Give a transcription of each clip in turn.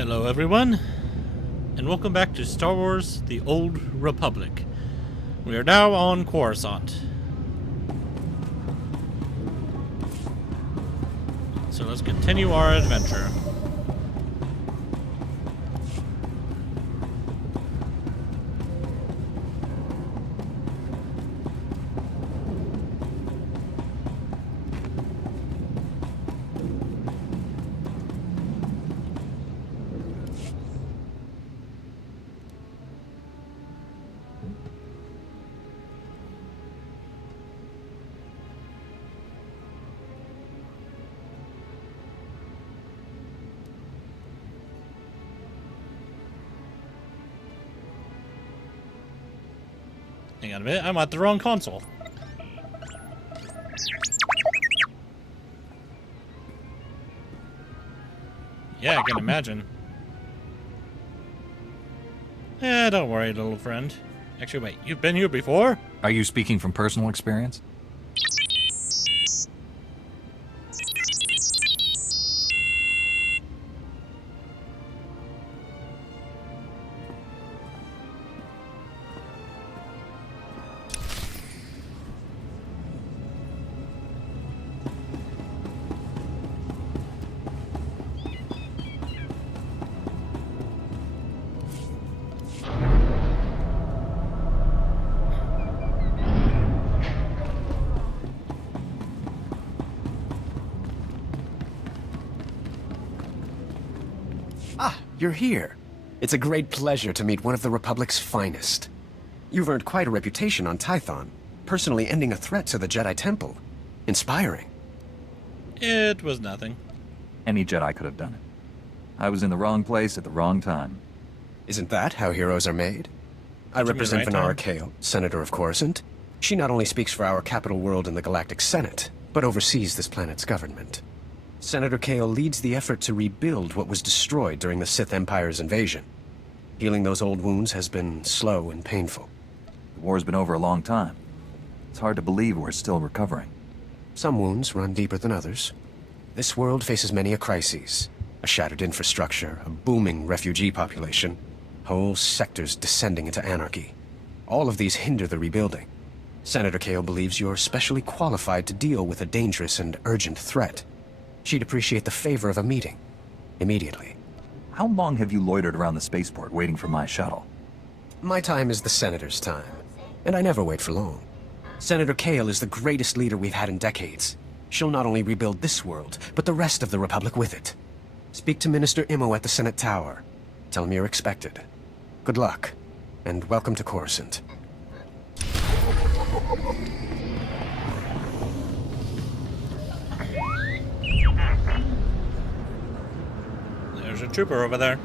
Hello everyone, and welcome back to Star Wars: The Old Republic. We are now on Coruscant. So let's continue our adventure. Hang on a minute, I'm at the wrong console. Yeah, I can imagine. Don't worry, little friend. Actually, wait, you've been here before? Are you speaking from personal experience? You're here. It's a great pleasure to meet one of the Republic's finest. You've earned quite a reputation on Tython, personally ending a threat to the Jedi Temple. Inspiring. It was nothing. Any Jedi could have done it. I was in the wrong place at the wrong time. Isn't that how heroes are made? I represent right Venara time? Kale, Senator of Coruscant. She not only speaks for our capital world in the Galactic Senate, but oversees this planet's government. Senator Kale leads the effort to rebuild what was destroyed during the Sith Empire's invasion. Healing those old wounds has been slow and painful. The war's been over a long time. It's hard to believe we're still recovering. Some wounds run deeper than others. This world faces many a crisis. A shattered infrastructure, a booming refugee population, whole sectors descending into anarchy. All of these hinder the rebuilding. Senator Kale believes you're specially qualified to deal with a dangerous and urgent threat. She'd appreciate the favor of a meeting. Immediately. How long have you loitered around the spaceport waiting for my shuttle? My time is the Senator's time, and I never wait for long. Senator Kale is the greatest leader we've had in decades. She'll not only rebuild this world, but the rest of the Republic with it. Speak to Minister Imo at the Senate Tower. Tell him you're expected. Good luck, and welcome to Coruscant. There's a trooper over there.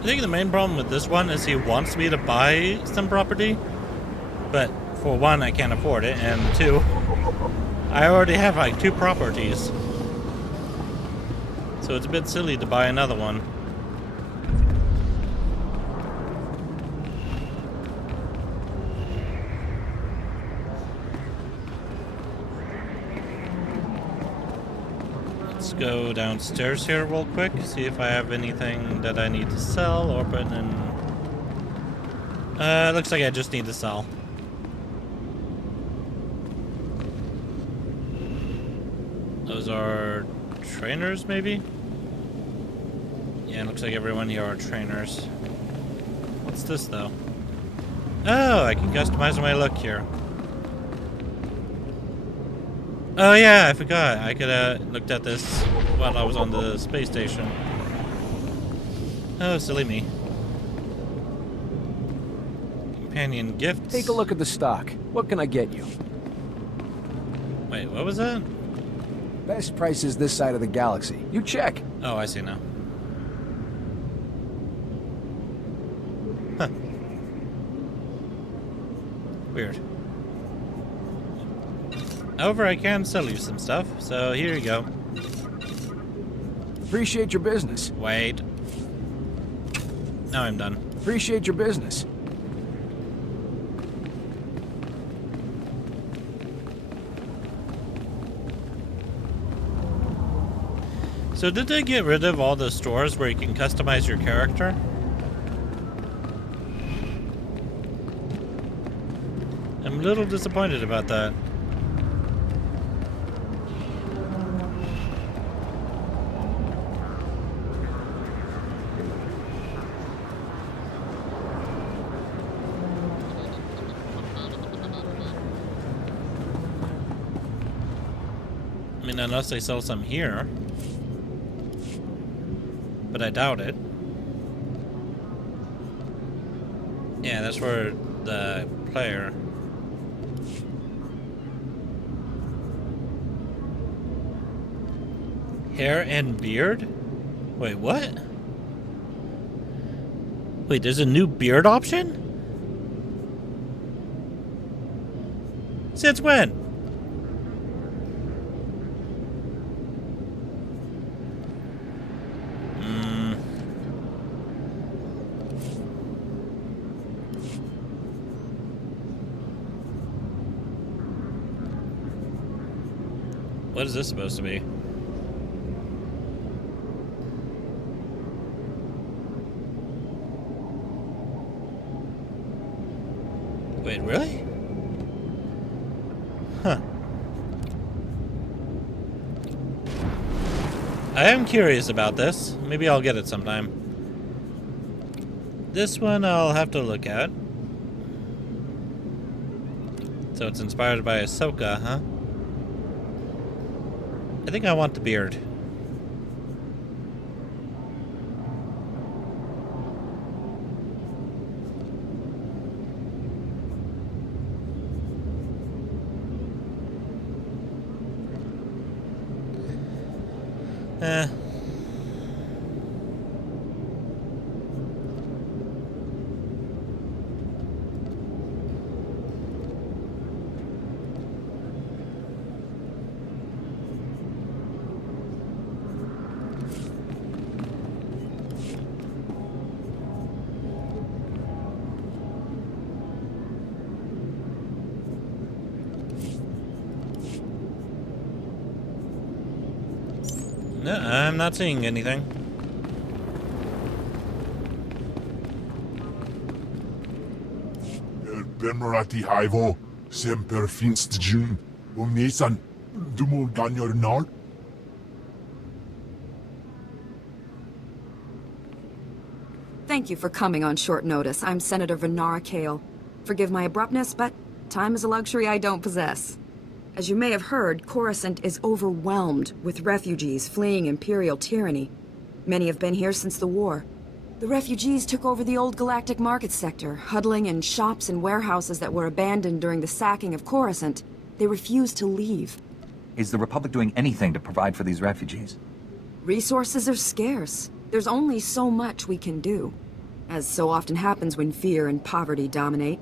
I think the main problem with this one is he wants me to buy some property, but for one, I can't afford it, and two, I already have like 2 properties. So it's a bit silly to buy another one. Let's go downstairs here real quick, see if I have anything that I need to sell or put in. Looks like I just need to sell. Those are trainers, maybe? Yeah, it looks like everyone here are trainers. What's this, though? Oh, I can customize my look here. Oh yeah, I forgot. I could have looked at this while I was on the space station. Oh, silly me. Companion gifts. Take a look at the stock. What can I get you? Wait, what was that? Best prices this side of the galaxy. You check. Oh, I see now. Weird. However, I can sell you some stuff, so here you go. Appreciate your business. Wait. Now I'm done. Appreciate your business. So did they get rid of all the stores where you can customize your character? I'm a little disappointed about that. I mean, unless they sell some here. But I doubt it. Yeah, that's where the player... Hair and beard? Wait, what? Wait, there's a new beard option? Since when? What is this supposed to be? Wait, really? Huh. I am curious about this. Maybe I'll get it sometime. This one I'll have to look at. So it's inspired by Ahsoka, huh? I think I want the beard. No, I'm not seeing anything. Byrnjolf Hivo, semper finst June, Nesan, Dumo Ganyor Nard. Thank you for coming on short notice. I'm Senator Venara Kale. Forgive my abruptness, but time is a luxury I don't possess. As you may have heard, Coruscant is overwhelmed with refugees fleeing Imperial tyranny. Many have been here since the war. The refugees took over the old galactic market sector, huddling in shops and warehouses that were abandoned during the sacking of Coruscant. They refused to leave. Is the Republic doing anything to provide for these refugees? Resources are scarce. There's only so much we can do. As so often happens when fear and poverty dominate,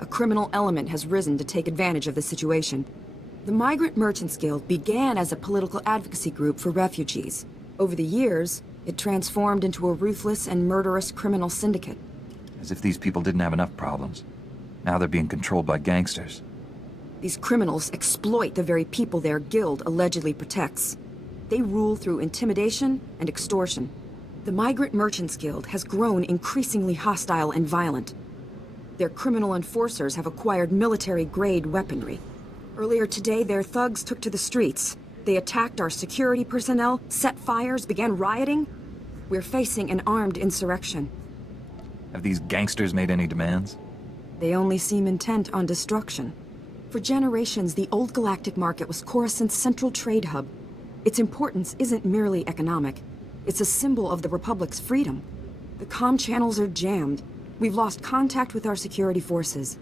a criminal element has risen to take advantage of the situation. The Migrant Merchants Guild began as a political advocacy group for refugees. Over the years, it transformed into a ruthless and murderous criminal syndicate. As if these people didn't have enough problems. Now they're being controlled by gangsters. These criminals exploit the very people their guild allegedly protects. They rule through intimidation and extortion. The Migrant Merchants Guild has grown increasingly hostile and violent. Their criminal enforcers have acquired military-grade weaponry. Earlier today, their thugs took to the streets. They attacked our security personnel, set fires, began rioting. We're facing an armed insurrection. Have these gangsters made any demands? They only seem intent on destruction. For generations, the old galactic market was Coruscant's central trade hub. Its importance isn't merely economic. It's a symbol of the Republic's freedom. The comm channels are jammed. We've lost contact with our security forces.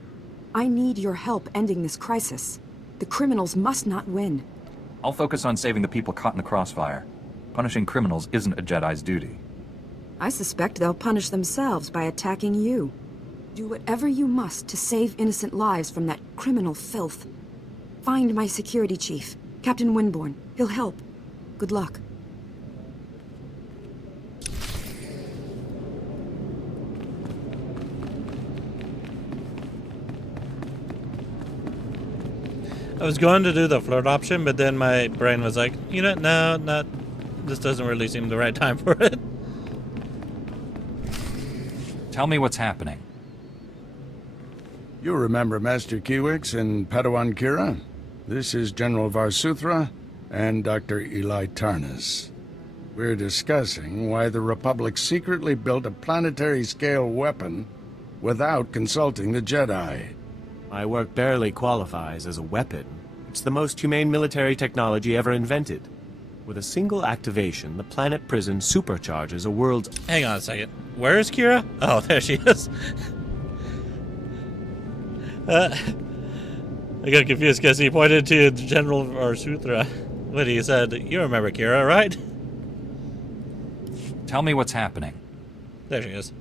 I need your help ending this crisis. The criminals must not win. I'll focus on saving the people caught in the crossfire. Punishing criminals isn't a Jedi's duty. I suspect they'll punish themselves by attacking you. Do whatever you must to save innocent lives from that criminal filth. Find my security chief, Captain Winborn. He'll help. Good luck. I was going to do the flirt option, but then my brain was like, you know, no, not. This doesn't really seem the right time for it. Tell me what's happening. You remember Master Kiwix and Padawan Kira? This is General Varsuthra and Dr. Eli Tarnas. We're discussing why the Republic secretly built a planetary-scale weapon without consulting the Jedi. My work barely qualifies as a weapon. It's the most humane military technology ever invented. With a single activation, the planet prison supercharges a world's... Hang on a second. Where is Kira? Oh, there she is. I got confused because he pointed to General Varsuthra when he said, "You remember Kira, right?" Tell me what's happening. There she is.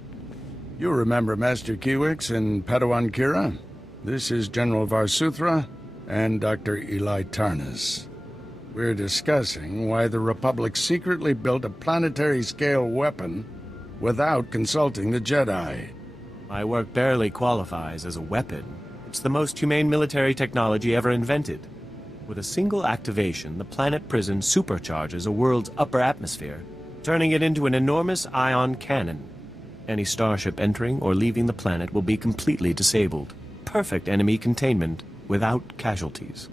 You remember Master Kiwix and Padawan Kira? This is General Varsuthra and Dr. Eli Tarnas. We're discussing why the Republic secretly built a planetary-scale weapon without consulting the Jedi. My work barely qualifies as a weapon. It's the most humane military technology ever invented. With a single activation, the planet prison supercharges a world's upper atmosphere, turning it into an enormous ion cannon. Any starship entering or leaving the planet will be completely disabled. Perfect enemy containment without casualties.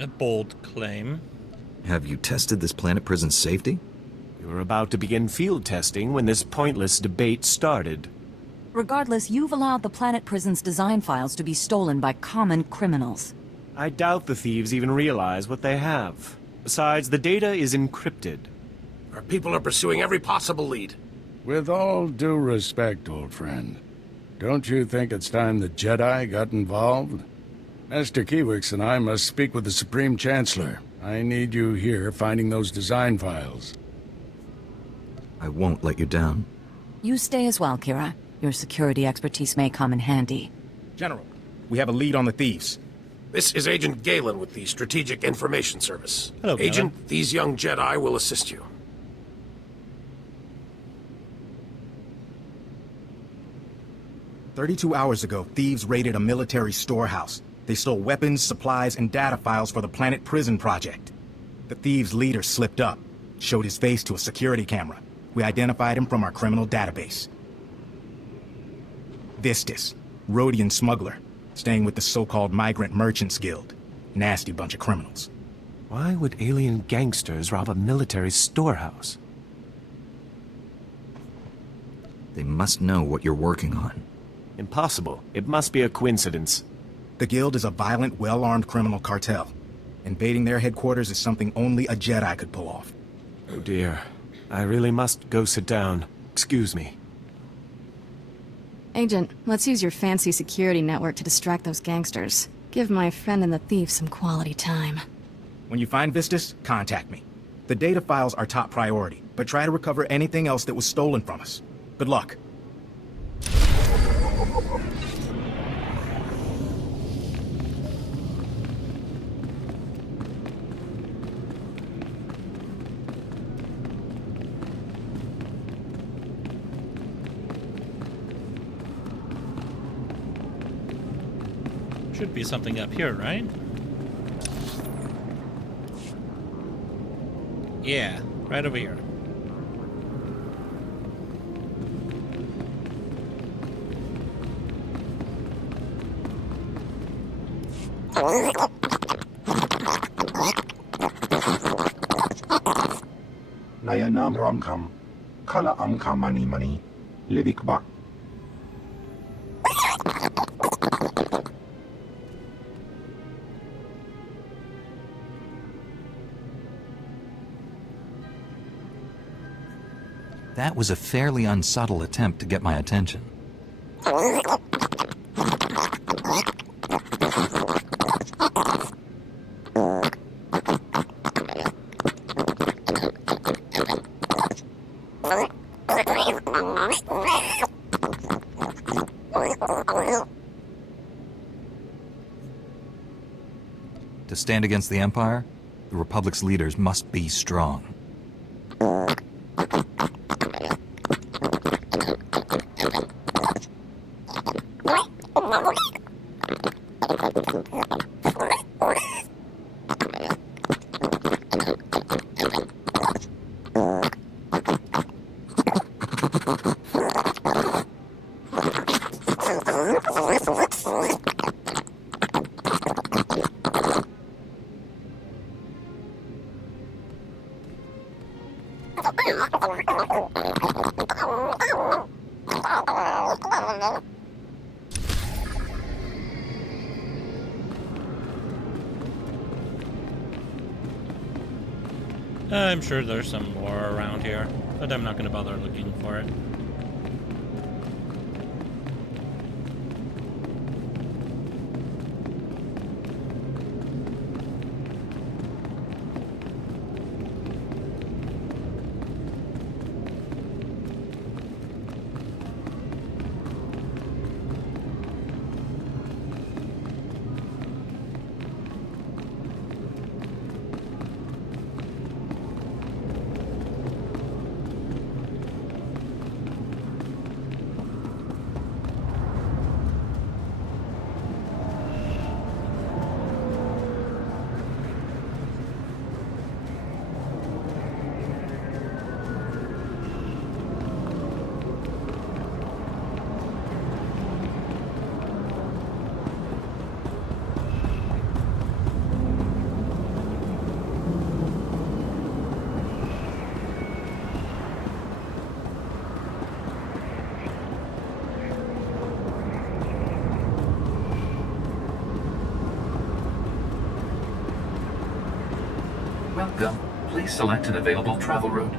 A bold claim. Have you tested this planet prison's safety? We were about to begin field testing when this pointless debate started. Regardless, you've allowed the planet prison's design files to be stolen by common criminals. I doubt the thieves even realize what they have. Besides, the data is encrypted. Our people are pursuing every possible lead. With all due respect, old friend, don't you think it's time the Jedi got involved? Master Kiwix and I must speak with the Supreme Chancellor. I need you here finding those design files. I won't let you down. You stay as well, Kira. Your security expertise may come in handy. General, we have a lead on the thieves. This is Agent Galen with the Strategic Information Service. Hello, Galen. Agent, these young Jedi will assist you. "32 hours ago, thieves raided a military storehouse. They stole weapons, supplies, and data files for the Planet Prison project. The thieves' leader slipped up, showed his face to a security camera. We identified him from our criminal database. Vistus, Rhodian smuggler, staying with the so-called Migrant Merchants Guild. Nasty bunch of criminals." Why would alien gangsters rob a military storehouse? They must know what you're working on. Impossible. It must be a coincidence. The Guild is a violent, well-armed criminal cartel. Invading their headquarters is something only a Jedi could pull off. Oh dear. I really must go sit down. Excuse me. Agent, let's use your fancy security network to distract those gangsters. Give my friend and the thief some quality time. When you find Vistus, contact me. The data files are top priority, but try to recover anything else that was stolen from us. Good luck. Should be something up here, right? Yeah, right over here. Nayanam Ramkam, Kala Amka Mani Mani, Livik Bak. That was a fairly unsubtle attempt to get my attention. stand against the Empire, the Republic's leaders must be strong. I'm sure there's some more around here, but I'm not going to bother looking for it. Welcome. Please select an available travel route.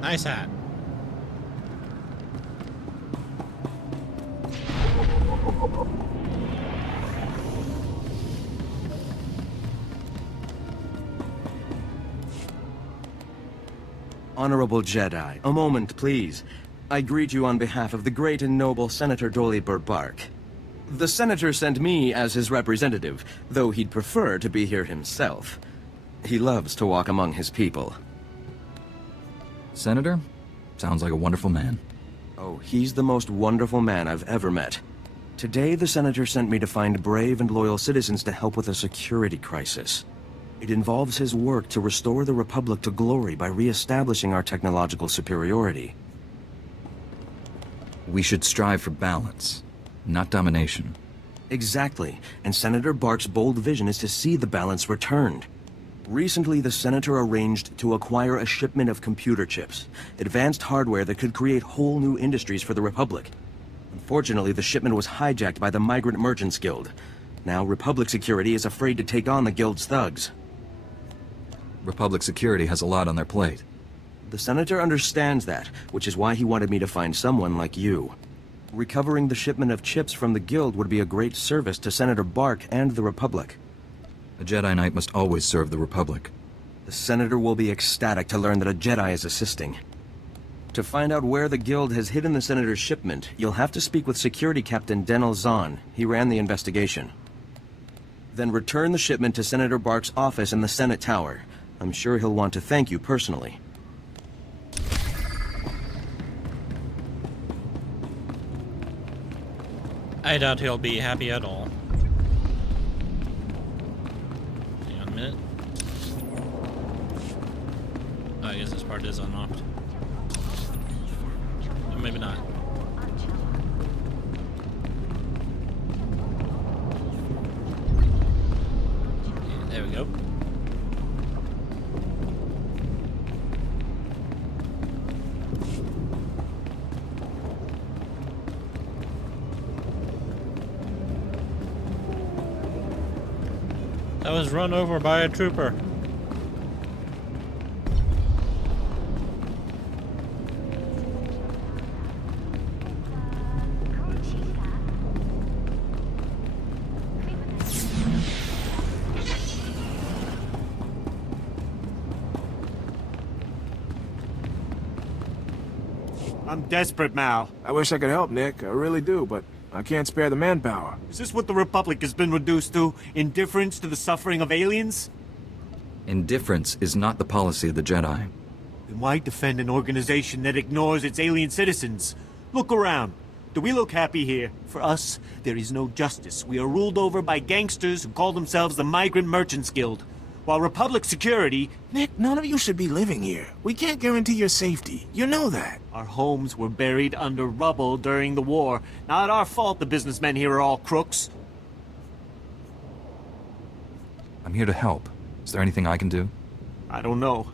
Nice hat. Honorable Jedi, a moment, please. I greet you on behalf of the great and noble Senator Dolly Burbark. The Senator sent me as his representative, though he'd prefer to be here himself. He loves to walk among his people. Senator? Sounds like a wonderful man. Oh, he's the most wonderful man I've ever met. Today, the Senator sent me to find brave and loyal citizens to help with a security crisis. It involves his work to restore the Republic to glory by re-establishing our technological superiority. We should strive for balance, not domination. Exactly, and Senator Bark's bold vision is to see the balance returned. Recently, the Senator arranged to acquire a shipment of computer chips, advanced hardware that could create whole new industries for the Republic. Unfortunately, the shipment was hijacked by the Migrant Merchants Guild. Now, Republic security is afraid to take on the Guild's thugs. Republic security has a lot on their plate. The Senator understands that, which is why he wanted me to find someone like you. Recovering the shipment of chips from the Guild would be a great service to Senator Bark and the Republic. A Jedi Knight must always serve the Republic. The Senator will be ecstatic to learn that a Jedi is assisting. To find out where the Guild has hidden the Senator's shipment, you'll have to speak with Security Captain Denel Zahn. He ran the investigation. Then return the shipment to Senator Bark's office in the Senate Tower. I'm sure he'll want to thank you personally. I doubt he'll be happy at all. Hang on a minute. I guess this part is unlocked. Or maybe not. Yeah, there we go. I was run over by a trooper. I'm desperate, Mal. I wish I could help, Nick. I really do, but I can't spare the manpower. Is this what the Republic has been reduced to? Indifference to the suffering of aliens? Indifference is not the policy of the Jedi. Then why defend an organization that ignores its alien citizens? Look around. Do we look happy here? For us, there is no justice. We are ruled over by gangsters who call themselves the Migrant Merchants Guild. While Republic security... Nick, none of you should be living here. We can't guarantee your safety. You know that. Our homes were buried under rubble during the war. Not our fault the businessmen here are all crooks. I'm here to help. Is there anything I can do? I don't know.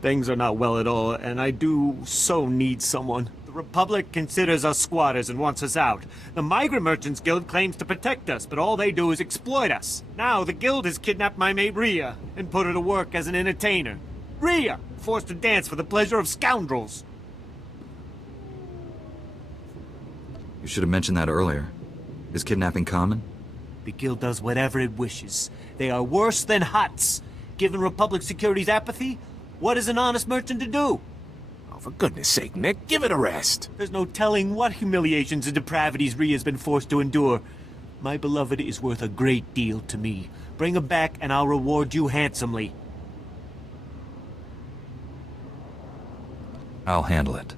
Things are not well at all, and I do so need someone. The Republic considers us squatters and wants us out. The Migrant Merchants Guild claims to protect us, but all they do is exploit us. Now, the Guild has kidnapped my mate Rhea and put her to work as an entertainer. Rhea! Forced to dance for the pleasure of scoundrels. You should have mentioned that earlier. Is kidnapping common? The Guild does whatever it wishes. They are worse than Hutts. Given Republic Security's apathy, what is an honest merchant to do? Oh, for goodness sake, Nick, give it a rest. There's no telling what humiliations and depravities Rhea's been forced to endure. My beloved is worth a great deal to me. Bring her back and I'll reward you handsomely. I'll handle it.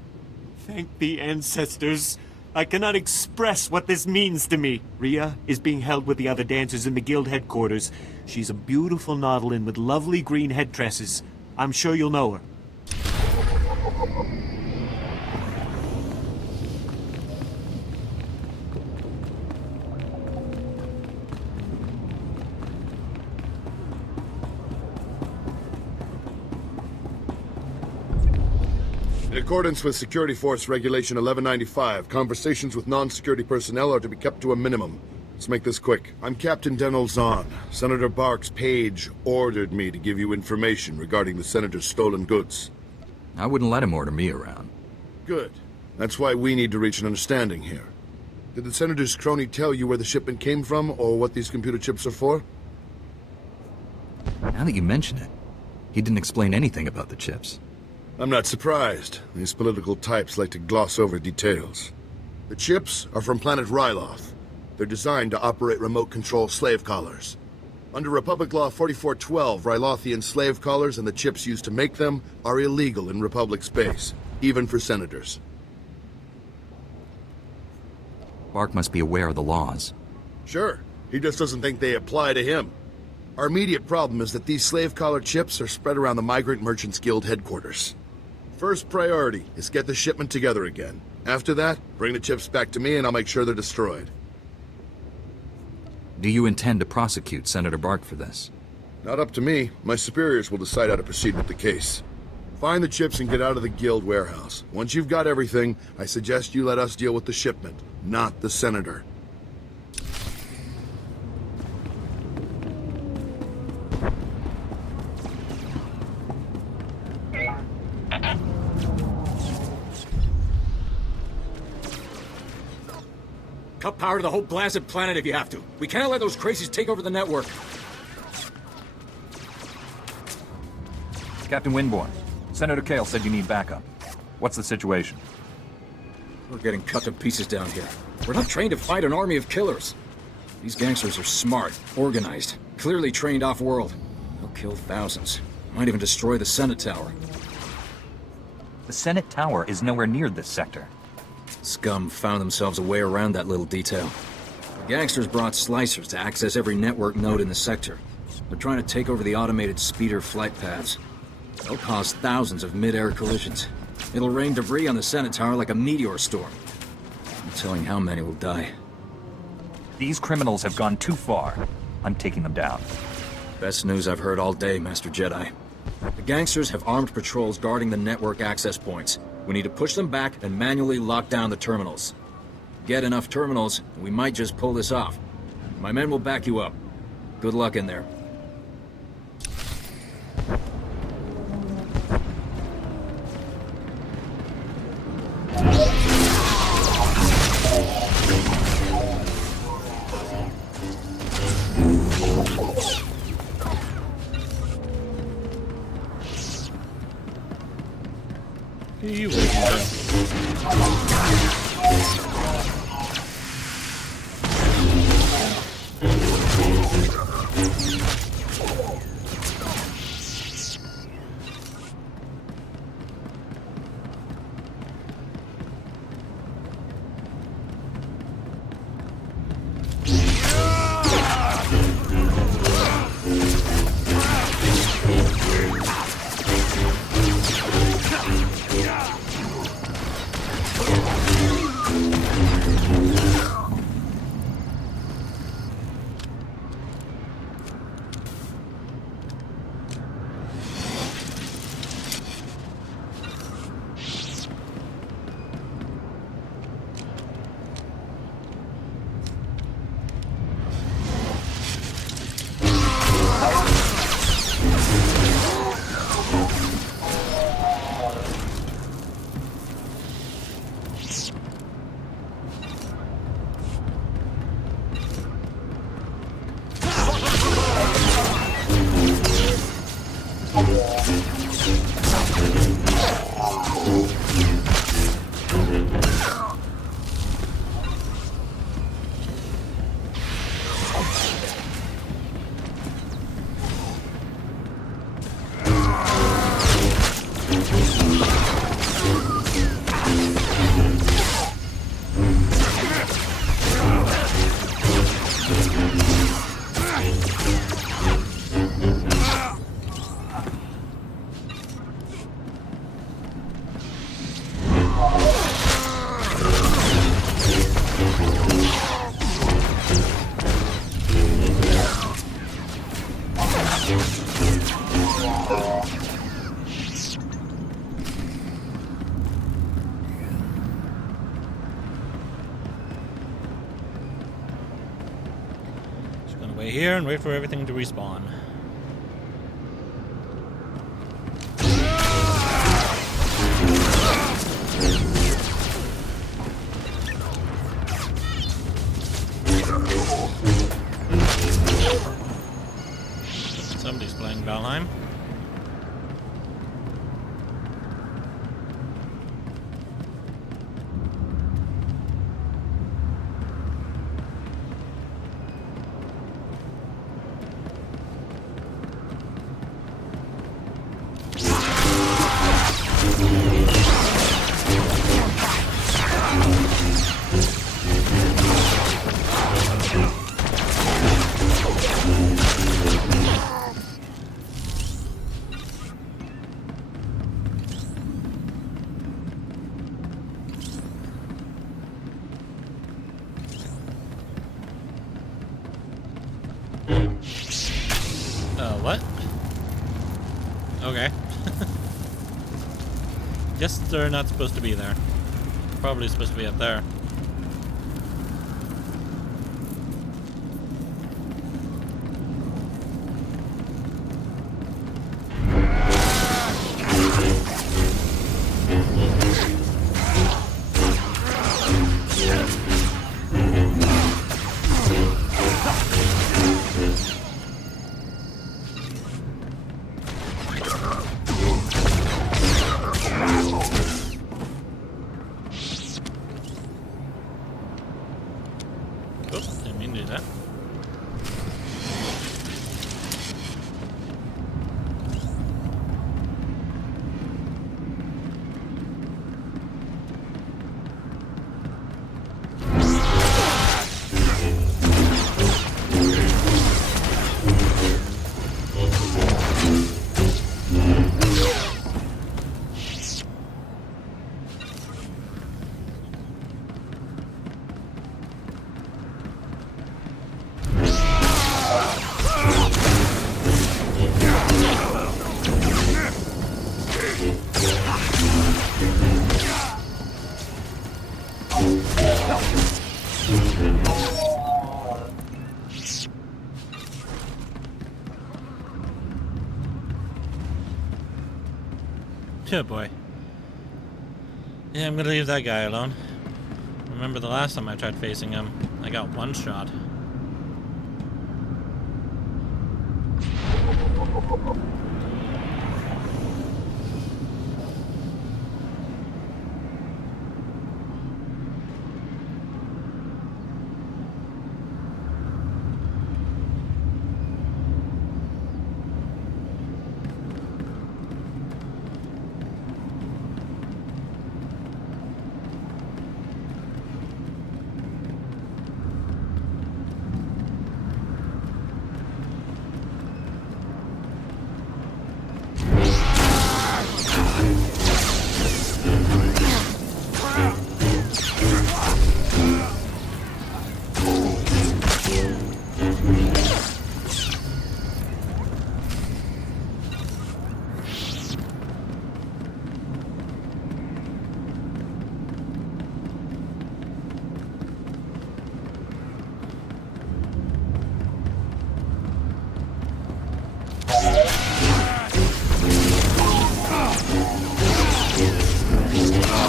Thank the ancestors. I cannot express what this means to me. Rhea is being held with the other dancers in the guild headquarters. She's a beautiful Nautilin with lovely green head tresses. I'm sure you'll know her. In accordance with Security Force Regulation 1195, conversations with non-security personnel are to be kept to a minimum. Let's make this quick. I'm Captain Denel Zahn. Senator Bark's page ordered me to give you information regarding the Senator's stolen goods. I wouldn't let him order me around. Good. That's why we need to reach an understanding here. Did the Senator's crony tell you where the shipment came from, or what these computer chips are for? Now that you mention it, he didn't explain anything about the chips. I'm not surprised. These political types like to gloss over details. The chips are from planet Ryloth. They're designed to operate remote control slave collars. Under Republic Law 4412, Rylothian slave collars and the chips used to make them are illegal in Republic space, even for senators. Bark must be aware of the laws. Sure. He just doesn't think they apply to him. Our immediate problem is that these slave collar chips are spread around the Migrant Merchants Guild headquarters. First priority is get the shipment together again. After that, bring the chips back to me and I'll make sure they're destroyed. Do you intend to prosecute Senator Bark for this? Not up to me. My superiors will decide how to proceed with the case. Find the chips and get out of the guild warehouse. Once you've got everything, I suggest you let us deal with the shipment, not the Senator. Cut power to the whole blasted planet if you have to. We can't let those crazies take over the network. Captain Winborn, Senator Kale said you need backup. What's the situation? We're getting cut to pieces down here. We're not trained to fight an army of killers. These gangsters are smart, organized, clearly trained off-world. They'll kill thousands. Might even destroy the Senate Tower. The Senate Tower is nowhere near this sector. Scum found themselves a way around that little detail. The gangsters brought slicers to access every network node in the sector. They're trying to take over the automated speeder flight paths. They'll cause thousands of mid-air collisions. It'll rain debris on the Senate Tower like a meteor storm. No telling how many will die. These criminals have gone too far. I'm taking them down. Best news I've heard all day, Master Jedi. The gangsters have armed patrols guarding the network access points. We need to push them back and manually lock down the terminals. Get enough terminals, and we might just pull this off. My men will back you up. Good luck in there. You will. Wait here and wait for everything to respawn. Somebody's playing Valheim. What? Okay. Guess they're not supposed to be there. Probably supposed to be up there. Oh boy. Yeah, I'm gonna leave that guy alone. Remember the last time I tried facing him, I got one shot.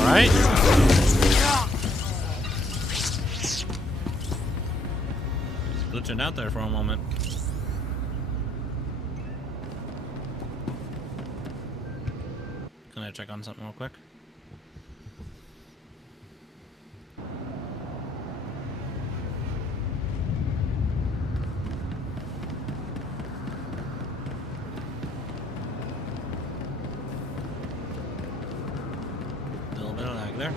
Alright. Glitching out there for a moment. Can I check on something real quick? A little bit of lag there.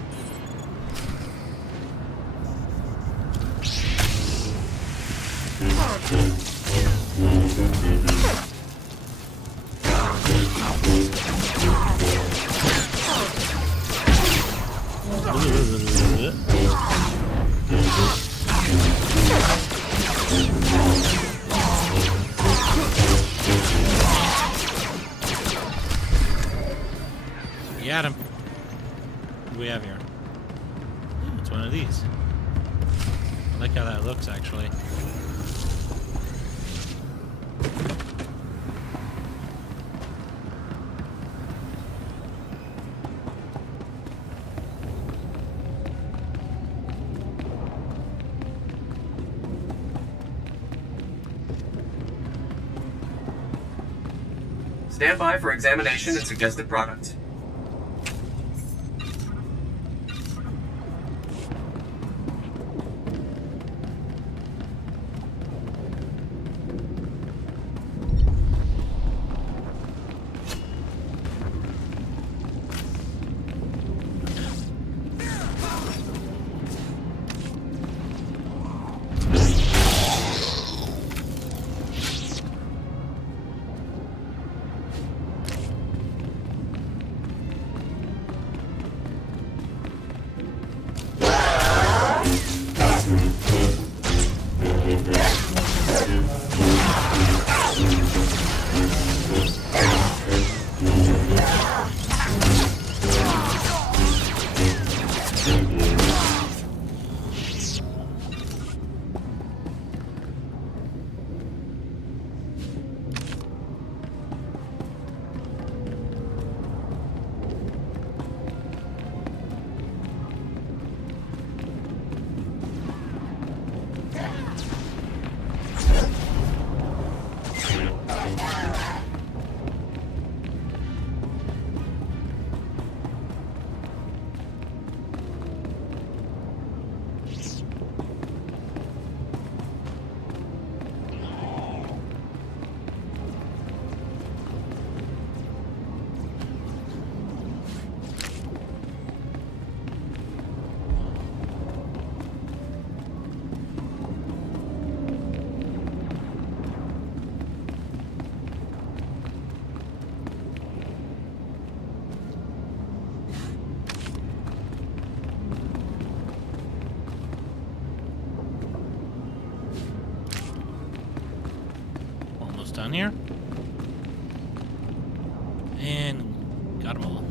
You got him. What do we have here? Ooh, it's one of these. I like how that looks, actually. Stand by for examination and suggested products. Down here. And got them all.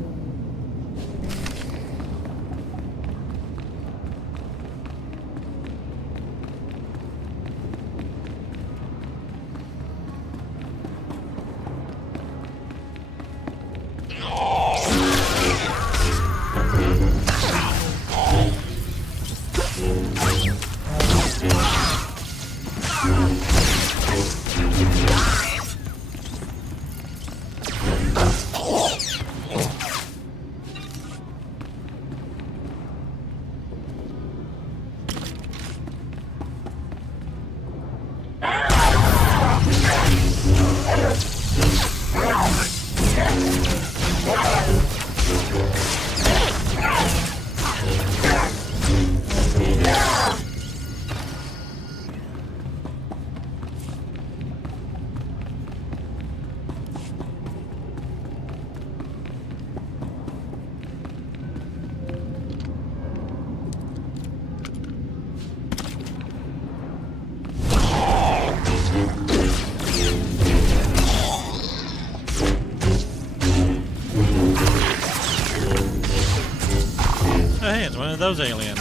one of those aliens.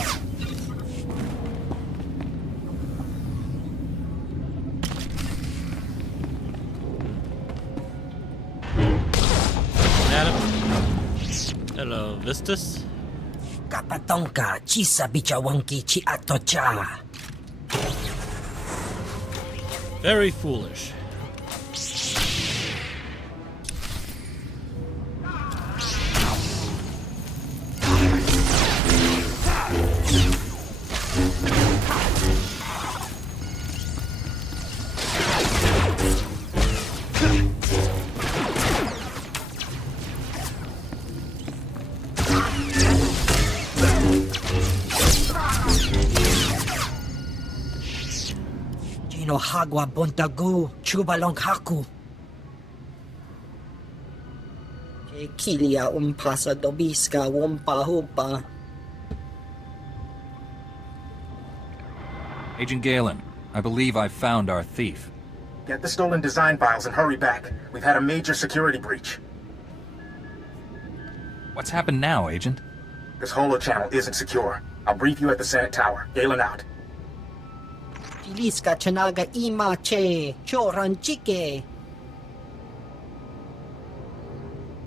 Hello, Vistus. Kapatonka chisa bichawanki chi atocha. Very foolish. Gino hagwa bontagu chubalong haku. Kilia umpasa dobiska wumpa hupa. Agent Galen, I believe I've found our thief. Get the stolen design files and hurry back. We've had a major security breach. What's happened now, Agent? This holo channel isn't secure. I'll brief you at the Senate Tower. Galen out. Filiska chanaga ima che choran chike.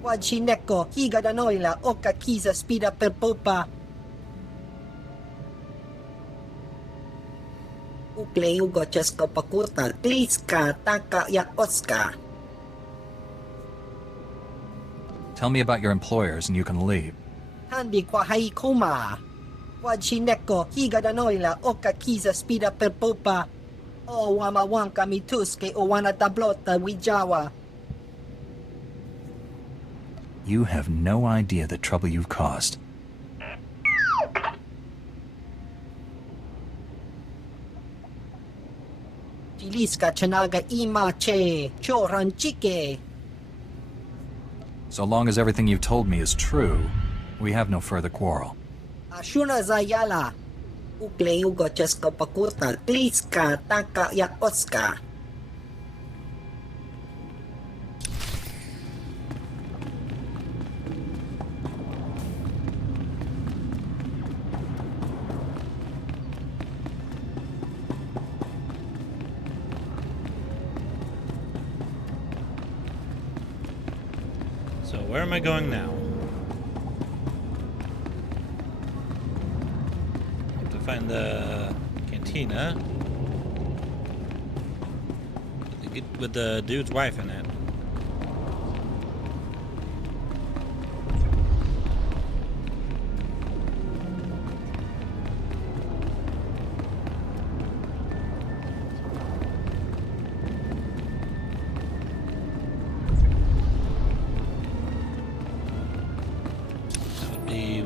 Wajineko higa da noila oka kiza spida per popa. Ukle ugo chesko pakurta kliska taka ya oska. Tell me about your employers and you can leave. Handi kwa haikuma. Wajineko higa da noila oka kiza spida per popa. O wama wanka mituske o wana tablota wijawa. You have no idea the trouble you've caused. Filiska chanaga ima che choran chike. So long as everything you've told me is true, we have no further quarrel. Ashuna zayala. Ukle ugo chesko pakurta kliska taka ya oska. So where am I going now? I have to find the cantina with the dude's wife in it.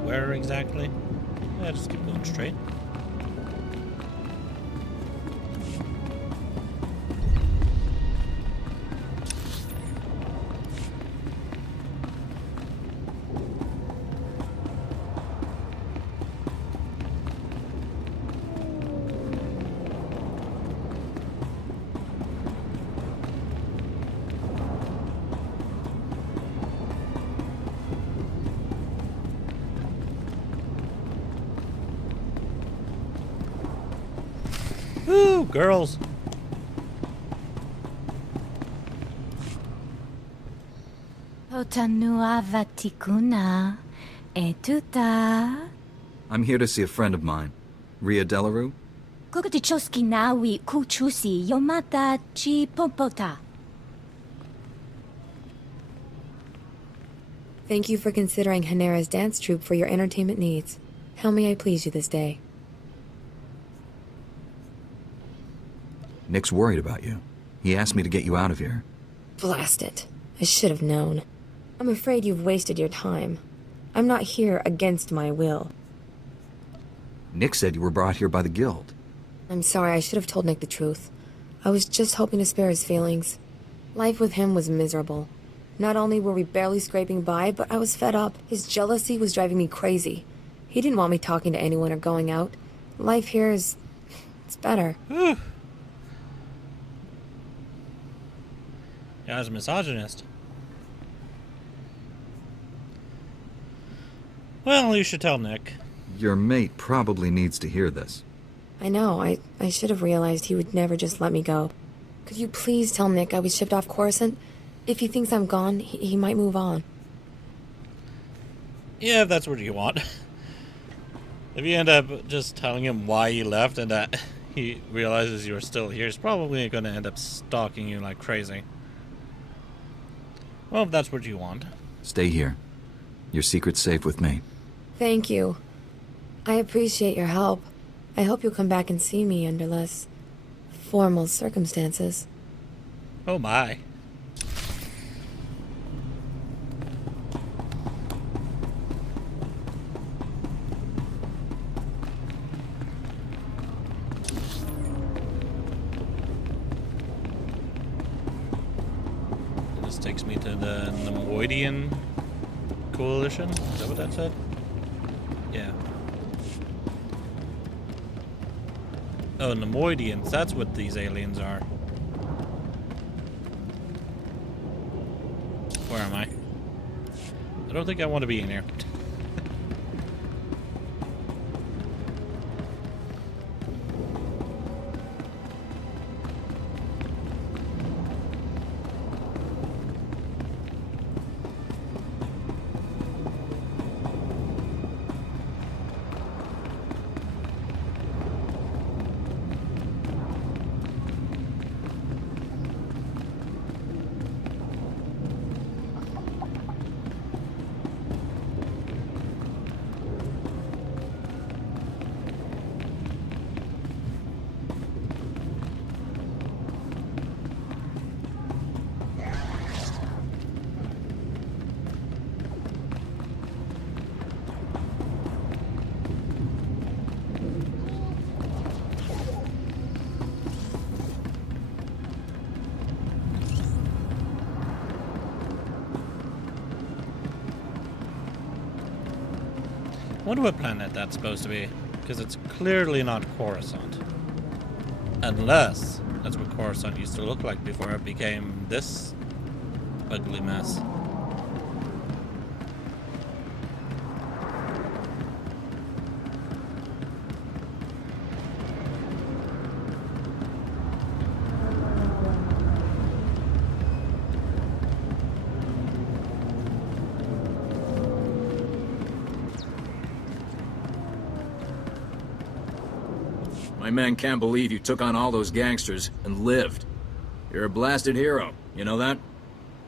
Where exactly? Yeah, just keep going straight. Woo, girls. Otanua vatikuna etuta. I'm here to see a friend of mine, Ria Delarue. Kukutichoski nawi kuchusi yomata chi popota. Thank you for considering Hanera's dance troupe for your entertainment needs. How may I please you this day? Nick's worried about you. He asked me to get you out of here. Blast it. I should have known. I'm afraid you've wasted your time. I'm not here against my will. Nick said you were brought here by the Guild. I'm sorry, I should have told Nick the truth. I was just hoping to spare his feelings. Life with him was miserable. Not only were we barely scraping by, but I was fed up. His jealousy was driving me crazy. He didn't want me talking to anyone or going out. Life here is... it's better. Yeah, I was a misogynist. Well, you should tell Nick. Your mate probably needs to hear this. I know, I should have realized he would never just let me go. Could you please tell Nick I was shipped off Coruscant? If he thinks I'm gone, he might move on. Yeah, if that's what you want. If you end up just telling him why you left and that he realizes you're still here, he's probably going to end up stalking you like crazy. Well, if that's what you want. Stay here. Your secret's safe with me. Thank you. I appreciate your help. I hope you'll come back and see me under less formal circumstances. Oh my. This takes me to the Nemoidian Coalition. Is that what that said? Yeah. Oh, Nemoidians. That's what these aliens are. Where am I? I don't think I want to be in here. I wonder what planet that's supposed to be, because it's clearly not Coruscant. Unless that's what Coruscant used to look like before it became this ugly mess. My men can't believe you took on all those gangsters and lived. You're a blasted hero, you know that?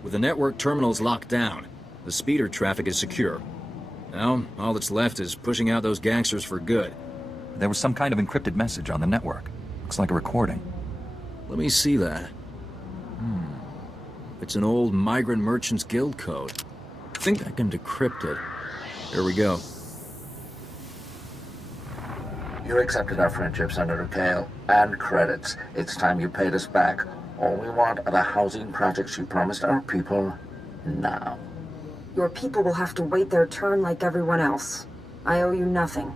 With the network terminals locked down, the speeder traffic is secure. Now, all that's left is pushing out those gangsters for good. There was some kind of encrypted message on the network. Looks like a recording. Let me see that. It's an old Migrant Merchants Guild code. I think I can decrypt it. Here we go. You accepted our friendship, Senator Kale, and credits. It's time you paid us back. All we want are the housing projects you promised our people now. Your people will have to wait their turn like everyone else. I owe you nothing.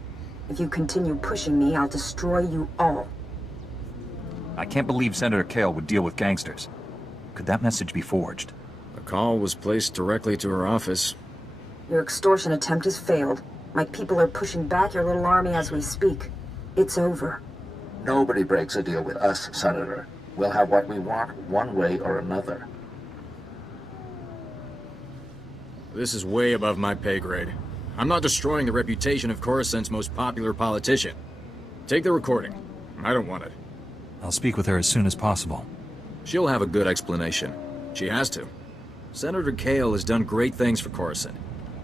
If you continue pushing me, I'll destroy you all. I can't believe Senator Kale would deal with gangsters. Could that message be forged? The call was placed directly to her office. Your extortion attempt has failed. My people are pushing back your little army as we speak. It's over. Nobody breaks a deal with us, Senator. We'll have what we want one way or another. This is way above my pay grade. I'm not destroying the reputation of Coruscant's most popular politician. Take the recording. I don't want it. I'll speak with her as soon as possible. She'll have a good explanation. She has to. Senator Kale has done great things for Coruscant.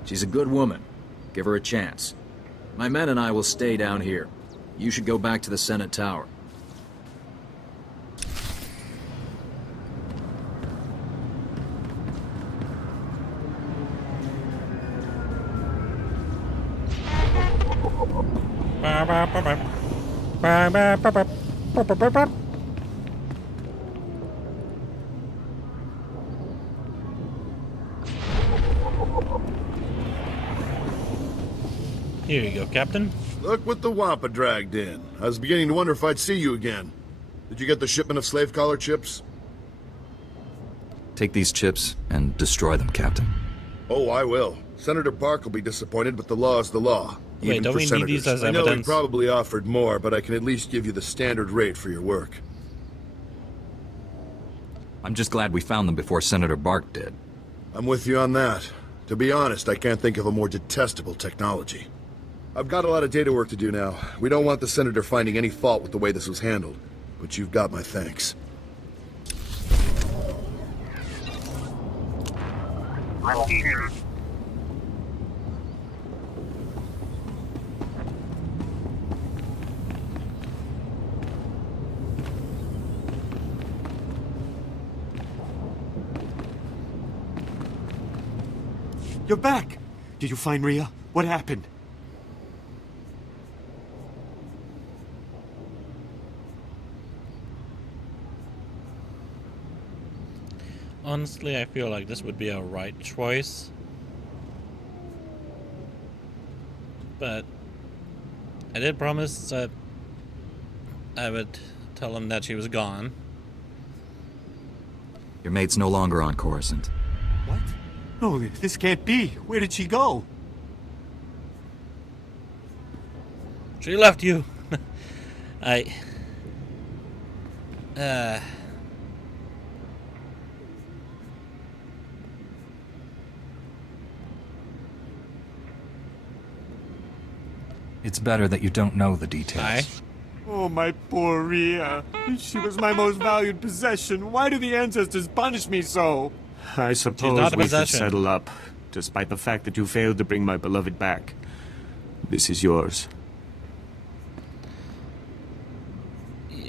She's a good woman. Give her a chance. My men and I will stay down here. You should go back to the Senate Tower. Here you go, Captain. Look what the Wampa dragged in. I was beginning to wonder if I'd see you again. Did you get the shipment of slave collar chips? Take these chips and destroy them, Captain. Oh, I will. Senator Bark will be disappointed, but the law is the law. Wait, even don't for we need senators. these as I know he evidence? probably offered more, but I can at least give you the standard rate for your work. I'm just glad we found them before Senator Bark did. I'm with you on that. To be honest, I can't think of a more detestable technology. I've got a lot of data work to do now. We don't want the Senator finding any fault with the way this was handled, but you've got my thanks. You're back! Did you find Rhea? What happened? Honestly, I feel like this would be a right choice. But I did promise that I would tell him that she was gone. Your mate's no longer on Coruscant. What? No, this can't be. Where did she go? She left you. It's better that you don't know the details. Oh, my poor Rhea. She was my most valued possession. Why do the ancestors punish me so? I suppose we should settle up, despite the fact that you failed to bring my beloved back. This is yours.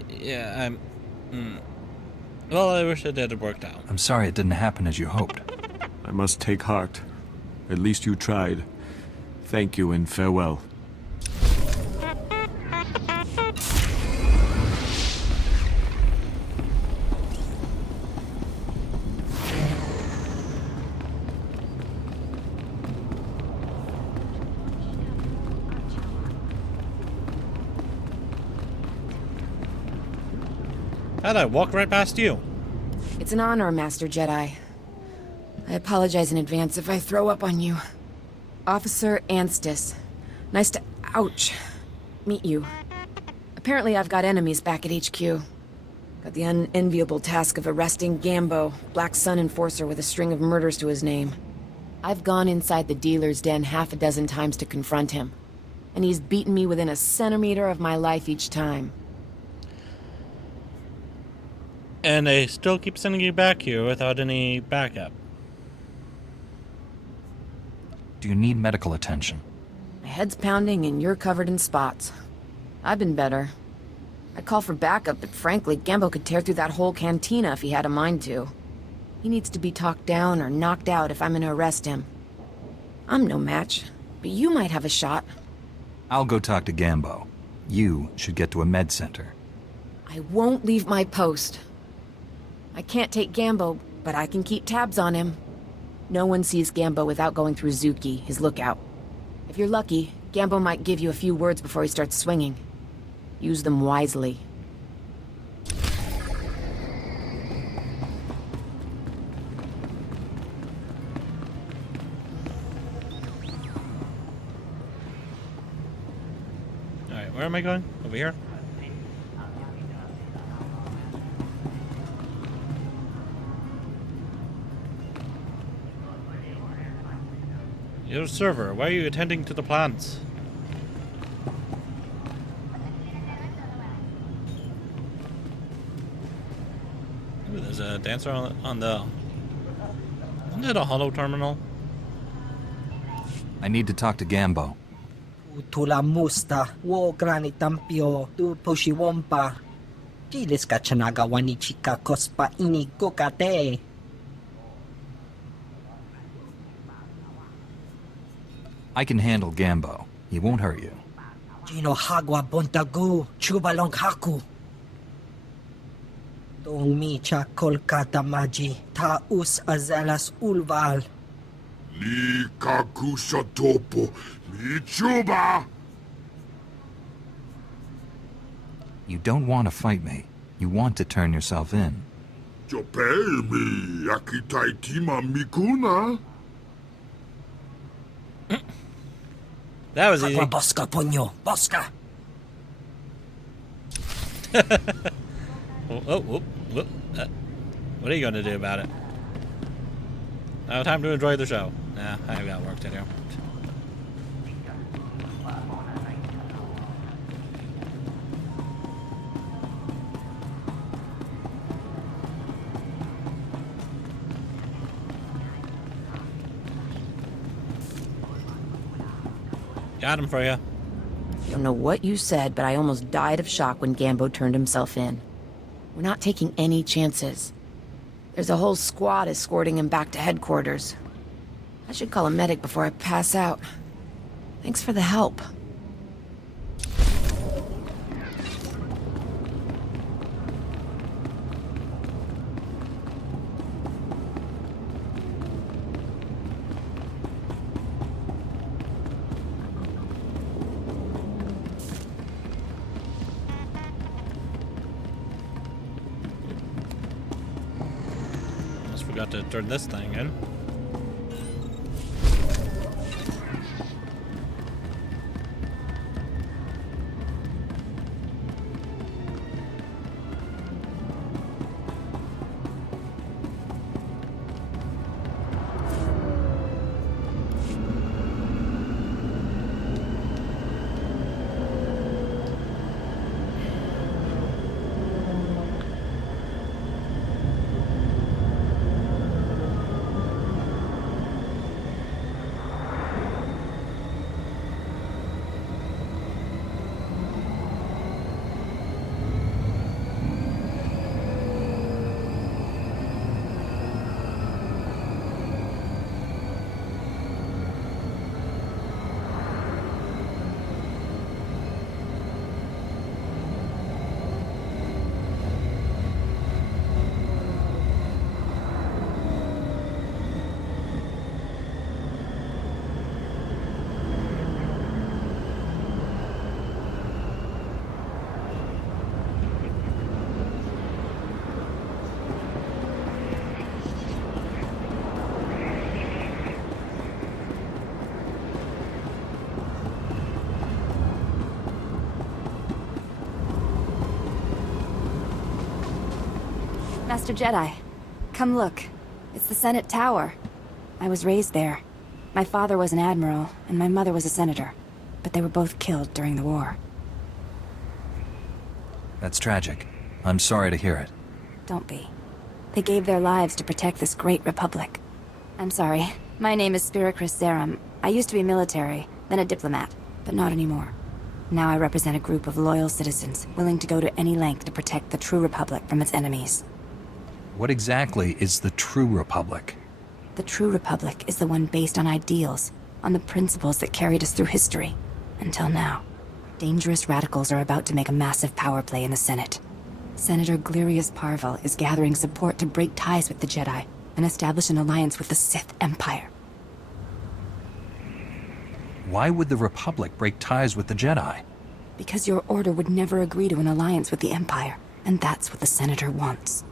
Yeah, well, I wish it had worked out. I'm sorry it didn't happen as you hoped. I must take heart. At least you tried. Thank you and farewell. How'd I walk right past you? It's an honor, Master Jedi. I apologize in advance if I throw up on you. Officer Anstis. Nice to... ouch. Meet you. Apparently I've got enemies back at HQ. Got the unenviable task of arresting Gambo, Black Sun enforcer with a string of murders to his name. I've gone inside the dealer's den half a dozen times to confront him. And he's beaten me within a centimeter of my life each time. And they still keep sending you back here without any backup. Do you need medical attention? My head's pounding and you're covered in spots. I've been better. I'd call for backup, but frankly, Gambo could tear through that whole cantina if he had a mind to. He needs to be talked down or knocked out if I'm gonna arrest him. I'm no match, but you might have a shot. I'll go talk to Gambo. You should get to a med center. I won't leave my post. I can't take Gambo, but I can keep tabs on him. No one sees Gambo without going through Zuki, his lookout. If you're lucky, Gambo might give you a few words before he starts swinging. Use them wisely. Alright, where am I going? Over here? You're a server. Why are you attending to the plants? Ooh, there's a dancer on the... Isn't that a holo terminal? I need to talk to Gambo. Tula musta, wo grani tampio, tu pushiwompa. Pilis ka chanaga wanichika kospa ini kokate. I can handle Gambo. He won't hurt you. Gino hagwa bontagu, chubalong haku. Dong mi cha kolkata maji, ta us azalas ulval. Ni kakusha topo, ni chuba! You don't want to fight me. You want to turn yourself in. Jopei mi, akitai tima mikuna. That was easy. Bosca, Ponyo. Bosca. What are you going to do about it? Now, time to enjoy the show. Nah, I got work to do. Got him for you. Don't know what you said, but I almost died of shock when Gambo turned himself in. We're not taking any chances. There's a whole squad escorting him back to headquarters. I should call a medic before I pass out. Thanks for the help. Forgot to turn this thing in. Master Jedi, come look. It's the Senate Tower. I was raised there. My father was an admiral, and my mother was a senator. But they were both killed during the war. That's tragic. I'm sorry to hear it. Don't be. They gave their lives to protect this great republic. I'm sorry. My name is Spiracris Zerum. I used to be military, then a diplomat, but not anymore. Now I represent a group of loyal citizens, willing to go to any length to protect the true republic from its enemies. What exactly is the True Republic? The true republic is the one based on ideals, on the principles that carried us through history. Until now. Dangerous radicals are about to make a massive power play in the Senate. Senator Glirius Parvel is gathering support to break ties with the Jedi and establish an alliance with the Sith Empire. Why would the Republic break ties with the Jedi? Because your order would never agree to an alliance with the Empire, and that's what the Senator wants.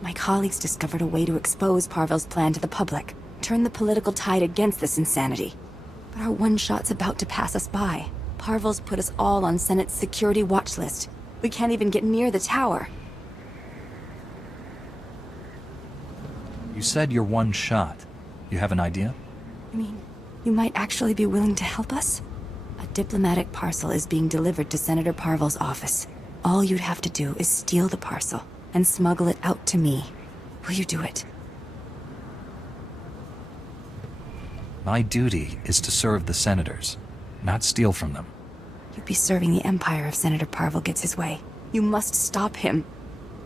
My colleagues discovered a way to expose Parvel's plan to the public, turn the political tide against this insanity. But our one-shot's about to pass us by. Parvel's put us all on Senate's security watch list. We can't even get near the tower. You said you're one shot. You have an idea? I mean, you might actually be willing to help us? A diplomatic parcel is being delivered to Senator Parvel's office. All you'd have to do is steal the parcel and smuggle it out to me. Will you do it? My duty is to serve the senators, not steal from them. You'd be serving the Empire if Senator Parvel gets his way. You must stop him.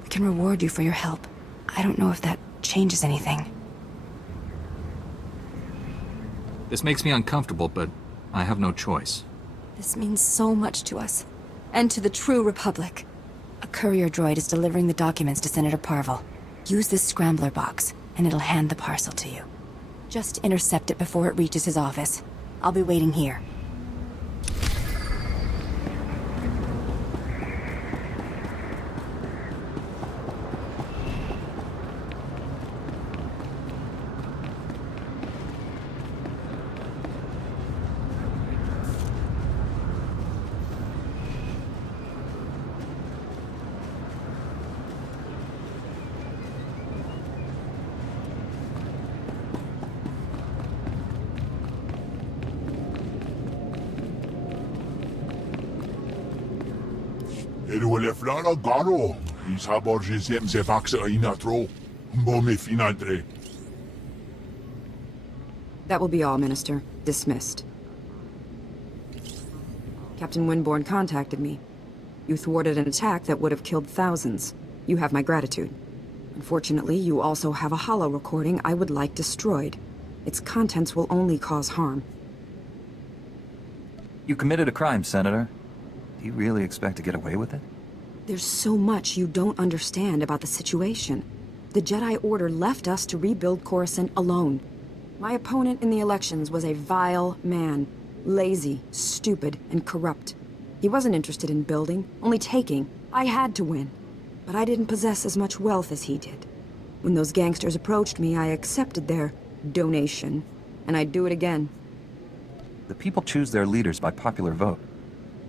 We can reward you for your help. I don't know if that changes anything. This makes me uncomfortable, but I have no choice. This means so much to us. And to the true Republic. A courier droid is delivering the documents to Senator Parvel. Use this scrambler box, and it'll hand the parcel to you. Just intercept it before it reaches his office. I'll be waiting here. Eruele flara garo. Isabor jesem se vaxa inatro. Mbome finadre. That will be all, Minister. Dismissed. Captain Winborn contacted me. You thwarted an attack that would have killed thousands. You have my gratitude. Unfortunately, you also have a holo recording I would like destroyed. Its contents will only cause harm. You committed a crime, Senator. Do you really expect to get away with it? There's so much you don't understand about the situation. The Jedi Order left us to rebuild Coruscant alone. My opponent in the elections was a vile man. Lazy, stupid, and corrupt. He wasn't interested in building, only taking. I had to win. But I didn't possess as much wealth as he did. When those gangsters approached me, I accepted their donation. And I'd do it again. The people choose their leaders by popular vote.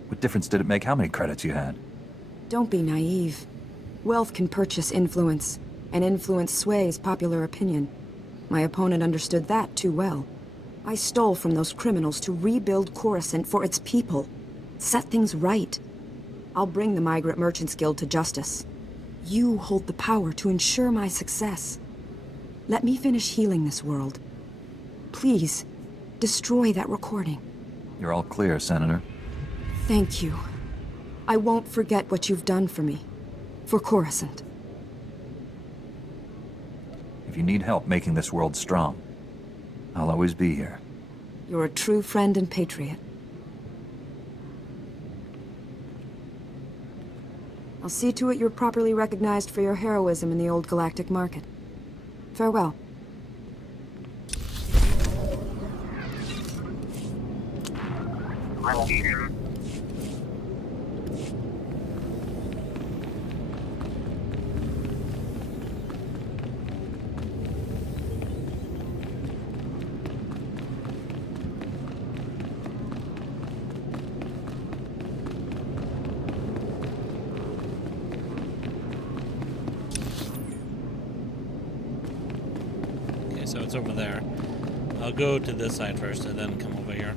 What difference did it make how many credits you had? Don't be naive. Wealth can purchase influence, and influence sways popular opinion. My opponent understood that too well. I stole from those criminals to rebuild Coruscant for its people. Set things right. I'll bring the Migrant Merchants Guild to justice. You hold the power to ensure my success. Let me finish healing this world. Please, destroy that recording. You're all clear, Senator. Thank you. I won't forget what you've done for me. For Coruscant. If you need help making this world strong, I'll always be here. You're a true friend and patriot. I'll see to it you're properly recognized for your heroism in the old galactic market. Farewell. So it's over there. I'll go to this side first and then come over here.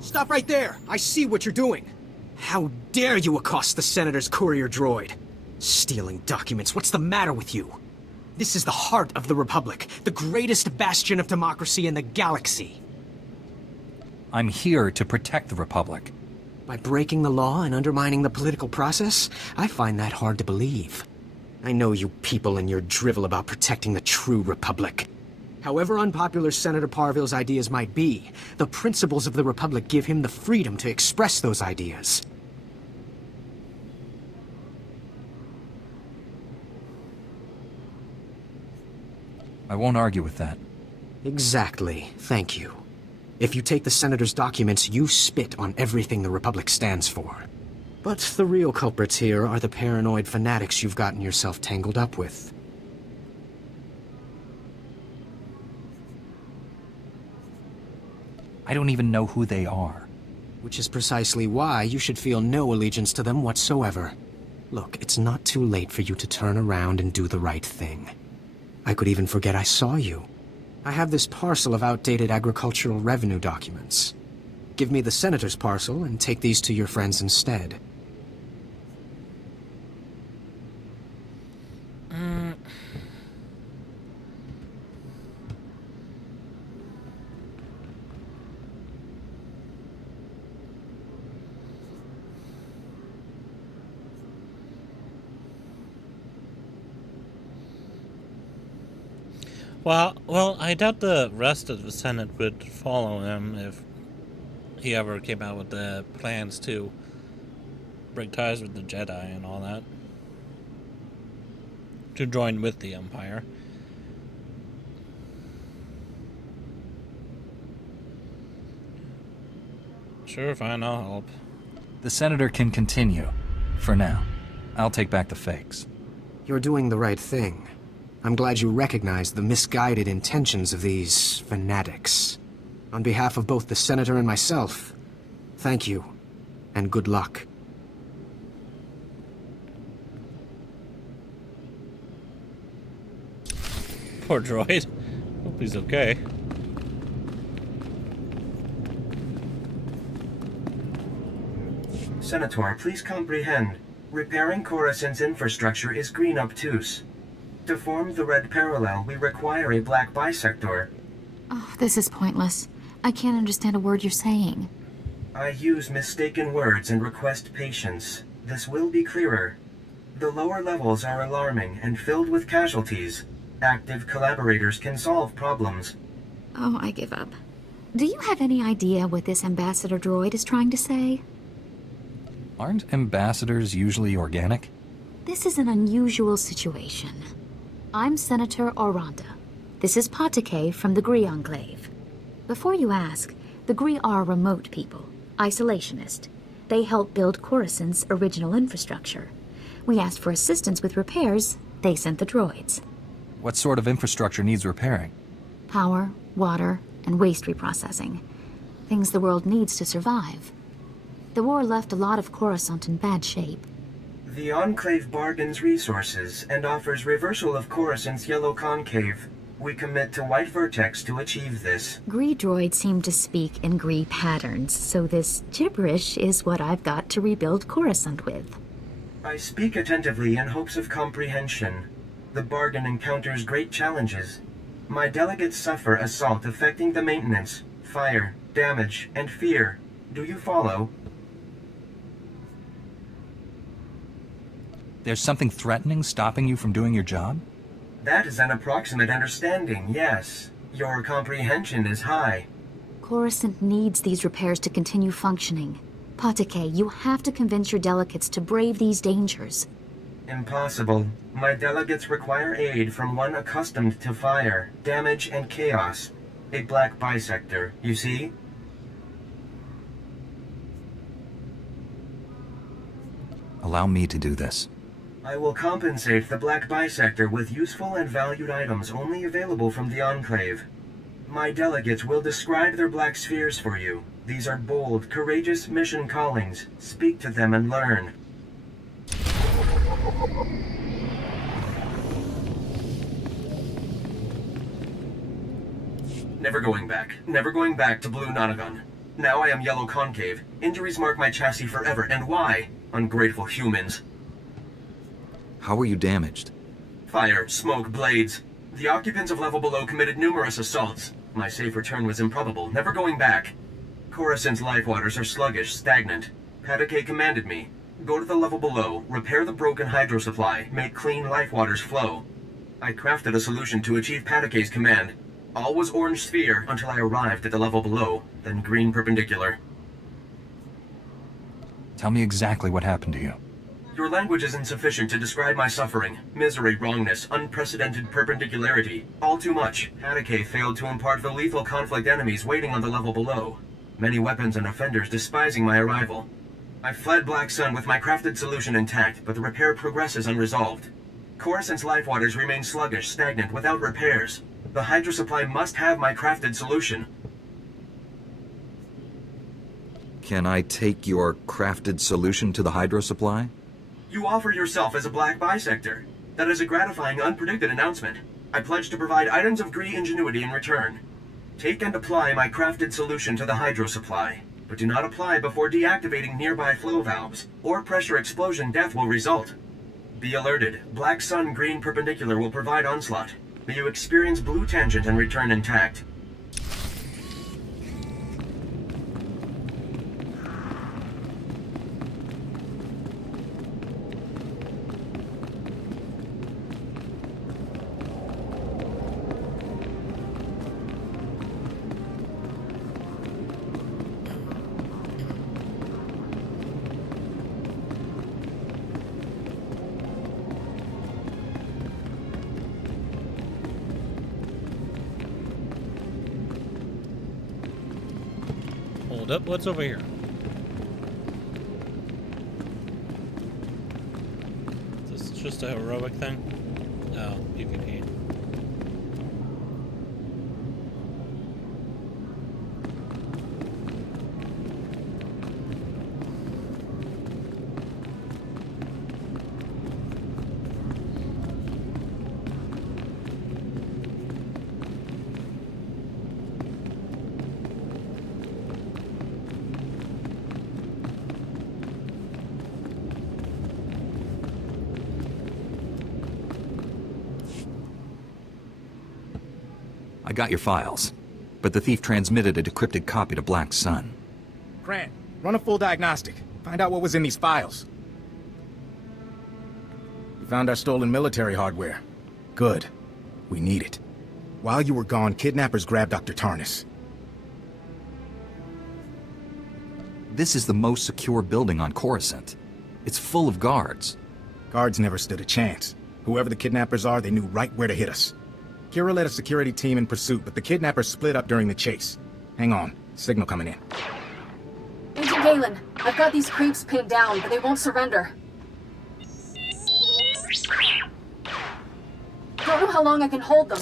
Stop right there! I see what you're doing! How dare you accost the Senator's courier droid? Stealing documents, what's the matter with you? This is the heart of the Republic, the greatest bastion of democracy in the galaxy. I'm here to protect the Republic. By breaking the law and undermining the political process? I find that hard to believe. I know you people and your drivel about protecting the true Republic. However unpopular Senator Parville's ideas might be, the principles of the Republic give him the freedom to express those ideas. I won't argue with that. Exactly. Thank you. If you take the Senator's documents, you spit on everything the Republic stands for. But the real culprits here are the paranoid fanatics you've gotten yourself tangled up with. I don't even know who they are. Which is precisely why you should feel no allegiance to them whatsoever. Look, it's not too late for you to turn around and do the right thing. I could even forget I saw you. I have this parcel of outdated agricultural revenue documents. Give me the Senator's parcel and take these to your friends instead. Well, I doubt the rest of the Senate would follow him if he ever came out with the plans to break ties with the Jedi and all that. To join with the Empire. Sure, fine, I'll help. The Senator can continue. For now. I'll take back the fakes. You're doing the right thing. I'm glad you recognize the misguided intentions of these fanatics. On behalf of both the Senator and myself, thank you. and good luck. Poor droid. Hope he's okay. Senator, please comprehend. Repairing Coruscant's infrastructure is green obtuse. To form the red parallel, we require a black bisector. Oh, this is pointless. I can't understand a word you're saying. I use mistaken words and request patience. This will be clearer. The lower levels are alarming and filled with casualties. Active collaborators can solve problems. Oh, I give up. Do you have any idea what this ambassador droid is trying to say? Aren't ambassadors usually organic? This is an unusual situation. I'm Senator Oranda. This is Patake from the Gree Enclave. Before you ask, the Gree are remote people, isolationist. They help build Coruscant's original infrastructure. We asked for assistance with repairs, they sent the droids. What sort of infrastructure needs repairing? Power, water, and waste reprocessing. Things the world needs to survive. The war left a lot of Coruscant in bad shape. The Enclave bargains resources and offers reversal of Coruscant's yellow concave. We commit to white vertex to achieve this. Gree droids seem to speak in Gree patterns, so this gibberish is what I've got to rebuild Coruscant with. I speak attentively in hopes of comprehension. The bargain encounters great challenges. My delegates suffer assault affecting the maintenance, fire, damage, and fear. Do you follow? There's something threatening stopping you from doing your job? That is an approximate understanding, yes. Your comprehension is high. Coruscant needs these repairs to continue functioning. Patake, you have to convince your delegates to brave these dangers. Impossible. My delegates require aid from one accustomed to fire, damage, and chaos. A black bisector, you see? Allow me to do this. I will compensate the black bisector with useful and valued items only available from the Enclave. My delegates will describe their black spheres for you. These are bold, courageous mission callings. Speak to them and learn. Never going back. Never going back to Blue Nonagon. Now I am Yellow Concave. Injuries mark my chassis forever, and why? Ungrateful humans. How were you damaged? Fire, smoke, blades. The occupants of level below committed numerous assaults. My safe return was improbable, never going back. Coruscant's life waters are sluggish, stagnant. Patake commanded me. Go to the level below, repair the broken hydro supply, make clean life waters flow. I crafted a solution to achieve Patake's command. All was orange sphere until I arrived at the level below, then green perpendicular. Tell me exactly what happened to you. Your language is insufficient to describe my suffering. Misery, wrongness, unprecedented perpendicularity. All too much. Patake failed to impart the lethal conflict enemies waiting on the level below. Many weapons and offenders despising my arrival. I fled Black Sun with my crafted solution intact, but the repair progresses unresolved. Coruscant's life waters remain sluggish, stagnant, without repairs. The hydro supply must have my crafted solution. Can I take your crafted solution to the hydro supply? You offer yourself as a black bisector. That is a gratifying, unpredicted announcement. I pledge to provide items of Gree ingenuity in return. Take and apply my crafted solution to the hydro supply, but do not apply before deactivating nearby flow valves, or pressure explosion death will result. Be alerted. Black Sun green perpendicular will provide onslaught. May you experience blue tangent and return intact. Hold up, what's over here? Is this just a heroic thing? Oh, PvP. got your files, but the thief transmitted a decrypted copy to Black Sun. Grant, run a full diagnostic. Find out what was in these files. We found our stolen military hardware. Good. We need it. While you were gone, kidnappers grabbed Dr. Tarnis. This is the most secure building on Coruscant. It's full of guards. Guards never stood a chance. Whoever the kidnappers are, they knew right where to hit us. Kira led a security team in pursuit, but the kidnappers split up during the chase. Hang on. Signal coming in. Agent Galen, I've got these creeps pinned down, but they won't surrender. Don't know how long I can hold them.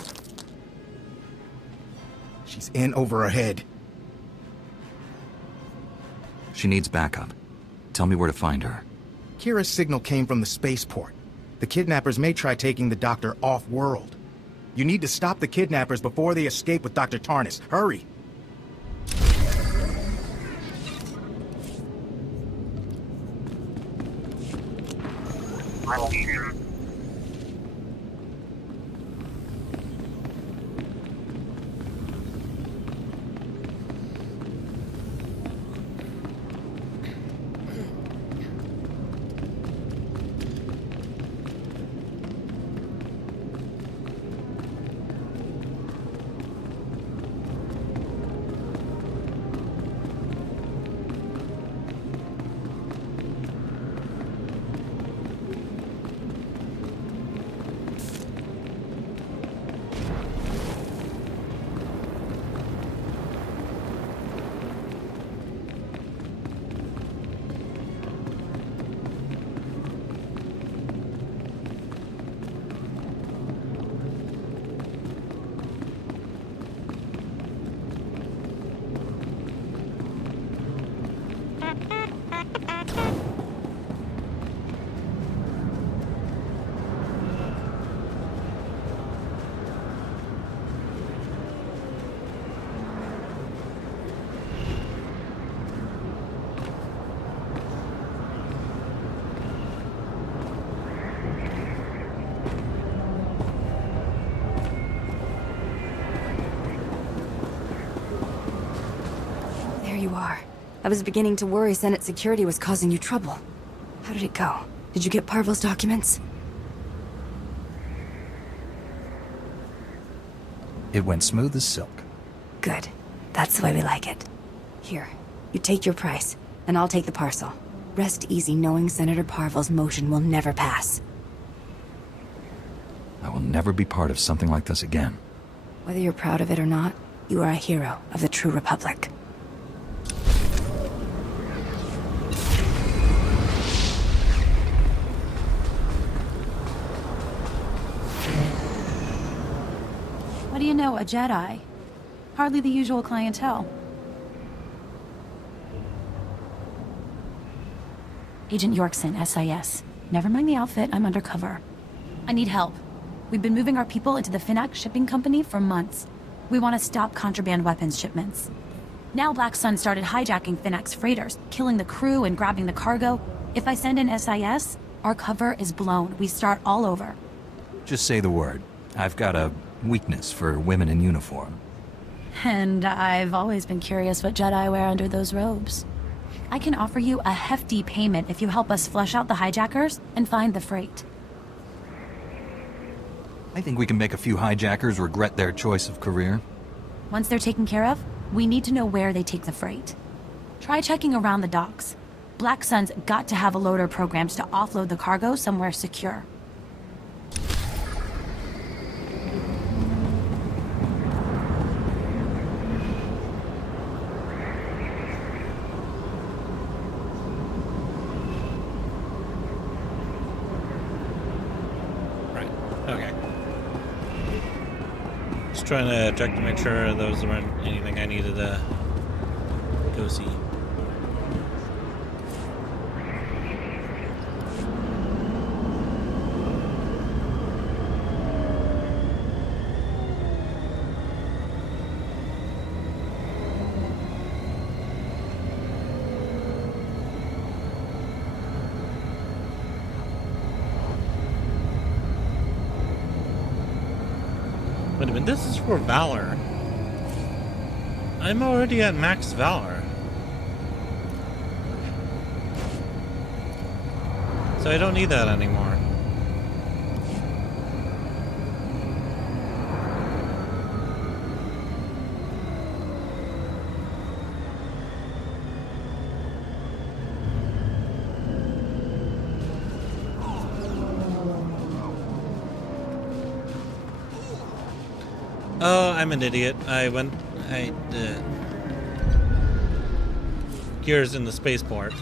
She's in over her head. She needs backup. Tell me where to find her. Kira's signal came from the spaceport. The kidnappers may try taking the doctor off-world. You need to stop the kidnappers before they escape with Dr. Tarnis. Hurry! You are. I was beginning to worry Senate security was causing you trouble. How did it go? Did you get Parville's documents? It went smooth as silk. Good. That's the way we like it. Here, you take your price, and I'll take the parcel. Rest easy knowing Senator Parville's motion will never pass. I will never be part of something like this again. Whether you're proud of it or not, you are a hero of the true Republic. What do you know, a Jedi? Hardly the usual clientele. Agent Yorkson, SIS. Never mind the outfit, I'm undercover. I need help. We've been moving our people into the Finnac shipping company for months. We want to stop contraband weapons shipments. Now Black Sun started hijacking Finnac's freighters, killing the crew and grabbing the cargo. If I send in SIS, our cover is blown. We start all over. Just say the word. I've got a weakness for women in uniform. And I've always been curious what Jedi wear under those robes. I can offer you a hefty payment if you help us flush out the hijackers and find the freight. I think we can make a few hijackers regret their choice of career. Once they're taken care of, we need to know where they take the freight. Try checking around the docks. Black Sun's got to have a loader programs to offload the cargo somewhere secure. Trying to check to make sure those weren't anything I needed to go see. Wait a minute, this is for Valor. I'm already at max valor. So I don't need that anymore. Oh, I'm an idiot. Gears in the spaceport.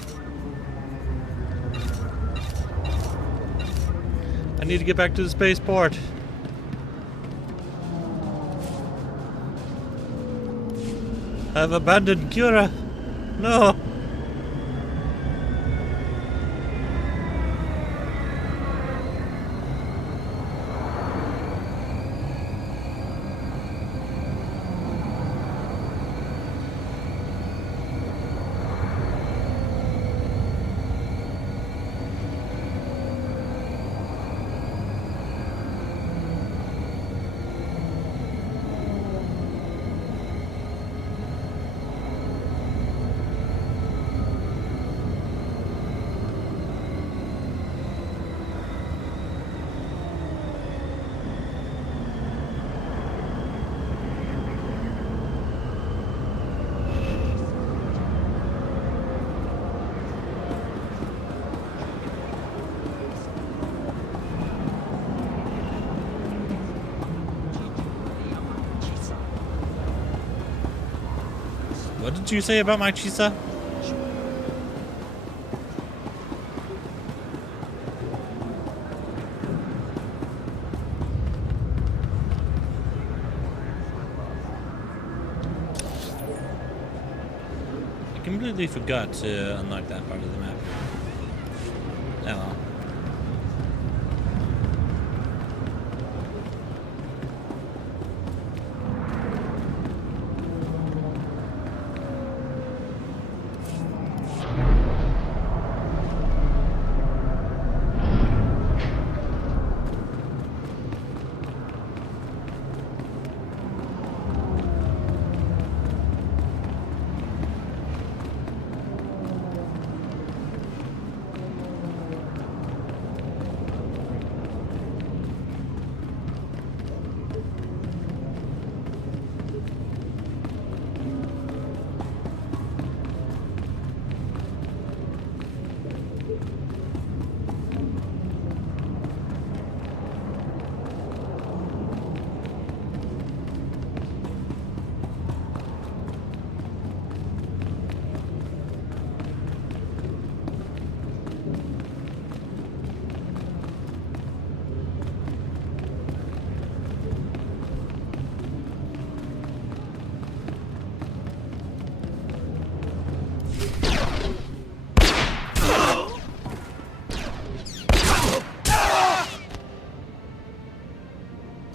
I need to get back to the spaceport. I've abandoned Cura. No. What did you say about my Chisa? I completely forgot to unlock that part of the map. Oh well.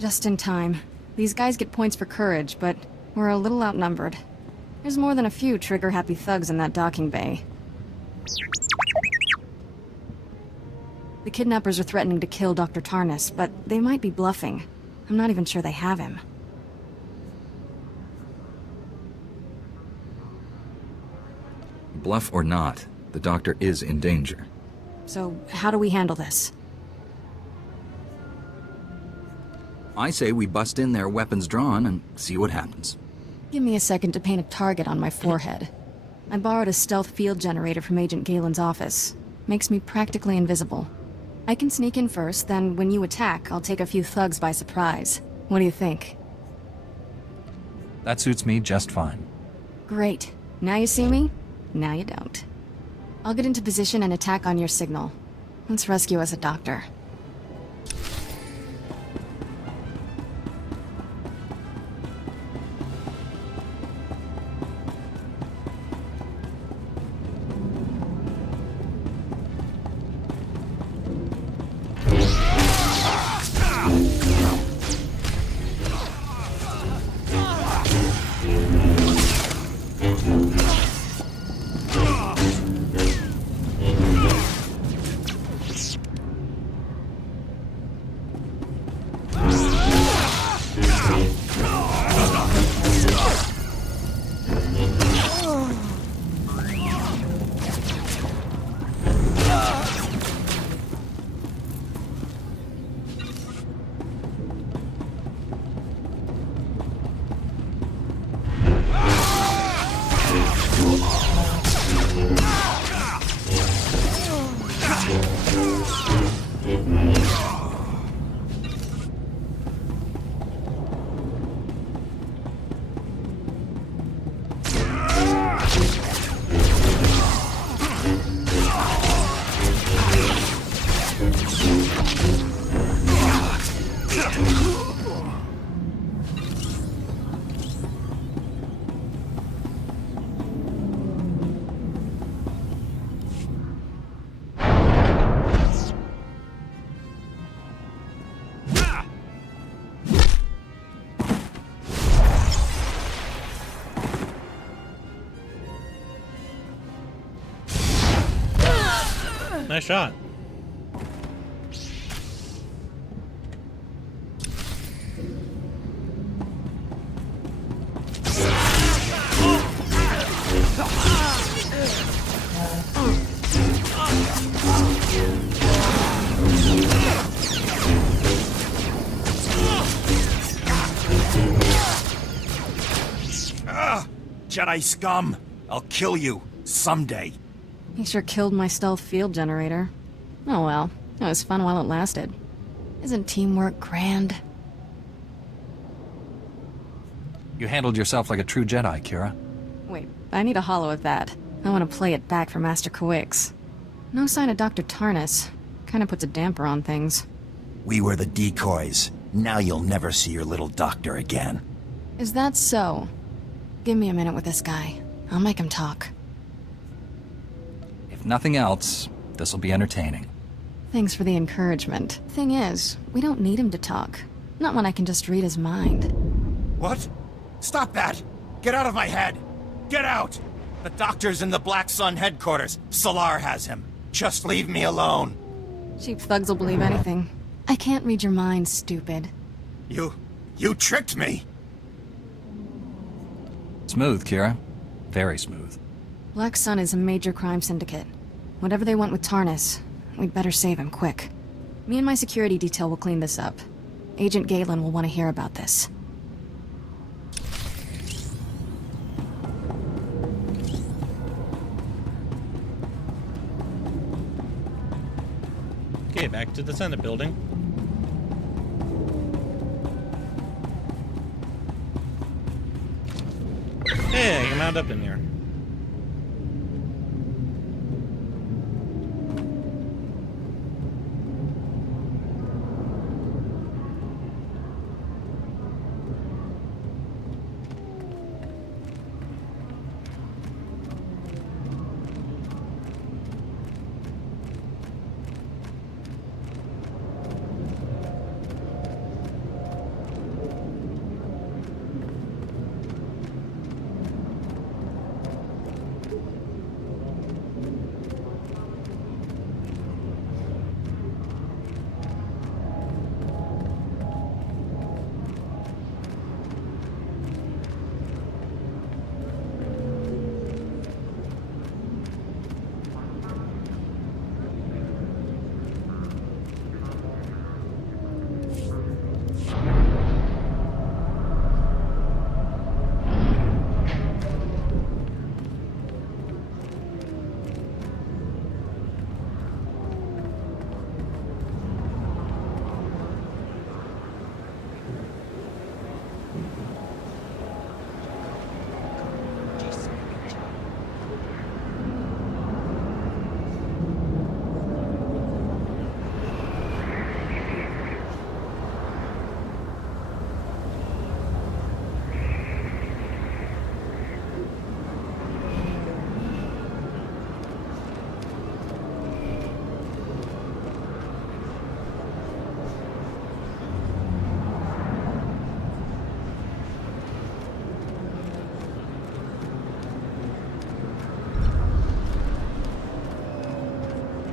Just in time. These guys get points for courage, but we're a little outnumbered. There's more than a few trigger-happy thugs in that docking bay. The kidnappers are threatening to kill Dr. Tarnus, but they might be bluffing. I'm not even sure they have him. Bluff or not, the doctor is in danger. So, how do we handle this? I say we bust in there, weapons drawn, and see what happens. Give me a second to paint a target on my forehead. I borrowed a stealth field generator from Agent Galen's office. Makes me practically invisible. I can sneak in first, then when you attack, I'll take a few thugs by surprise. What do you think? That suits me just fine. Great. Now you see me? Now you don't. I'll get into position and attack on your signal. Let's rescue us a doctor. Nice shot. Jedi scum! I'll kill you someday. He sure killed my stealth field generator. Oh well, it was fun while it lasted. Isn't teamwork grand? You handled yourself like a true Jedi, Kira. Wait, I need a holo of that. I want to play it back for Master Kawix. No sign of Dr. Tarnus. Kinda puts a damper on things. We were the decoys. Now you'll never see your little doctor again. Is that so? Give me a minute with this guy. I'll make him talk. If nothing else, this'll be entertaining. Thanks for the encouragement. Thing is, we don't need him to talk. Not when I can just read his mind. What? Stop that! Get out of my head! Get out! The doctor's in the Black Sun headquarters. Solar has him. Just leave me alone. Cheap thugs will believe anything. I can't read your mind, stupid. You tricked me! Smooth, Kira. Very smooth. Black Sun is a major crime syndicate. Whatever they want with Tarnus, we'd better save him quick. Me and my security detail will clean this up. Agent Galen will want to hear about this. Okay, back to the Senate building. Hey, I can mount up in here.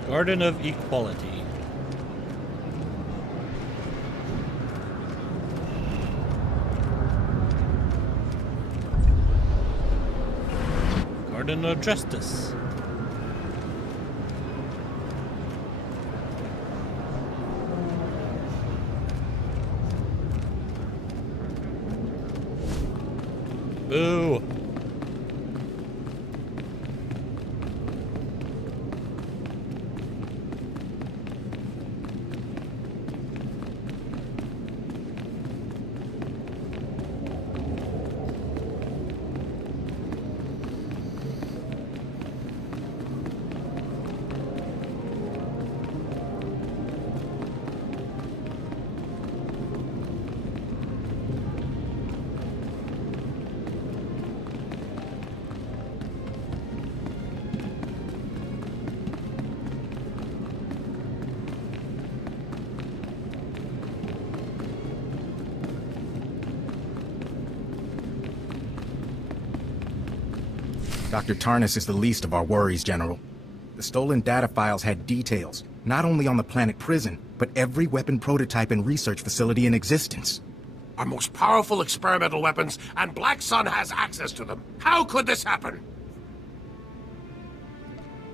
Garden of Equality. Garden of Justice. Boo! Dr. Tarnus is the least of our worries, General. The stolen data files had details, not only on the planet prison, but every weapon prototype and research facility in existence. Our most powerful experimental weapons, and Black Sun has access to them. How could this happen?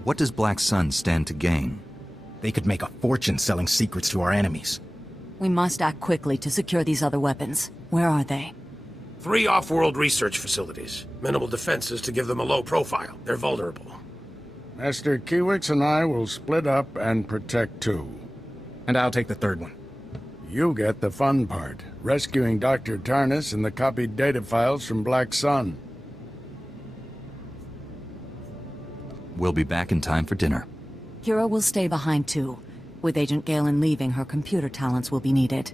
What does Black Sun stand to gain? They could make a fortune selling secrets to our enemies. We must act quickly to secure these other weapons. Where are they? 3 off-world research facilities. Minimal defenses to give them a low profile. They're vulnerable. Master Kiewix and I will split up and protect 2. And I'll take the third one. You get the fun part, rescuing Dr. Tarnus and the copied data files from Black Sun. We'll be back in time for dinner. Kira will stay behind too. With Agent Galen leaving, her computer talents will be needed.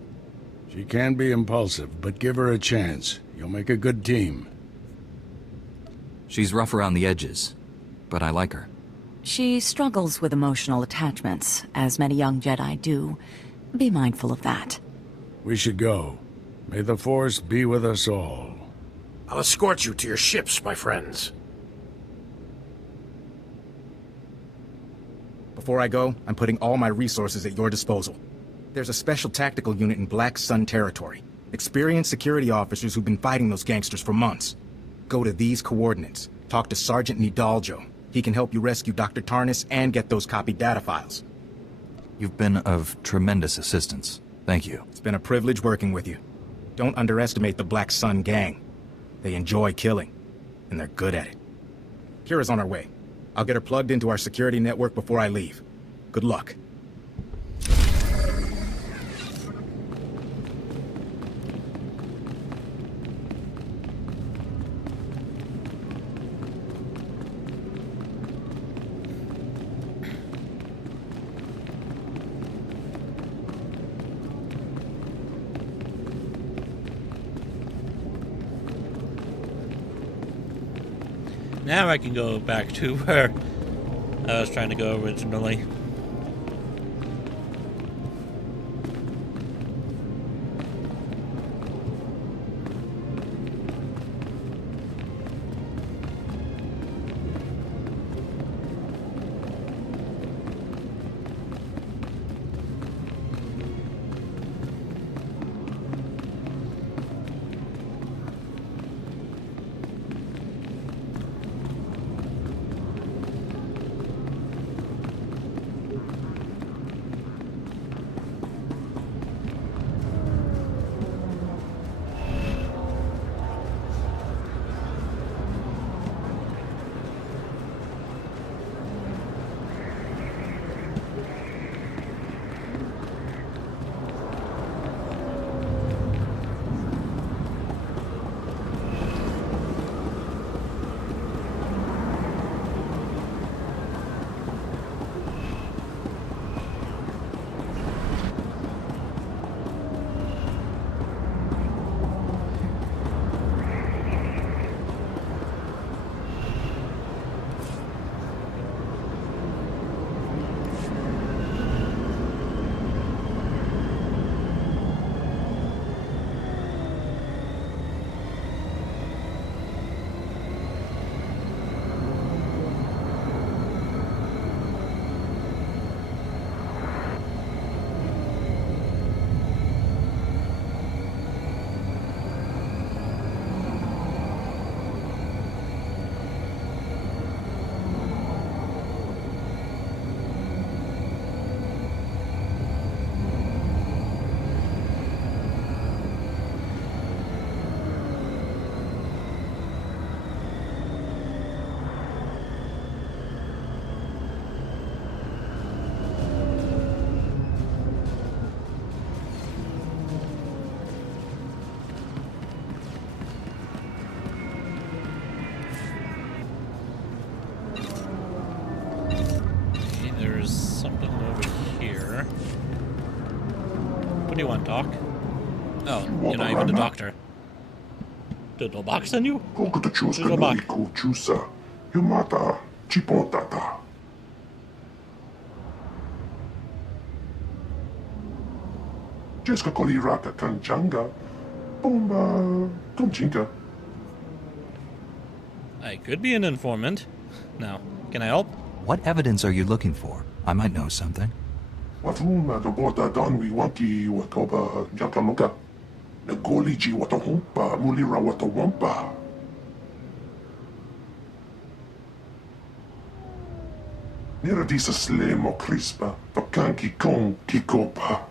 She can be impulsive, but give her a chance. You'll make a good team. She's rough around the edges, but I like her. She struggles with emotional attachments, as many young Jedi do. Be mindful of that. We should go. May the Force be with us all. I'll escort you to your ships, my friends. Before I go, I'm putting all my resources at your disposal. There's a special tactical unit in Black Sun territory. Experienced security officers who've been fighting those gangsters for months. Go to these coordinates. Talk to Sergeant Nidaljo. He can help you rescue Dr. Tarnus and get those copied data files. You've been of tremendous assistance. Thank you. It's been a privilege working with you. Don't underestimate the Black Sun gang. They enjoy killing, and they're good at it. Kira's on her way. I'll get her plugged into our security network before I leave. Good luck. Now I can go back to where I was trying to go originally. What do you want, Doc? Oh, you're not even the doctor. Did the box send you? There's a box. Yumata Chipotata. Jeska Koliraka Kanchanga. Bomba Tomchinka. I could be an informant. Now, can I help? What evidence are you looking for? I might know something. Watuma to bota donwi wanki watoba jakamuka. Nagoliji watahumpa mulira watawampa. Niradisa slemo crispa, tokanki kon kikopa.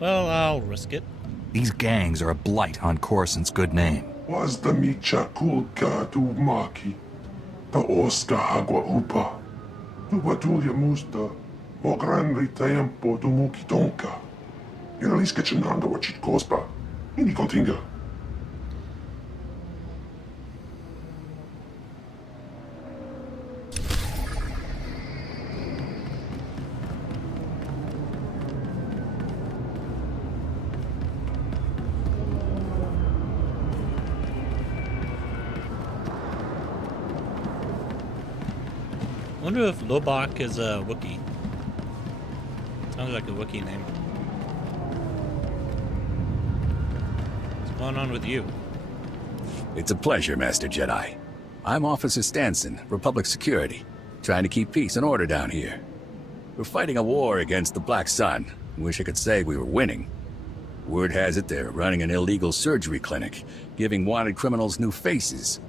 Well, I'll risk it. These gangs are a blight on Coruscant's good name. Was the micha kulka tu maki, ta oska agua upa, tu batulia musta, mo grande tempo tu muki tonka. Iraliska chinanga wachit kospa, ini kontinga. I wonder if Lobak is a Wookiee. Sounds like a Wookiee name. What's going on with you? It's a pleasure, Master Jedi. I'm Officer Stanson, Republic Security, trying to keep peace and order down here. We're fighting a war against the Black Sun. Wish I could say we were winning. Word has it they're running an illegal surgery clinic, giving wanted criminals new faces.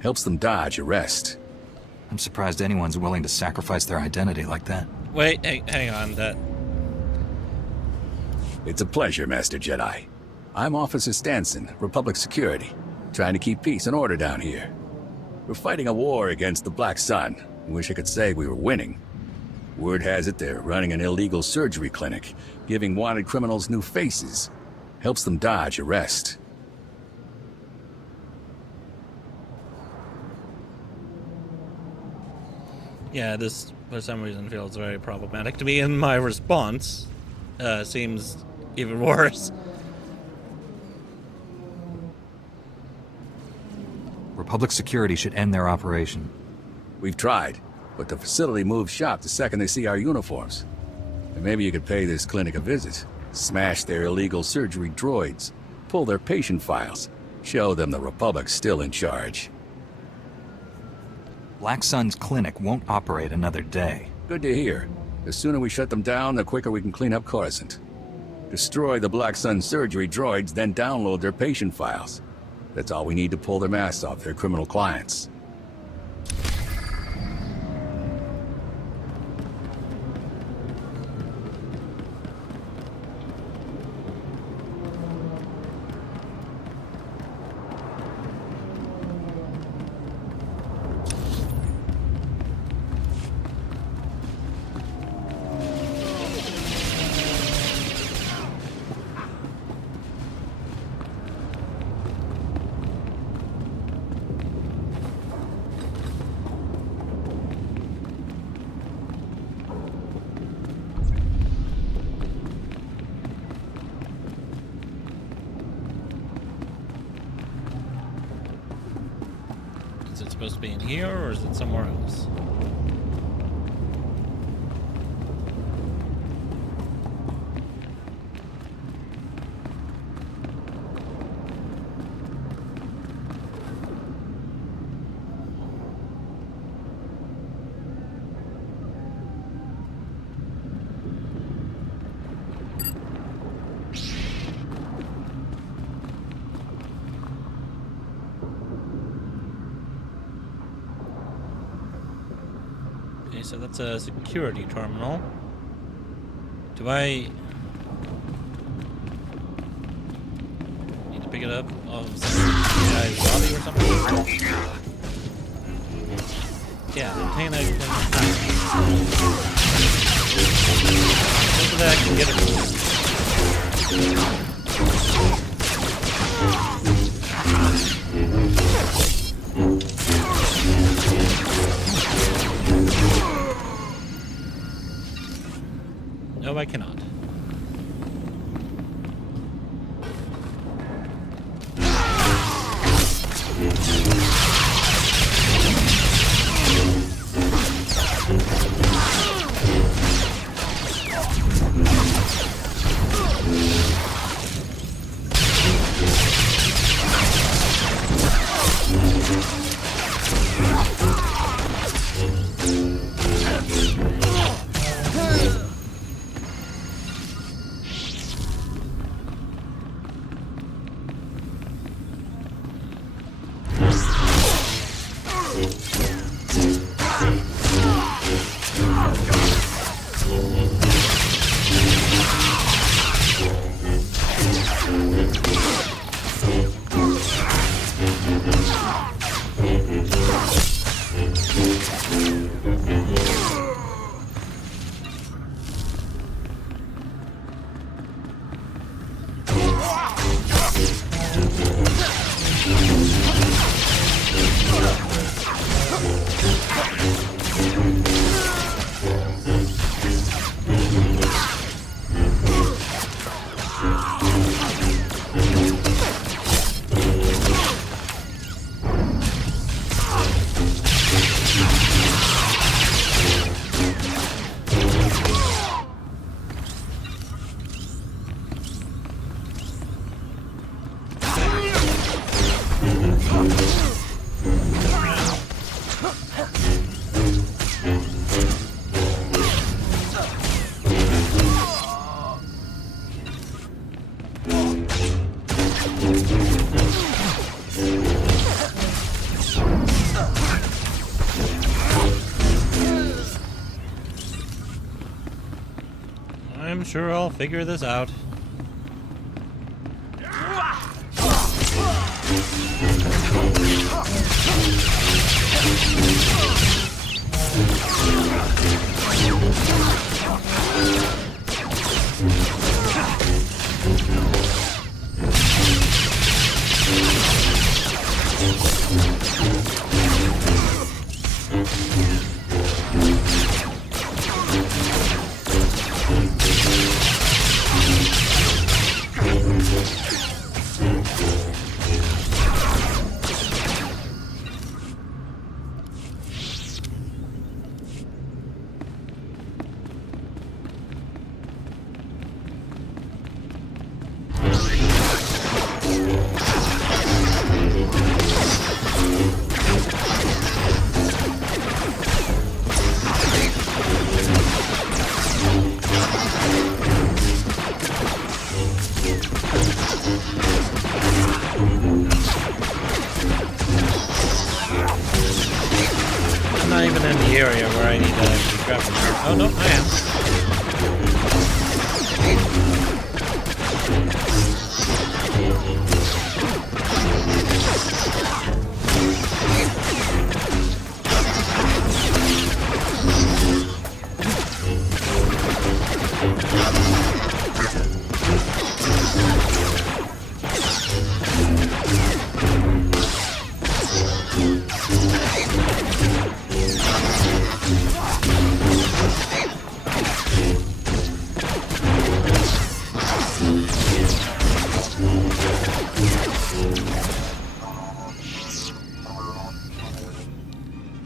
Helps them dodge arrest. I'm surprised anyone's willing to sacrifice their identity like that. Wait, hang on, that... It's a pleasure, Master Jedi. I'm Officer Stanson, Republic Security, trying to keep peace and order down here. We're fighting a war against the Black Sun. Wish I could say we were winning. Word has it they're running an illegal surgery clinic, giving wanted criminals new faces. Helps them dodge arrest. Yeah, this, for some reason, feels very problematic to me, and my response seems even worse. Republic Security should end their operation. We've tried, but the facility moves shop the second they see our uniforms. And maybe you could pay this clinic a visit, smash their illegal surgery droids, pull their patient files, show them the Republic's still in charge. Black Sun's clinic won't operate another day. Good to hear. The sooner we shut them down, the quicker we can clean up Coruscant. Destroy the Black Sun surgery droids, then download their patient files. That's all we need to pull their masks off their criminal clients. Is it supposed to be in here, or is it somewhere else? So that's a security terminal. Do I need to pick it up off some guy's body or something? Yeah, obtain a so that I can get No, I cannot. sure I'll figure this out. I'm not even in the area where I need to grab them. Oh no, I am.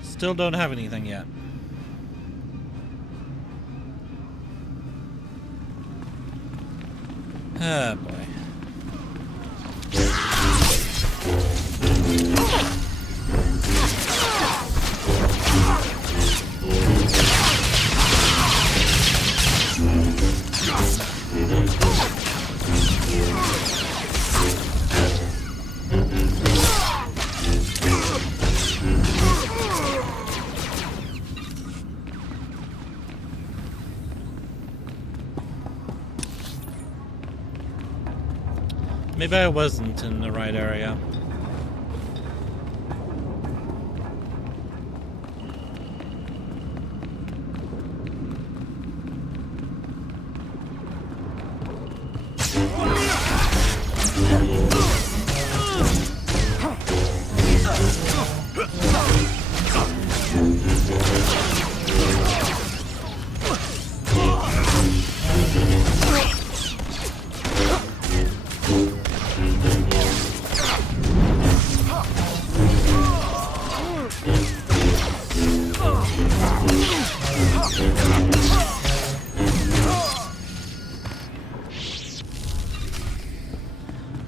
Still don't have anything yet. Ah, boy. Maybe I wasn't in the right area.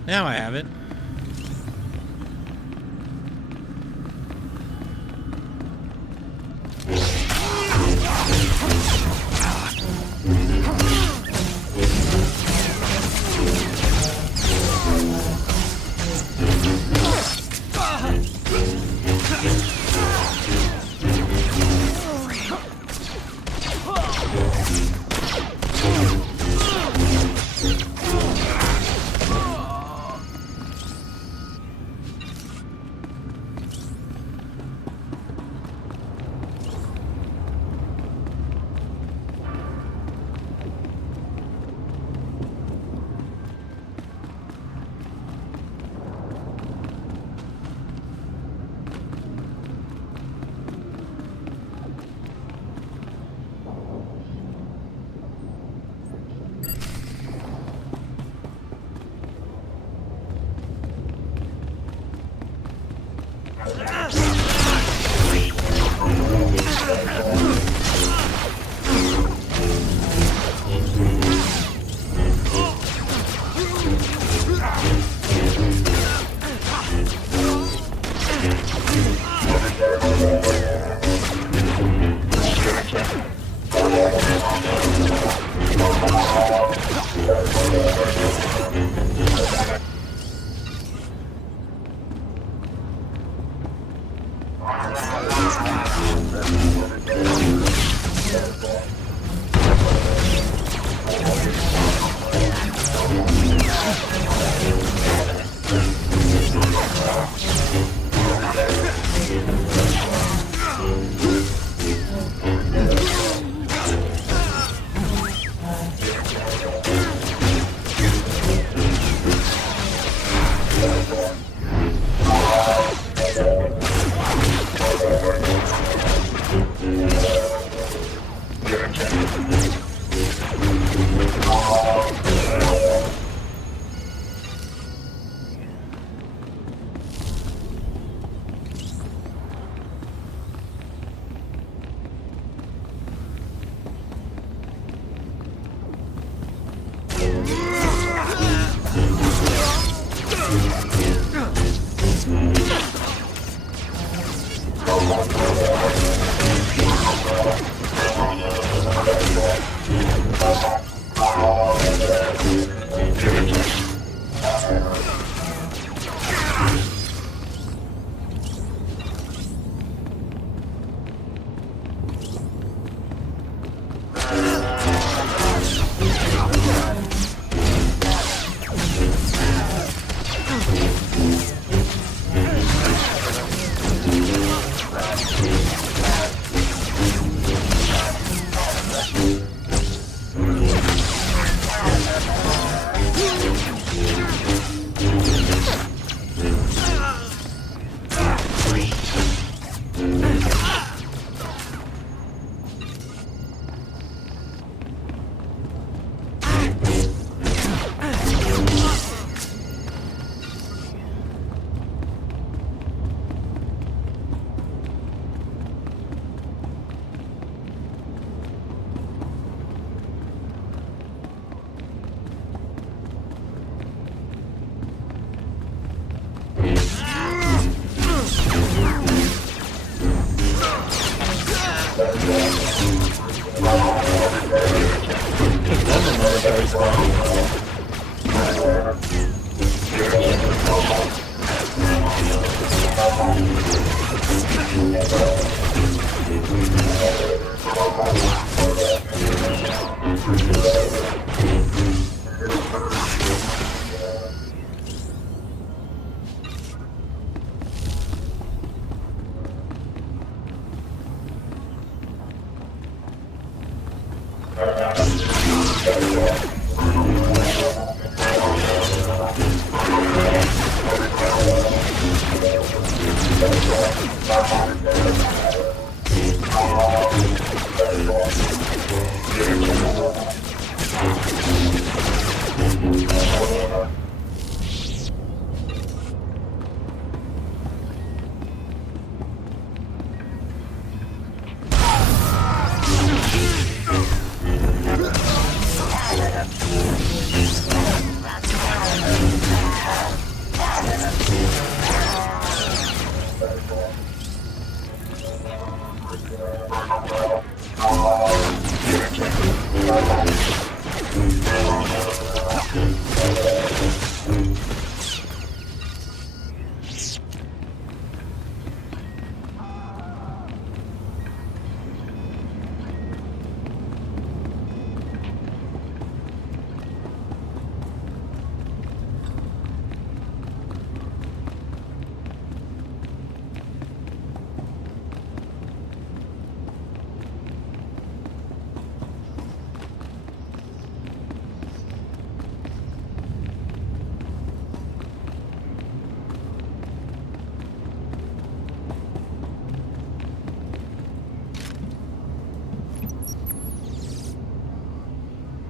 Now I have it.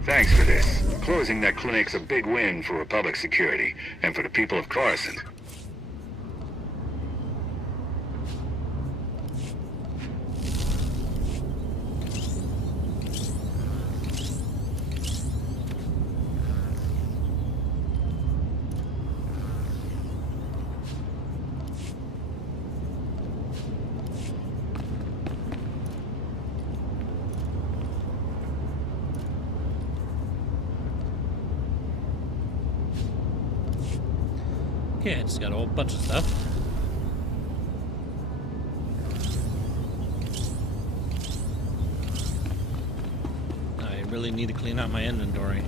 Thanks for this. Closing that clinic's a big win for Republic security, and for the people of Coruscant. Okay, I just got a whole bunch of stuff. I really need to clean out my inventory.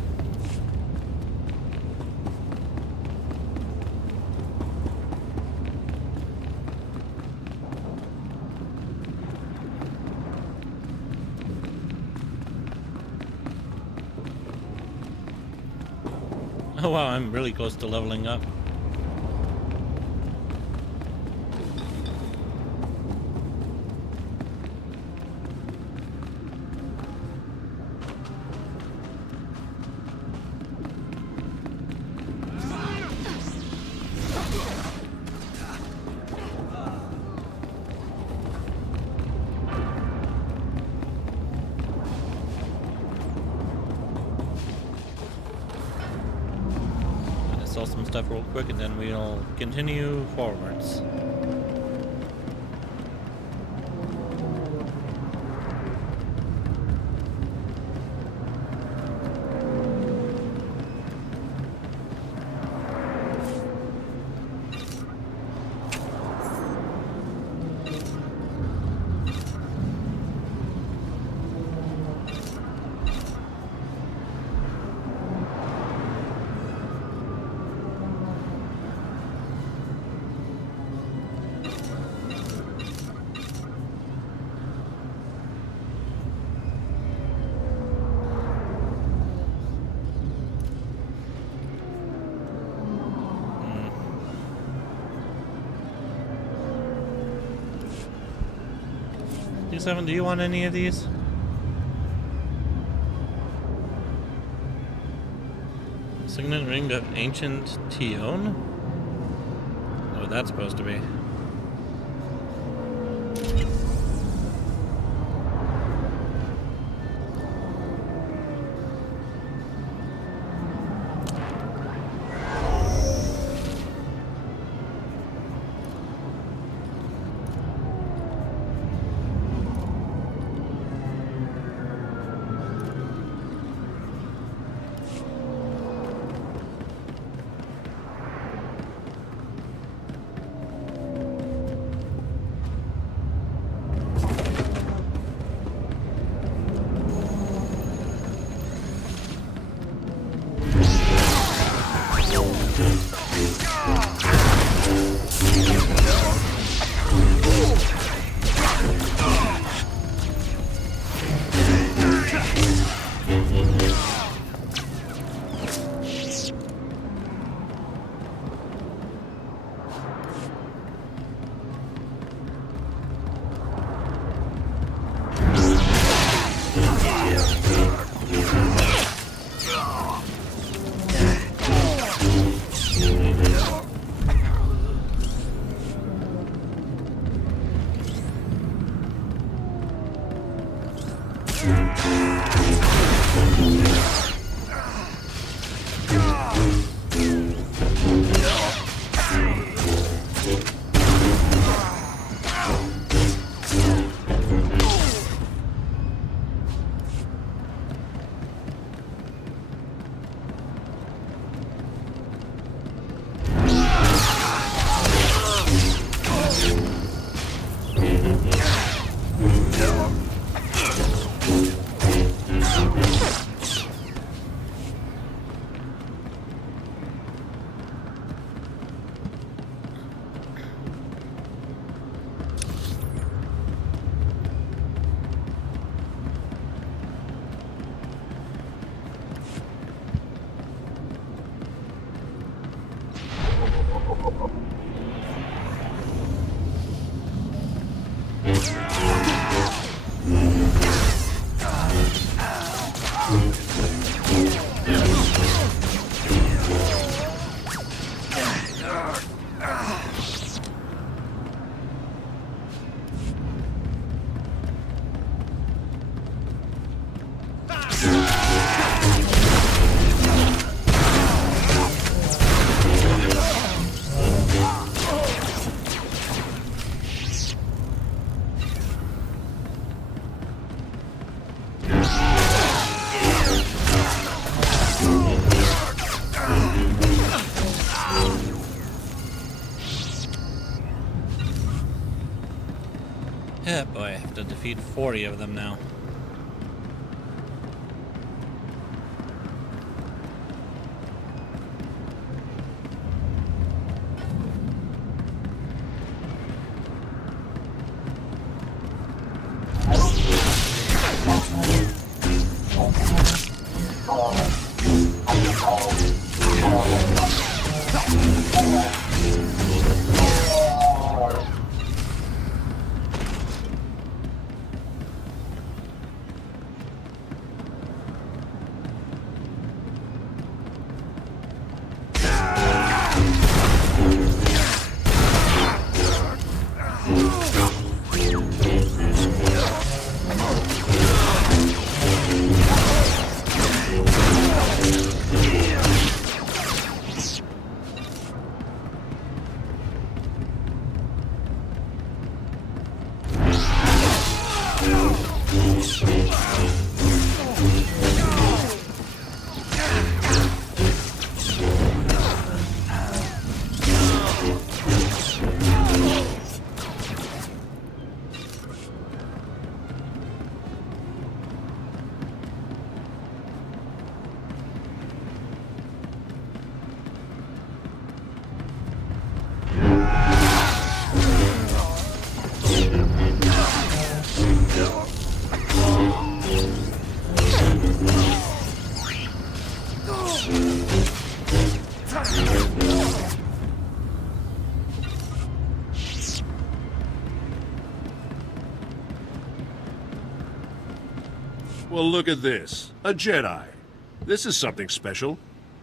Oh wow, I'm really close to leveling up. Sell some stuff real quick and then we'll continue forwards. D7, do you want any of these? Signet Ring of Ancient Tion? What that's supposed to be? Yeah, boy, I have to defeat 40 of them now. Well, look at this. A Jedi. This is something special.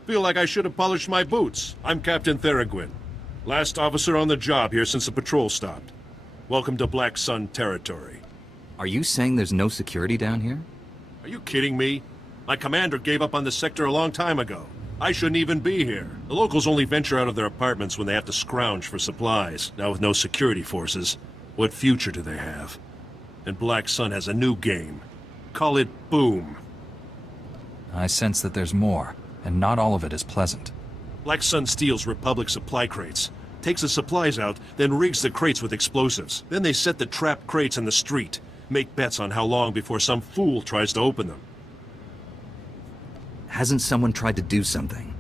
Feel like I should have polished my boots. I'm Captain Theraguin. Last officer on the job here since the patrol stopped. Welcome to Black Sun territory. Are you saying there's no security down here? Are you kidding me? My commander gave up on the sector a long time ago. I shouldn't even be here. The locals only venture out of their apartments when they have to scrounge for supplies. Now with no security forces, what future do they have? And Black Sun has a new game. Call it Boom. I sense that there's more, and not all of it is pleasant. Black Sun steals Republic supply crates, takes the supplies out, then rigs the crates with explosives. Then they set the trapped crates in the street, make bets on how long before some fool tries to open them. Hasn't someone tried to do something?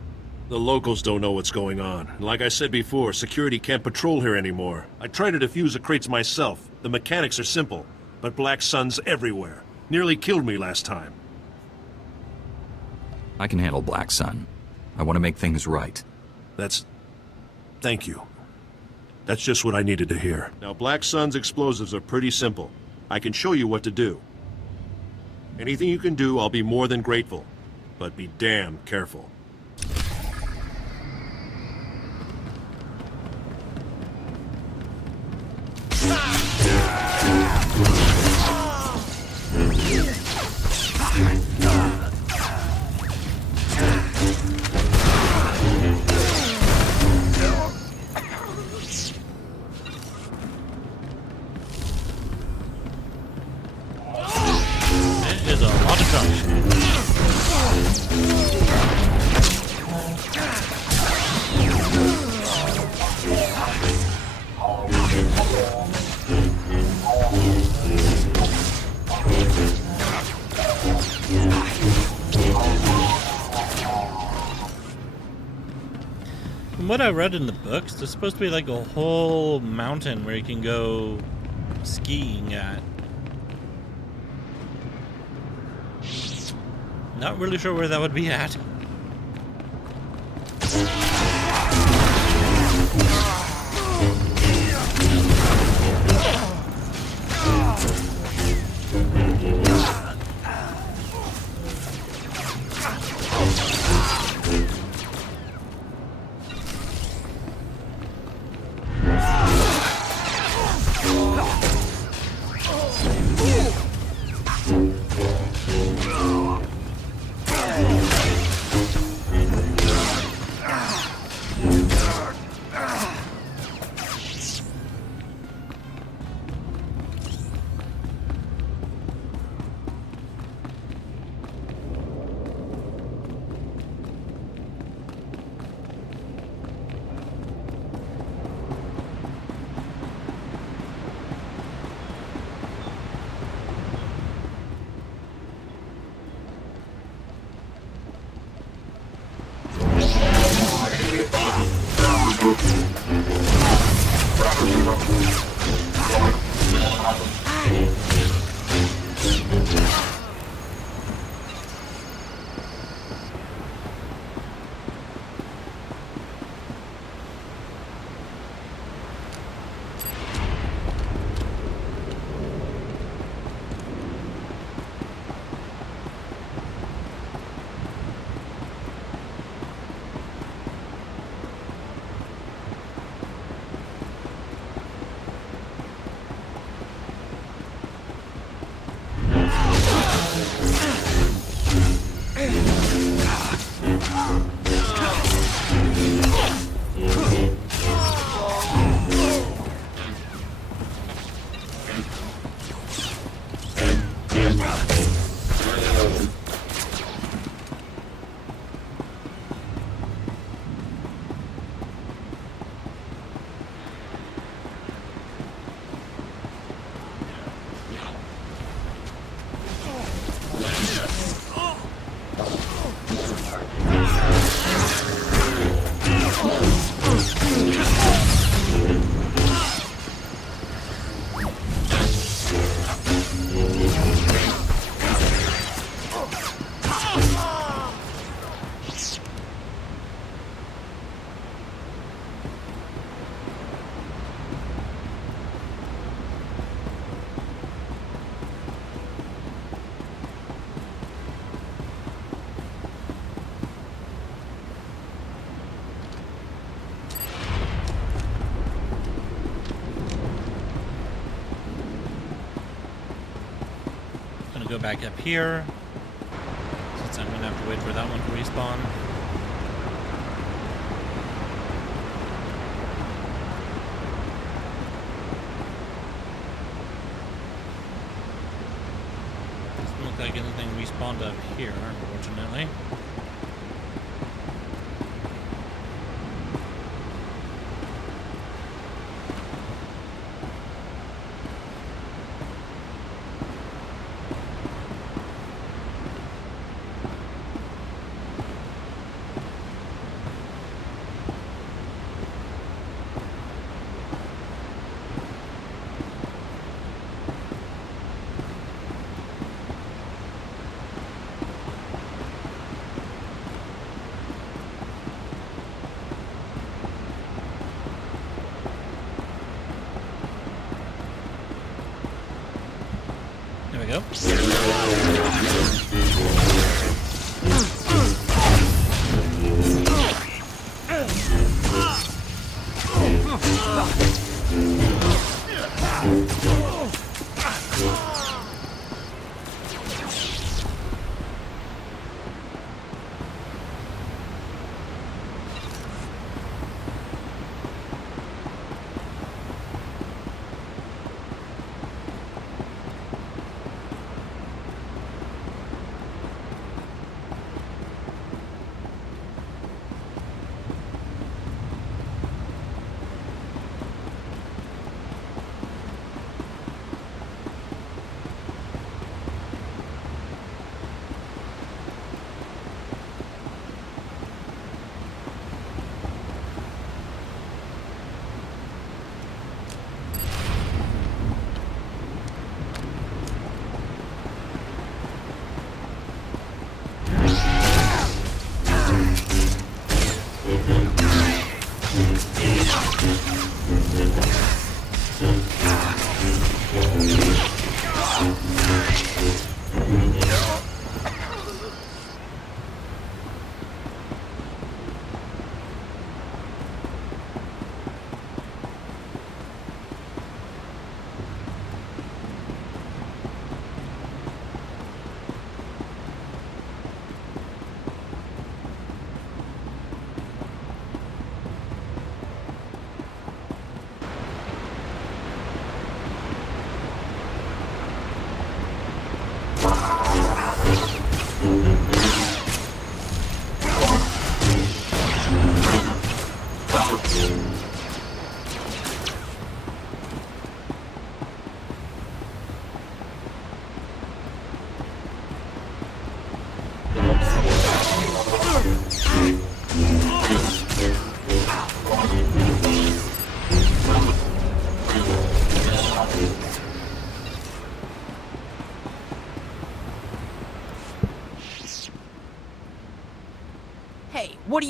The locals don't know what's going on. And like I said before, security can't patrol here anymore. I tried to defuse the crates myself. The mechanics are simple, but Black Sun's everywhere. Nearly killed me last time. I can handle Black Sun. I want to make things right. Thank you. That's just what I needed to hear. Now, Black Sun's explosives are pretty simple. I can show you what to do. Anything you can do, I'll be more than grateful. But be damn careful. There's a lot of junk. From what I read in the books, there's supposed to be like a whole mountain where you can go skiing at. Not really sure where that would be at. Go back up here, since I'm gonna have to wait for that one to respawn. Doesn't look like anything respawned up here, unfortunately. There we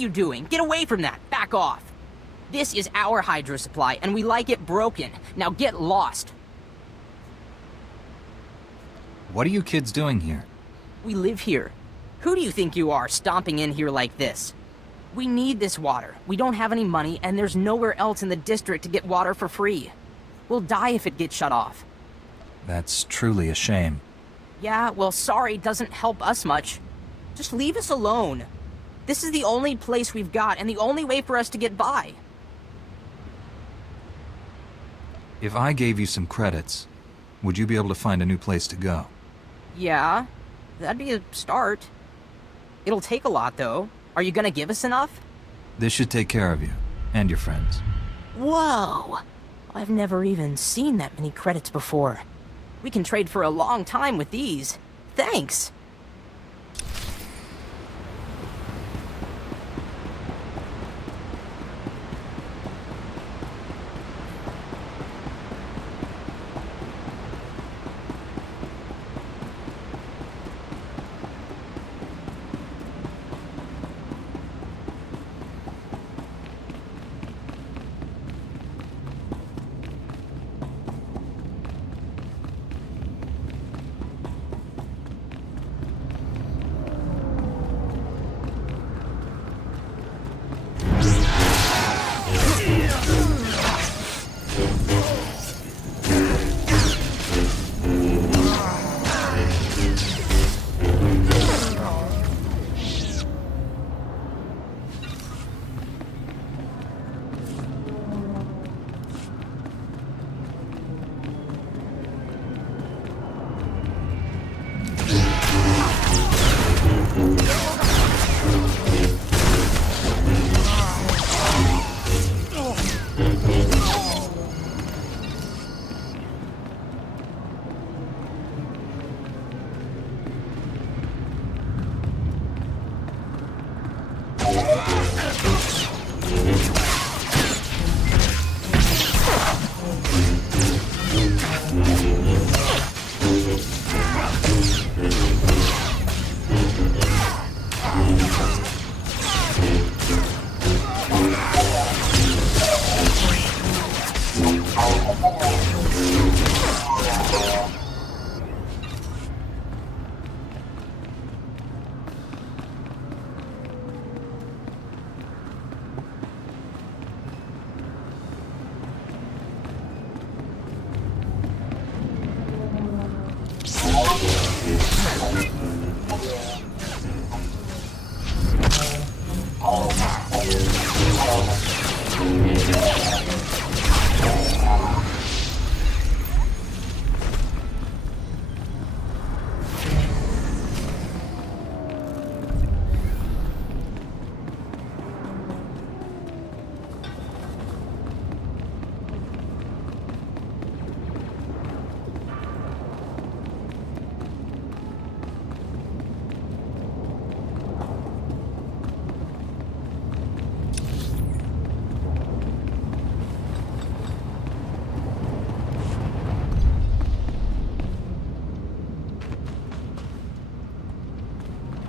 you doing? Get away from that. Back off. This is our hydro supply, and we like it broken. Now get lost. What are you kids doing here? We live here. Who do you think you are, stomping in here like this? We need this water. We don't have any money, and there's nowhere else in the district to get water for free. We'll die if it gets shut off. That's truly a shame. Yeah, well, sorry doesn't help us much. Just leave us alone. This is the only place we've got, and the only way for us to get by. If I gave you some credits, would you be able to find a new place to go? Yeah, that'd be a start. It'll take a lot, though. Are you gonna give us enough? This should take care of you, and your friends. Whoa! I've never even seen that many credits before. We can trade for a long time with these. Thanks!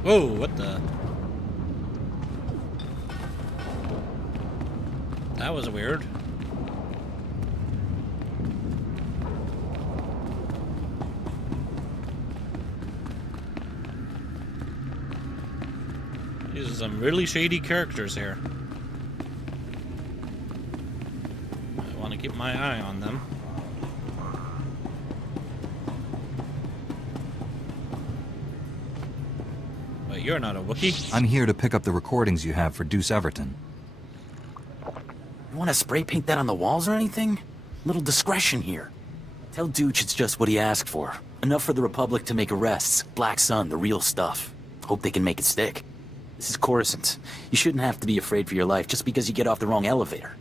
Whoa, what the? That was weird. These are some really shady characters here. I want to keep my eye on them. But you're not a Wookiee. I'm here to pick up the recordings you have for Deuce Everton. You want to spray paint that on the walls or anything? Little discretion here. Tell Dooch it's just what he asked for. Enough for the Republic to make arrests. Black Sun, the real stuff. Hope they can make it stick. This is Coruscant. You shouldn't have to be afraid for your life just because you get off the wrong elevator.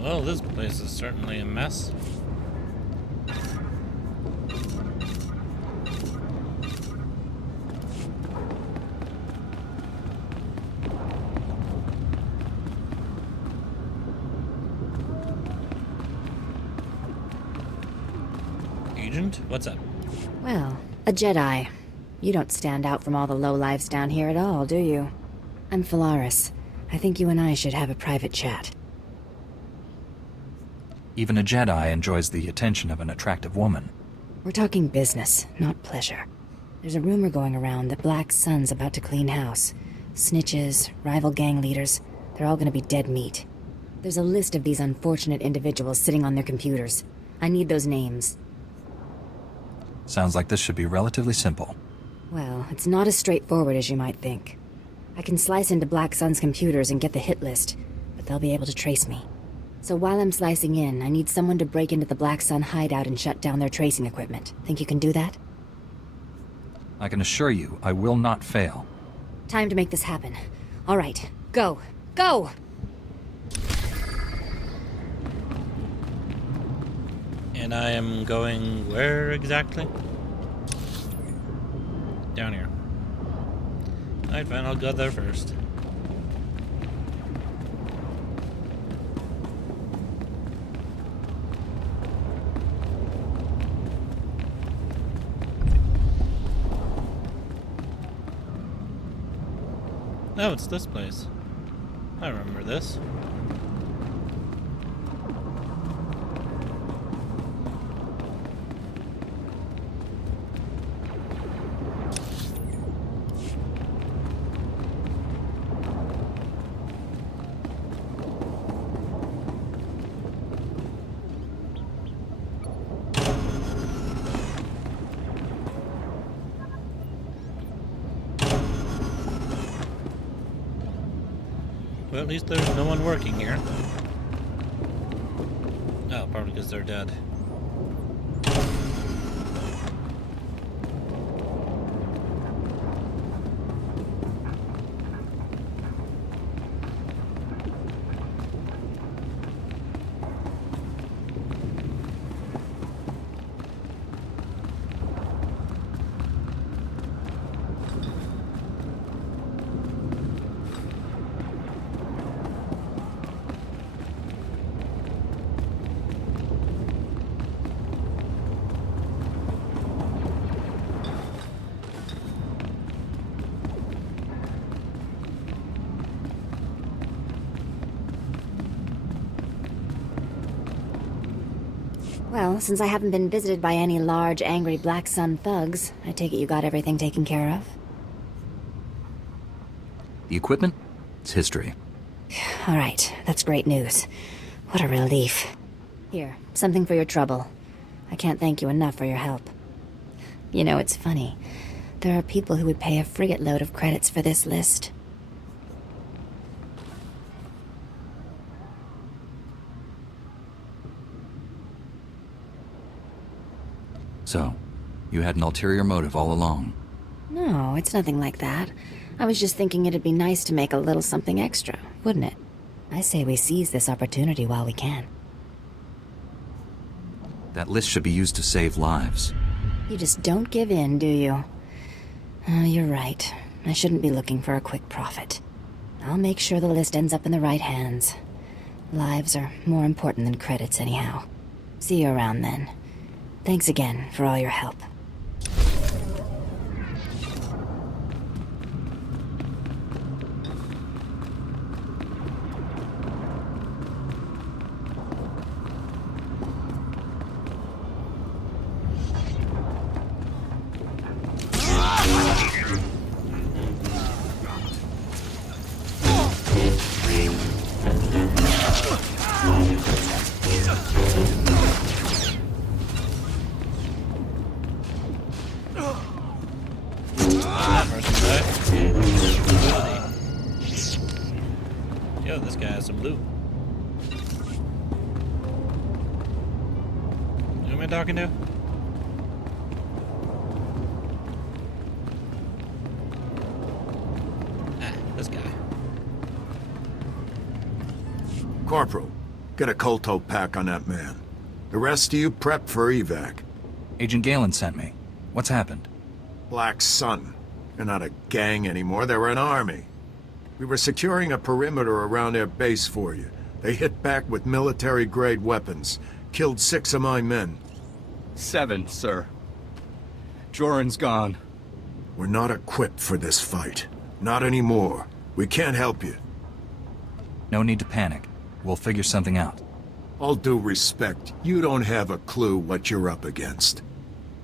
Well, this place is certainly a mess. Agent, what's up? Well, a Jedi. You don't stand out from all the lowlives down here at all, do you? I'm Phalaris. I think you and I should have a private chat. Even a Jedi enjoys the attention of an attractive woman. We're talking business, not pleasure. There's a rumor going around that Black Sun's about to clean house. Snitches, rival gang leaders, they're all gonna be dead meat. There's a list of these unfortunate individuals sitting on their computers. I need those names. Sounds like this should be relatively simple. Well, it's not as straightforward as you might think. I can slice into Black Sun's computers and get the hit list, but they'll be able to trace me. So while I'm slicing in, I need someone to break into the Black Sun hideout and shut down their tracing equipment. Think you can do that? I can assure you, I will not fail. Time to make this happen. All right, go! Go! And I am going where exactly? Down here. Alright, fine, I'll go there first. No, it's this place. I remember this. Well, at least there's no one working here. Oh, probably because they're dead. Well, since I haven't been visited by any large, angry Black Sun thugs, I take it you got everything taken care of? The equipment? It's history. All right, that's great news. What a relief. Here, something for your trouble. I can't thank you enough for your help. You know, it's funny. There are people who would pay a frigate load of credits for this list. So, you had an ulterior motive all along. No, it's nothing like that. I was just thinking it'd be nice to make a little something extra, wouldn't it? I say we seize this opportunity while we can. That list should be used to save lives. You just don't give in, do you? Oh, you're right. I shouldn't be looking for a quick profit. I'll make sure the list ends up in the right hands. Lives are more important than credits anyhow. See you around then. Thanks again for all your help. Yo, this guy has some loot. Who am I talking to? Corporal, get a Colto pack on that man. The rest of you prep for evac. Agent Galen sent me. What's happened? Black Sun. They're not a gang anymore, they're an army. We were securing a perimeter around their base for you. They hit back with military-grade weapons. Killed 6 of my men. 7, sir. Joran's gone. We're not equipped for this fight. Not anymore. We can't help you. No need to panic. We'll figure something out. All due respect, you don't have a clue what you're up against.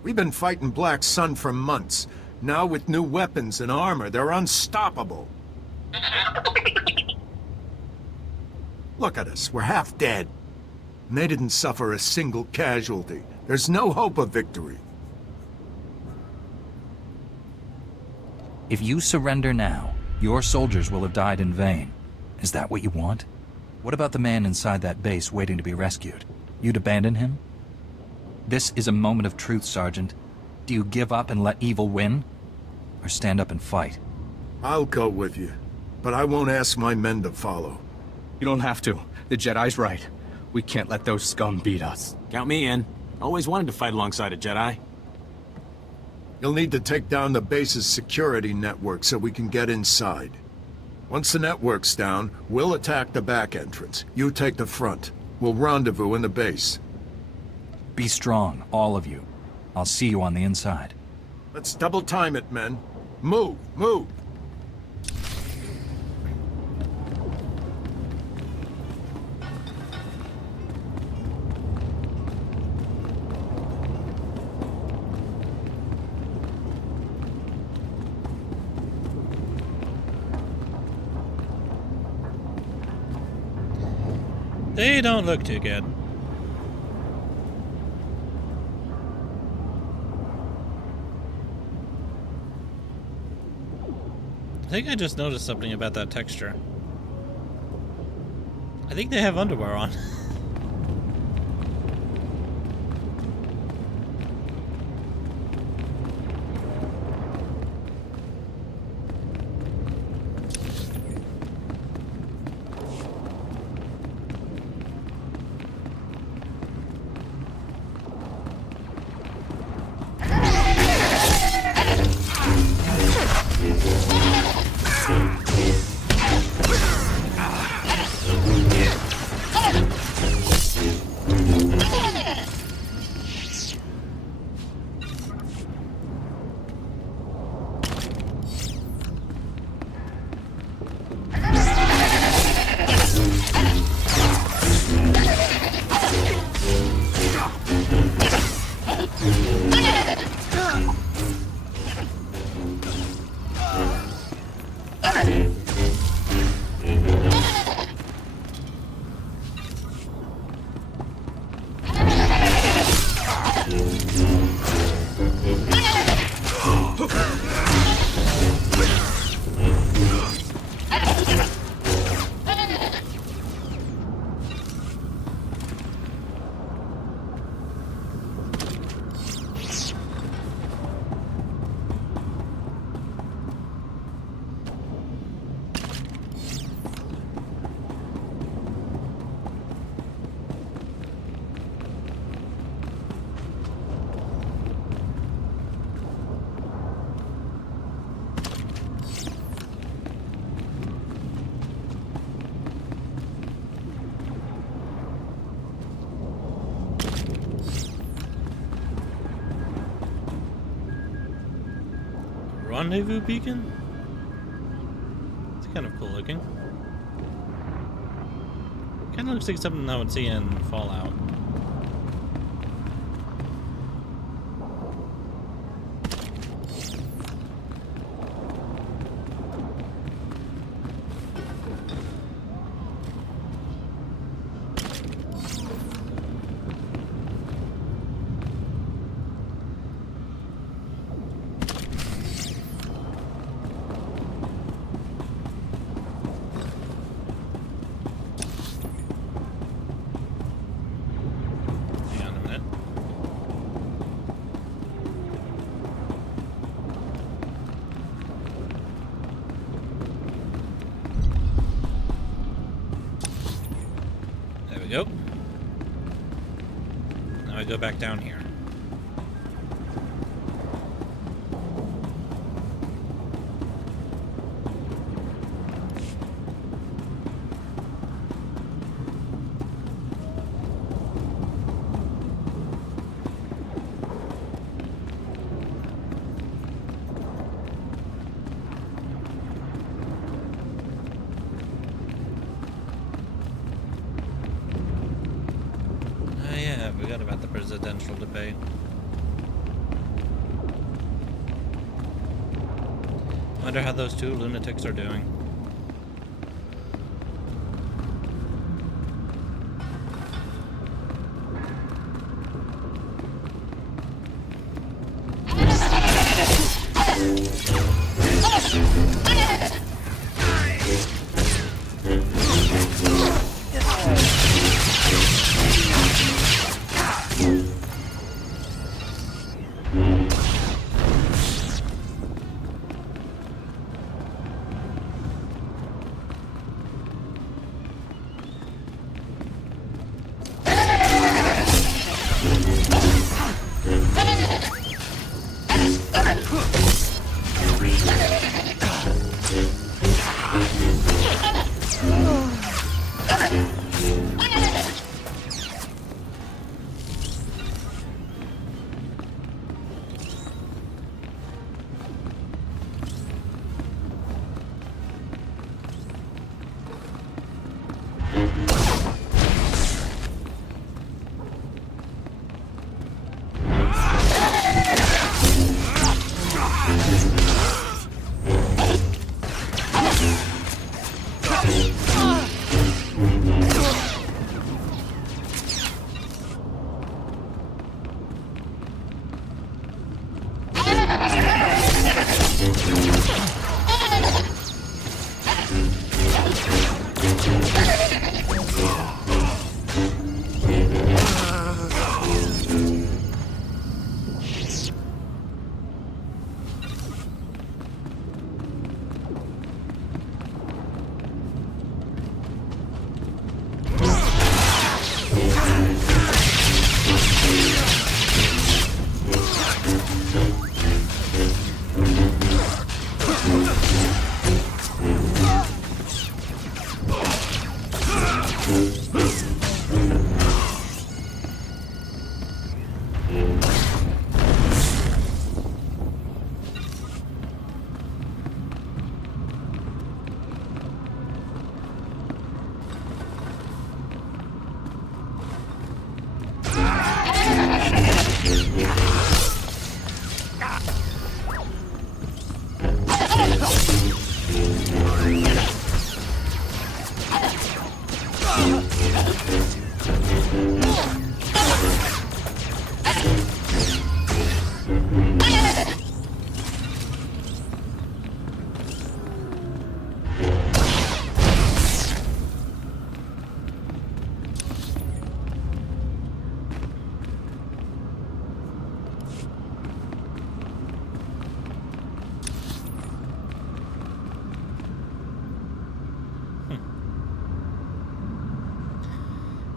We've been fighting Black Sun for months. Now with new weapons and armor, they're unstoppable. Look at us, we're half dead. And they didn't suffer a single casualty. There's no hope of victory. If you surrender now, your soldiers will have died in vain. Is that what you want? What about the man inside that base waiting to be rescued? You'd abandon him? This is a moment of truth, Sergeant. Do you give up and let evil win? Or stand up and fight? I'll go with you, but I won't ask my men to follow. You don't have to. The Jedi's right. We can't let those scum beat us. Count me in. Always wanted to fight alongside a Jedi. You'll need to take down the base's security network so we can get inside. Once the network's down, we'll attack the back entrance. You take the front. We'll rendezvous in the base. Be strong, all of you. I'll see you on the inside. Let's double time it, men. Move, move! They don't look too good. I think I just noticed something about that texture. I think they have underwear on. Rendezvous beacon? It's kind of cool looking. Kind of looks like something I would see in Fallout. I go back down here. Forgot about the presidential debate. Wonder how those two lunatics are doing.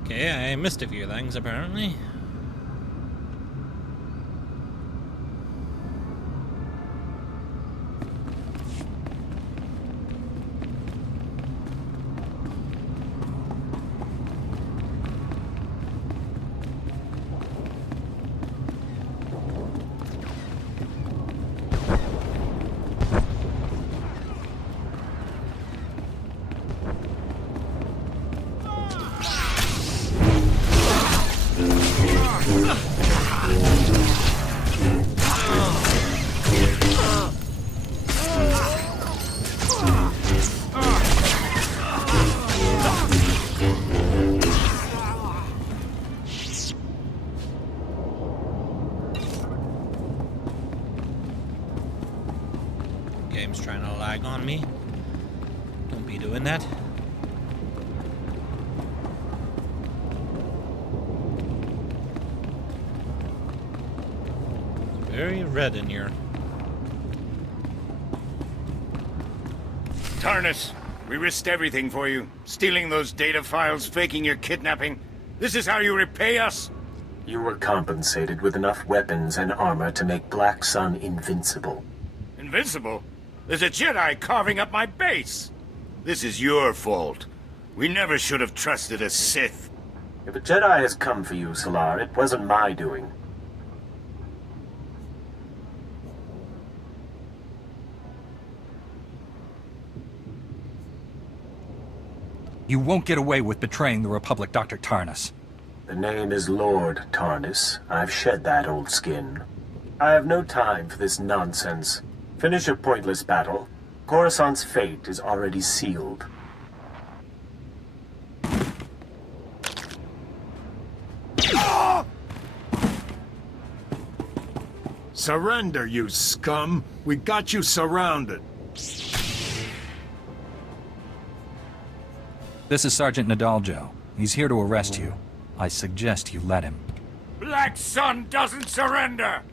Okay, I missed a few things apparently. Game's trying to lag on me. Don't be doing that. It's very red in here. Tarnus, we risked everything for you. Stealing those data files, faking your kidnapping. This is how you repay us? You were compensated with enough weapons and armor to make Black Sun invincible. Invincible? There's a Jedi carving up my base! This is your fault. We never should have trusted a Sith. If a Jedi has come for you, Solar, it wasn't my doing. You won't get away with betraying the Republic, Dr. Tarnus. The name is Lord Tarnus. I've shed that old skin. I have no time for this nonsense. Finish a pointless battle. Coruscant's fate is already sealed. Surrender, you scum! We got you surrounded. This is Sergeant Nadaljo. He's here to arrest you. I suggest you let him. Black Sun doesn't surrender!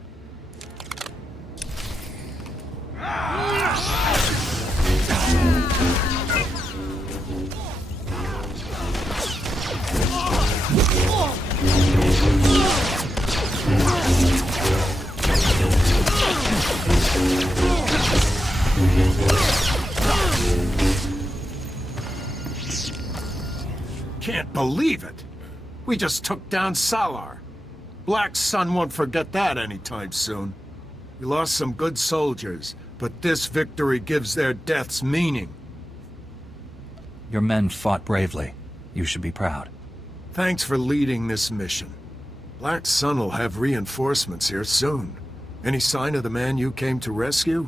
Can't believe it! We just took down Salar. Black Sun won't forget that anytime soon. We lost some good soldiers, but this victory gives their deaths meaning. Your men fought bravely. You should be proud. Thanks for leading this mission. Black Sun will have reinforcements here soon. Any sign of the man you came to rescue?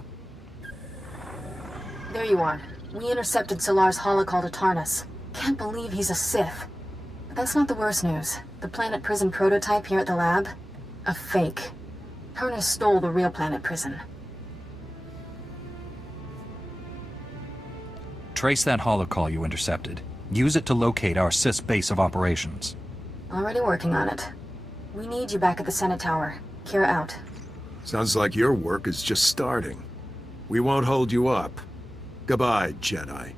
There you are. We intercepted Solar's holocall to Tarnus. Can't believe he's a Sith. But that's not the worst news. The Planet Prison prototype here at the lab? A fake. Tarnus stole the real Planet Prison. Trace that holocall you intercepted. Use it to locate our Sith's base of operations. Already working on it. We need you back at the Senate Tower. Kira out. Sounds like your work is just starting. We won't hold you up. Goodbye, Jedi.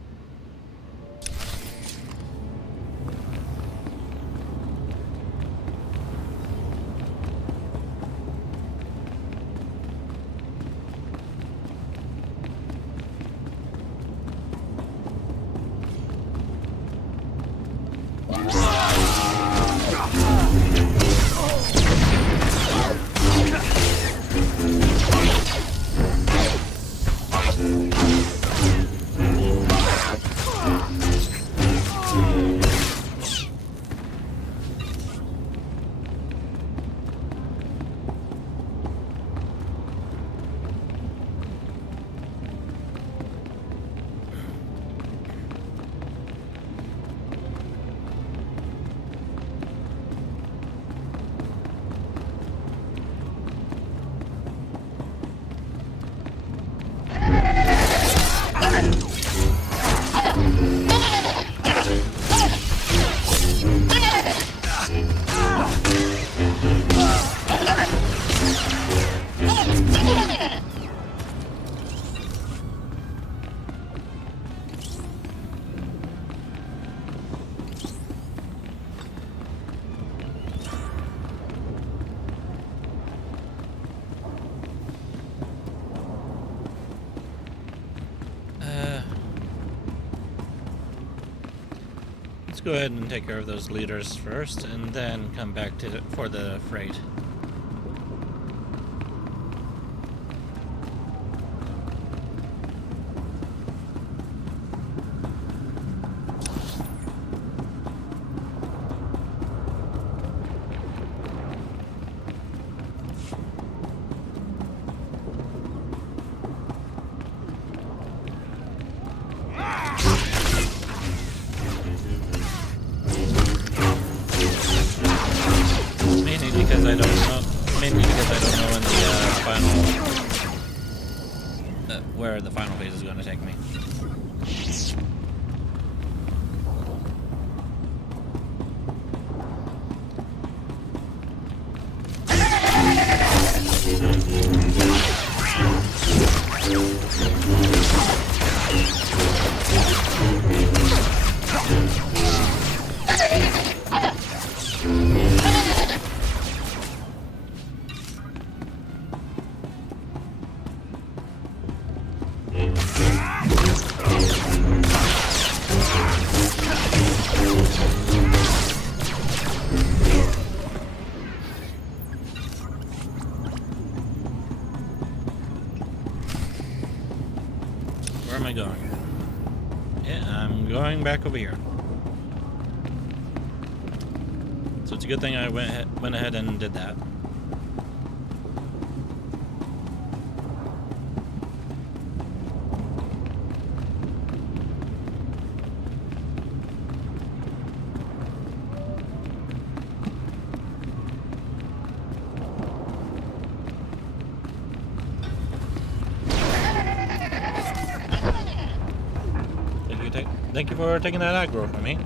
Go ahead and take care of those leaders first, and then come back for the freight. Where the final phase is going to take me. Where am I going? Yeah, I'm going back over here. So it's a good thing I went ahead and did that. Thank you for taking that aggro from me.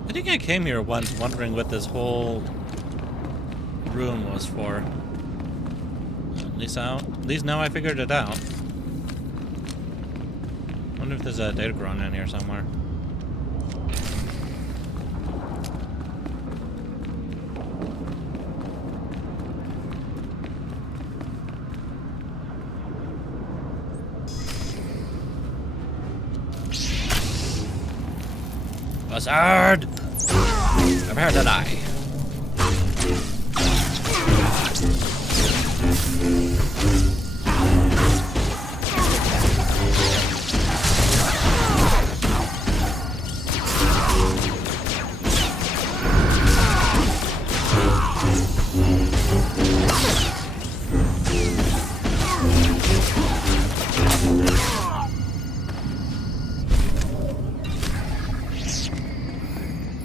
I think I came here once wondering what this whole room was for. At least now I figured it out. Wonder if there's a datacron in here somewhere. Buzzard! Prepare to die.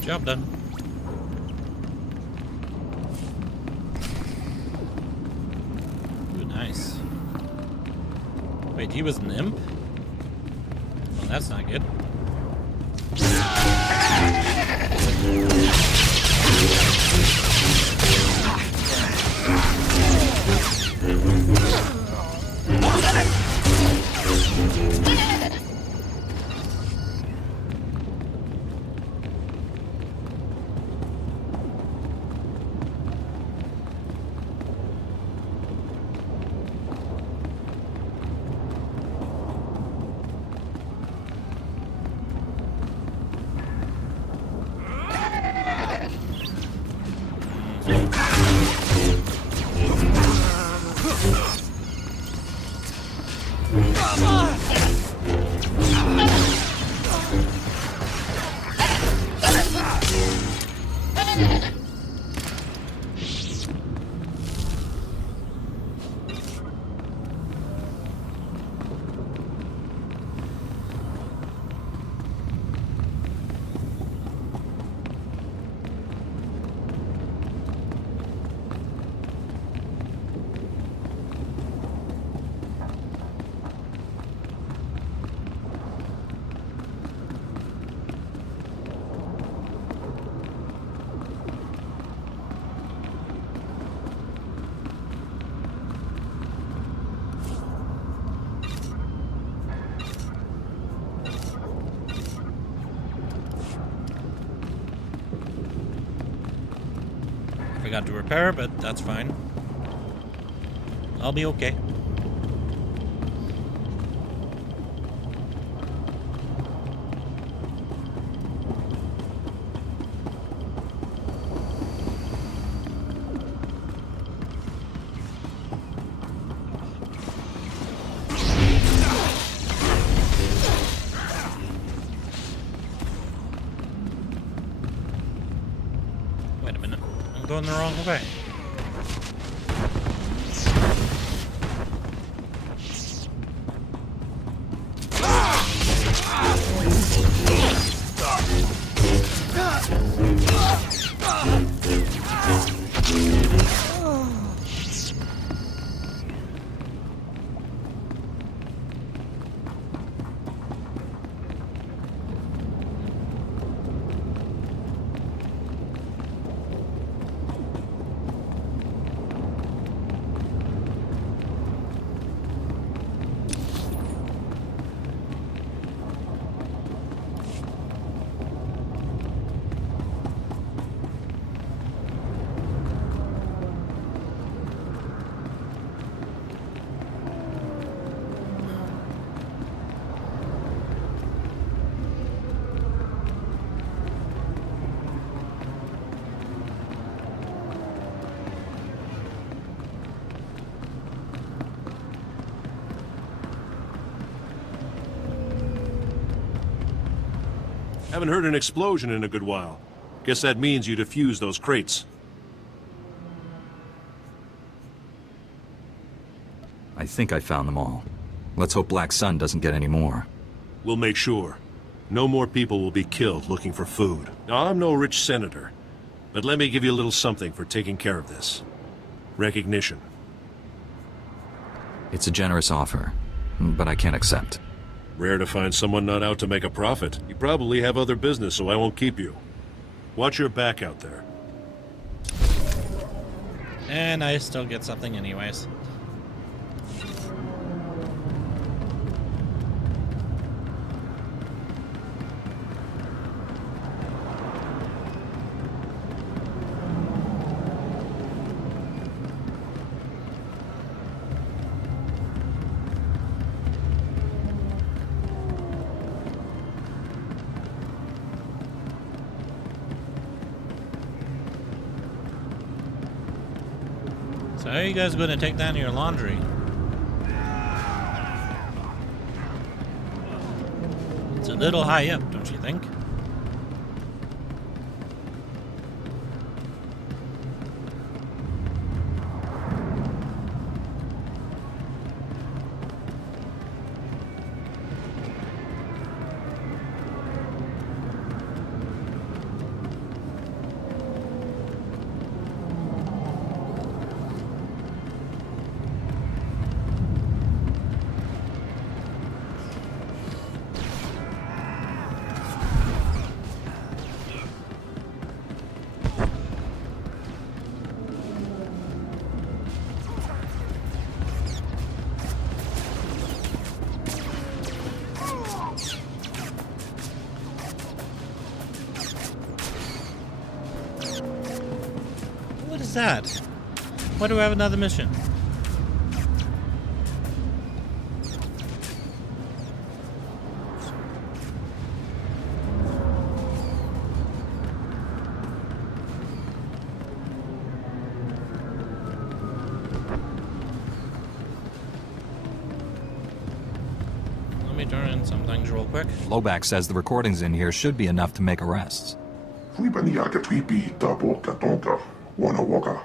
Job done. Ooh, nice. Wait, he was an imp? Well, that's not good. Forgot to repair, but that's fine. I'll be okay. Wait a minute. I'm going the wrong way. Haven't heard an explosion in a good while. Guess that means you defused those crates. I think I found them all. Let's hope Black Sun doesn't get any more. We'll make sure. No more people will be killed looking for food. Now, I'm no rich senator, but let me give you a little something for taking care of this. Recognition. It's a generous offer, but I can't accept. Rare to find someone not out to make a profit. You probably have other business, so I won't keep you. Watch your back out there. And I still get something anyways. So how are you guys going to take down your laundry? It's a little high up, don't you think? What is that? Why do I have another mission? Let me turn in some things real quick. Loback says the recordings in here should be enough to make arrests. Fuibaniaka twipi tapo katonka wana waka.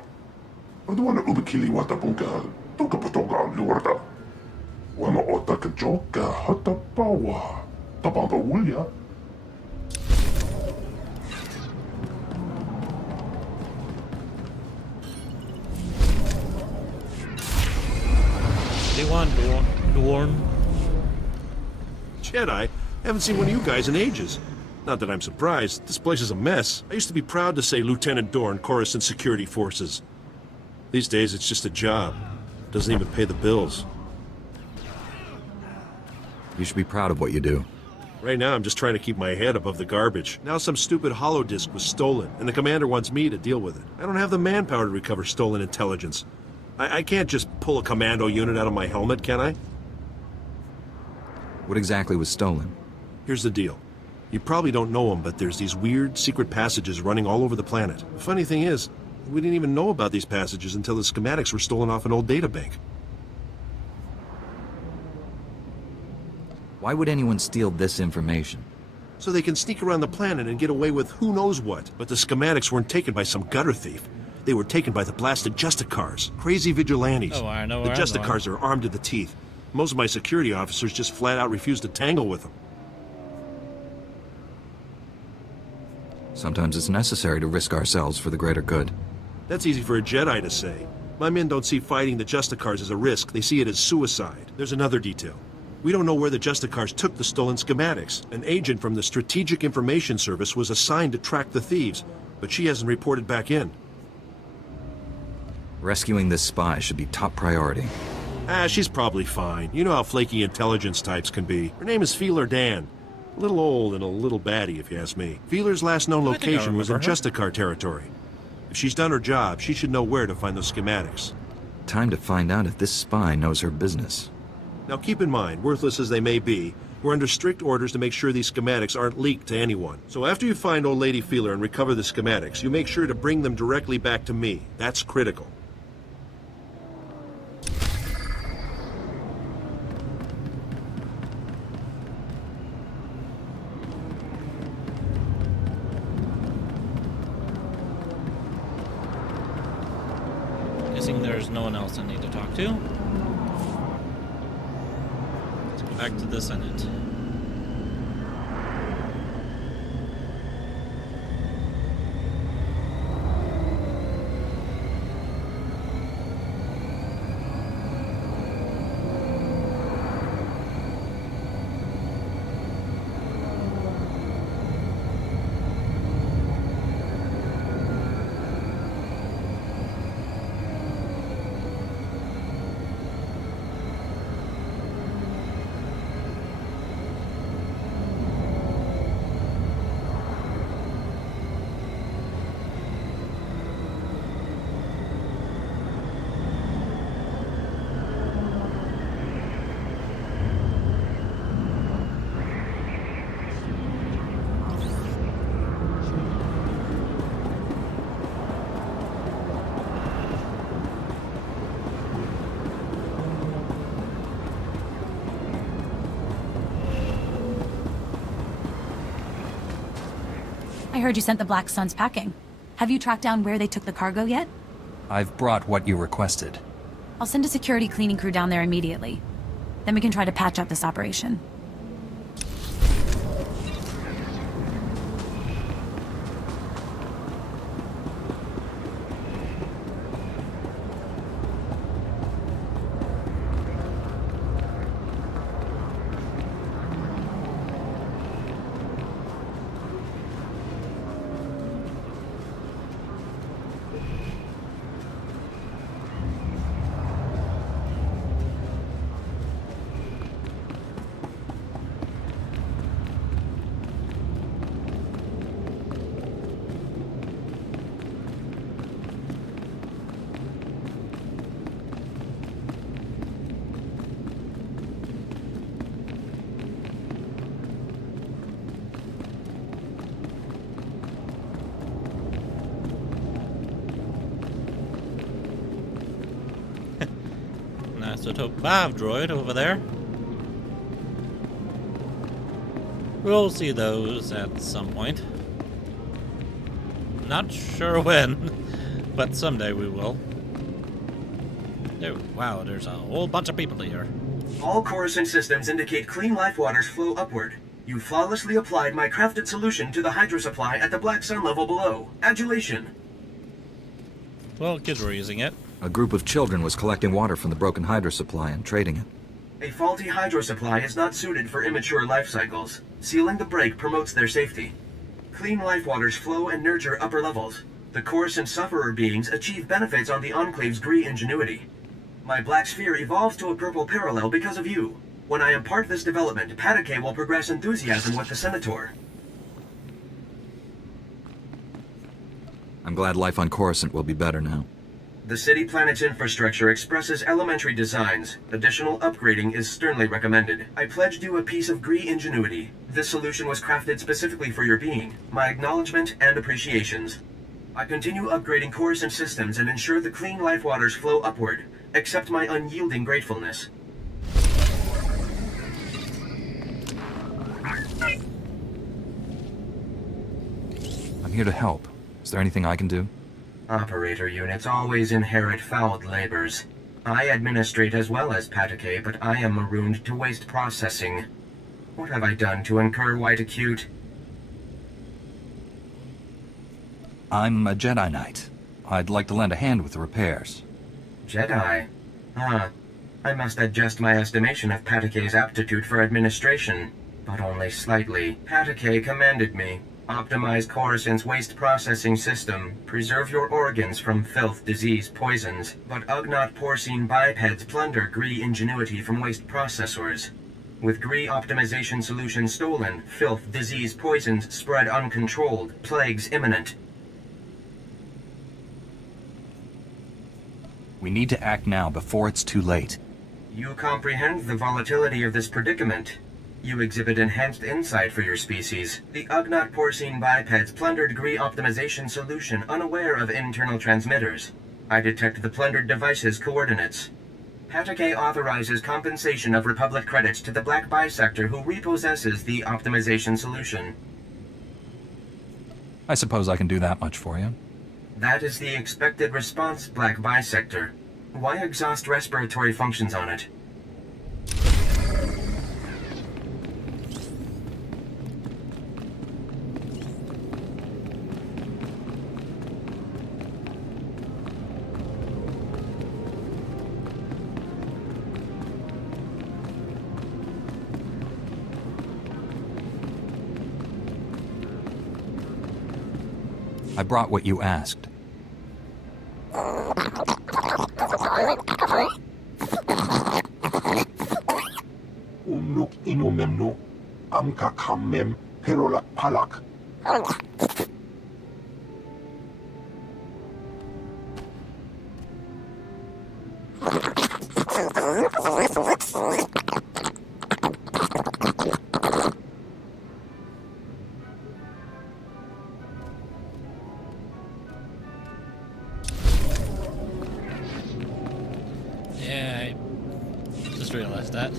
Wadwana ubikili watapunka toka patonga luarda. Wama otaka joka hatapawa. Tapamba wulya. They want Dorn. Jedi, haven't seen one of you guys in ages. Not that I'm surprised. This place is a mess. I used to be proud to say Lieutenant Dorn, Coruscant Security Forces. These days, it's just a job. Doesn't even pay the bills. You should be proud of what you do. Right now, I'm just trying to keep my head above the garbage. Now some stupid holodisk was stolen, and the commander wants me to deal with it. I don't have the manpower to recover stolen intelligence. I can't just pull a commando unit out of my helmet, can I? What exactly was stolen? Here's the deal. You probably don't know them, but there's these weird, secret passages running all over the planet. The funny thing is, we didn't even know about these passages until the schematics were stolen off an old databank. Why would anyone steal this information? So they can sneak around the planet and get away with who knows what. But the schematics weren't taken by some gutter thief. They were taken by the blasted Justicars, crazy vigilantes. Oh, I know the where I'm Justicars are armed to the teeth. Most of my security officers just flat out refuse to tangle with them. Sometimes it's necessary to risk ourselves for the greater good. That's easy for a Jedi to say. My men don't see fighting the Justicars as a risk. They see it as suicide. There's another detail. We don't know where the Justicars took the stolen schematics. An agent from the Strategic Information Service was assigned to track the thieves, but she hasn't reported back in. Rescuing this spy should be top priority. She's probably fine. You know how flaky intelligence types can be. Her name is Feeler Dan. A little old and a little batty, if you ask me. Feeler's last known location was in Justicar territory. If she's done her job, she should know where to find those schematics. Time to find out if this spy knows her business. Now keep in mind, worthless as they may be, we're under strict orders to make sure these schematics aren't leaked to anyone. So after you find old lady Feeler and recover the schematics, you make sure to bring them directly back to me. That's critical. Guessing there's no one else I need to talk to. Let's go back to the Senate. I heard you sent the Black Suns packing. Have you tracked down where they took the cargo yet? I've brought what you requested. I'll send a security cleaning crew down there immediately. Then we can try to patch up this operation. Isotope Bob droid over there. We'll see those at some point. Not sure when, but someday we will. Oh, wow, there's a whole bunch of people here. All Coruscant systems indicate clean life waters flow upward. You flawlessly applied my crafted solution to the hydro supply at the Black Sun level below. Adulation. Well, kids were using it. A group of children was collecting water from the broken hydro supply and trading it. A faulty hydro supply is not suited for immature life cycles. Sealing the break promotes their safety. Clean life waters flow and nurture upper levels. The Coruscant sufferer beings achieve benefits on the Enclave's Gree ingenuity. My black sphere evolves to a purple parallel because of you. When I impart this development, Patake will progress enthusiasm with the Senator. I'm glad life on Coruscant will be better now. The city planet's infrastructure expresses elementary designs. Additional upgrading is sternly recommended. I pledged you a piece of Gree ingenuity. This solution was crafted specifically for your being. My acknowledgement and appreciations. I continue upgrading Coruscant systems and ensure the clean life waters flow upward. Accept my unyielding gratefulness. I'm here to help. Is there anything I can do? Operator units always inherit fouled labors. I administrate as well as Patake, but I am marooned to waste processing. What have I done to incur white acute? I'm a Jedi Knight. I'd like to lend a hand with the repairs. Jedi? Ah, I must adjust my estimation of Patake's aptitude for administration, but only slightly. Patake commanded me. Optimize Coruscant's waste processing system. Preserve your organs from filth, disease, poisons. But Ugnaught porcine bipeds plunder Gree ingenuity from waste processors. With Gree optimization solution stolen, filth, disease, poisons spread uncontrolled, plagues imminent. We need to act now before it's too late. You comprehend the volatility of this predicament. You exhibit enhanced insight for your species. The Ugnaught porcine bipeds plundered Gree optimization solution unaware of internal transmitters. I detect the plundered device's coordinates. Patake authorizes compensation of Republic credits to the Black Bisector who repossesses the optimization solution. I suppose I can do that much for you. That is the expected response, Black Bisector. Why exhaust respiratory functions on it? I brought what you asked. Umnuk inumemnu, amka kammem, perolak palak. Yeah, I just realized that.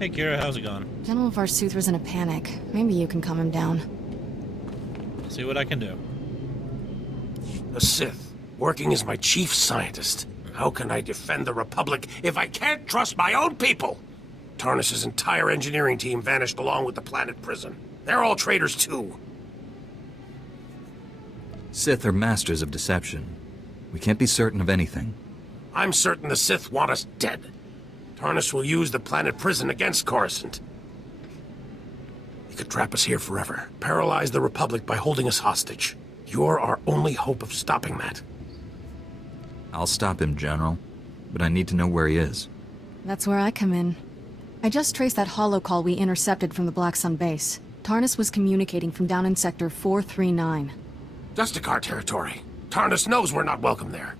Hey Kira, how's it going? General Varsuth was in a panic. Maybe you can calm him down. See what I can do. The Sith, working as my chief scientist. How can I defend the Republic if I can't trust my own people? Tarnis's entire engineering team vanished along with the planet prison. They're all traitors too. Sith are masters of deception. We can't be certain of anything. I'm certain the Sith want us dead. Tarnis will use the planet prison against Coruscant. He could trap us here forever, paralyze the Republic by holding us hostage. You're our only hope of stopping that. I'll stop him, General. But I need to know where he is. That's where I come in. I just traced that holocall we intercepted from the Black Sun base. Tarnis was communicating from down in Sector 439. Justicar territory. Tarnis knows we're not welcome there.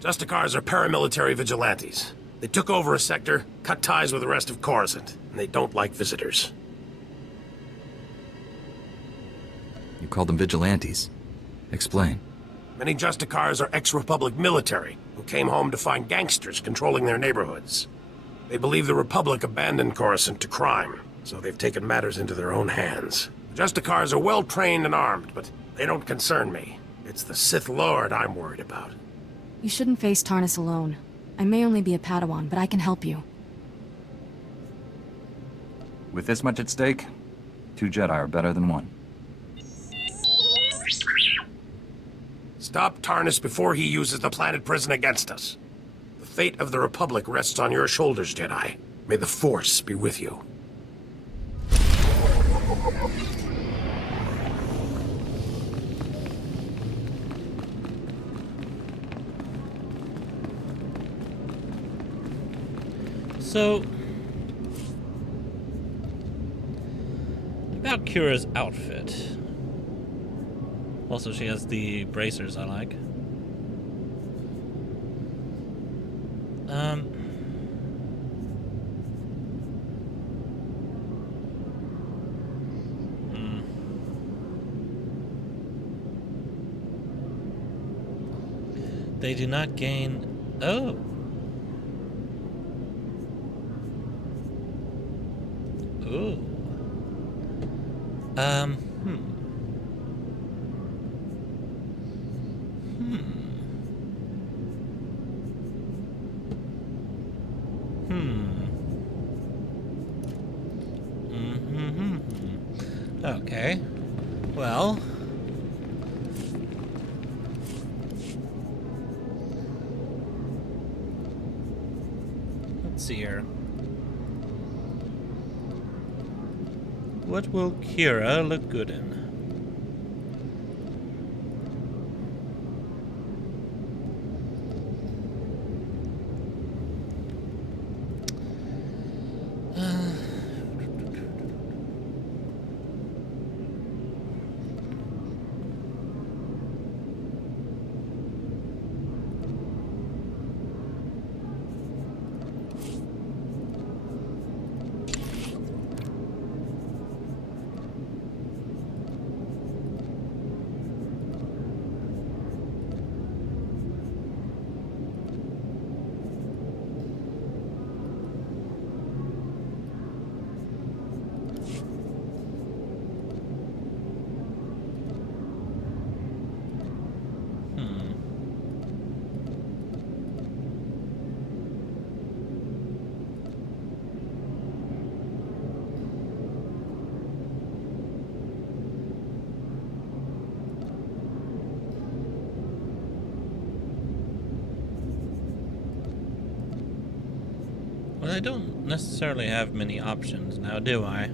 Justicars are paramilitary vigilantes. They took over a sector, cut ties with the rest of Coruscant, and they don't like visitors. You call them vigilantes. Explain. Many Justicars are ex-Republic military who came home to find gangsters controlling their neighborhoods. They believe the Republic abandoned Coruscant to crime, so they've taken matters into their own hands. Justicars are well-trained and armed, but they don't concern me. It's the Sith Lord I'm worried about. You shouldn't face Tarnis alone. I may only be a Padawan, but I can help you. With this much at stake, 2 Jedi are better than 1. Stop Tarnis before he uses the planet prison against us. The fate of the Republic rests on your shoulders, Jedi. May the Force be with you. So, about Kira's outfit. Also, she has the bracers I like. They do not gain... Oh! Ooh. Okay. Well... let's see here. What will Kira look good in? I don't necessarily have many options now, do I?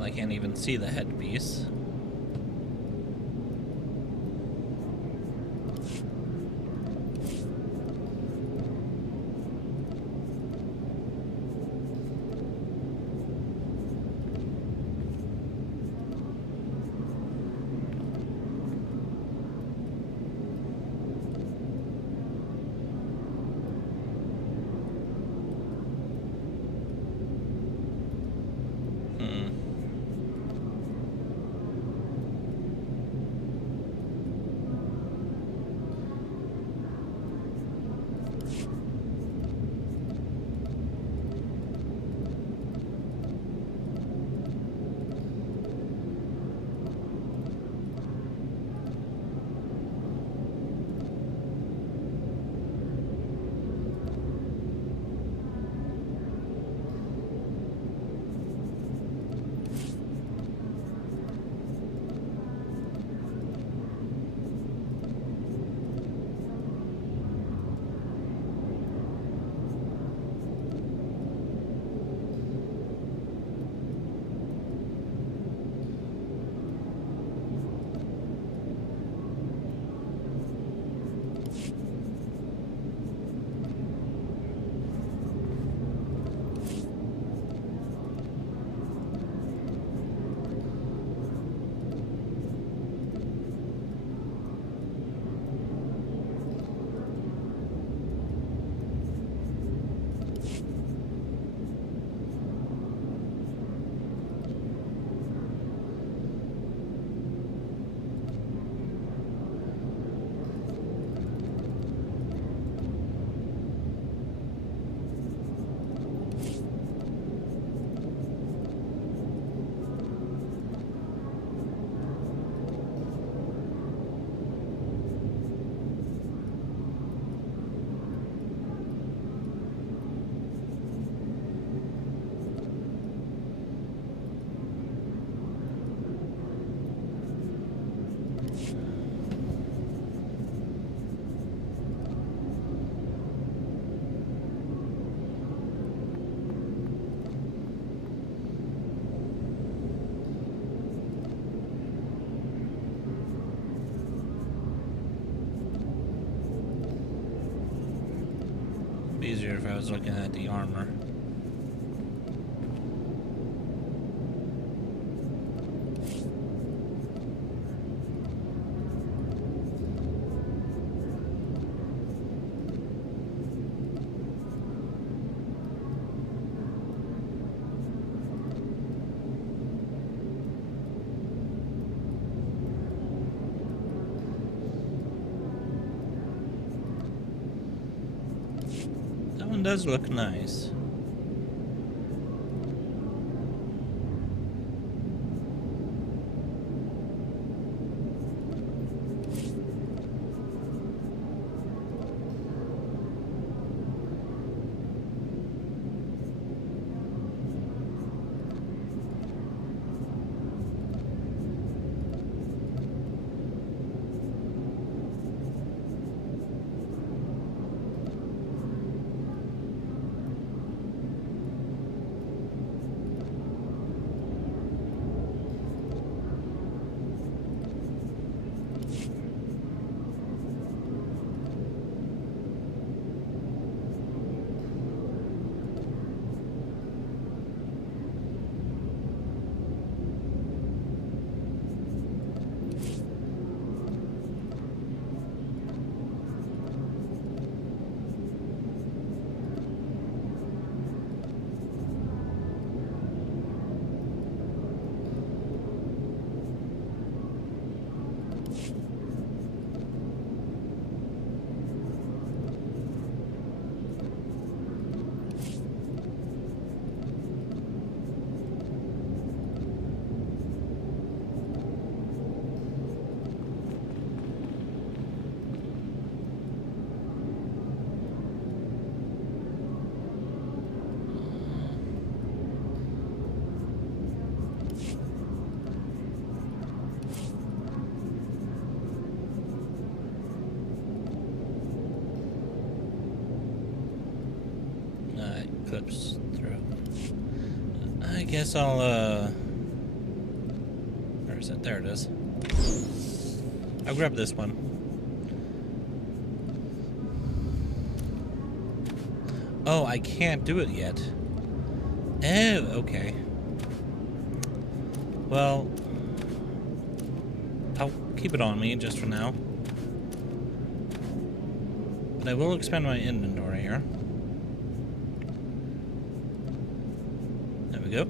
I can't even see the headpiece. Easier if I was looking at the armor. That one does look nice. clips through. I guess I'll, where is it? There it is. I'll grab this one. Oh, I can't do it yet. Oh, okay. Well, I'll keep it on me just for now. But I will expand my inventory here. There we go.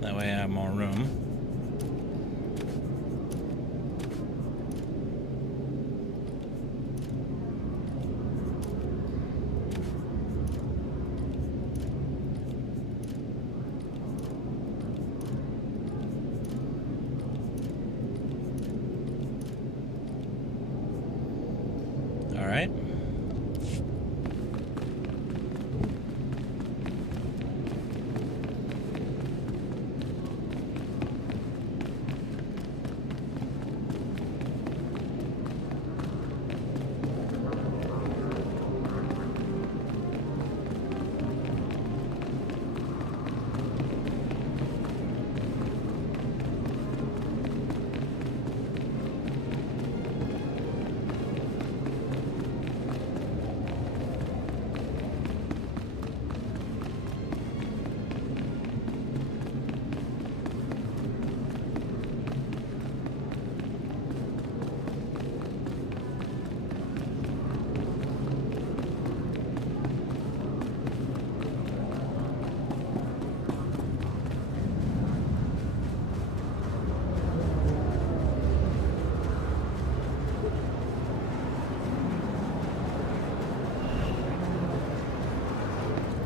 That way I have more room. Alright.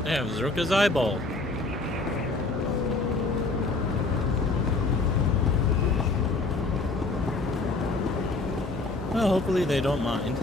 Yeah, it was Ruka's eyeball. Well, hopefully they don't mind.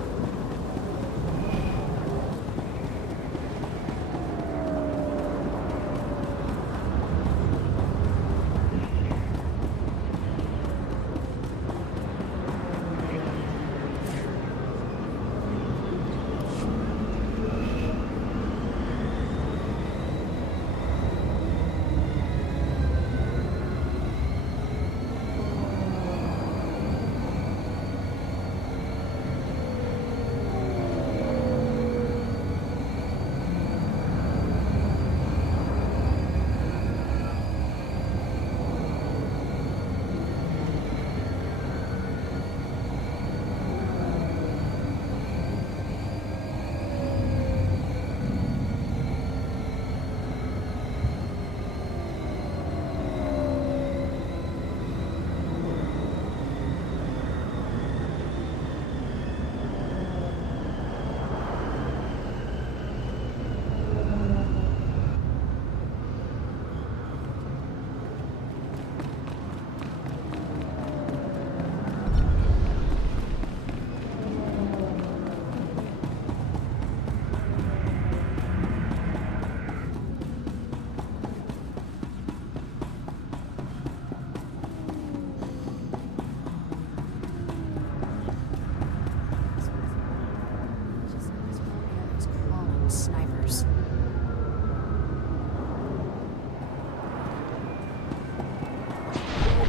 Snipers.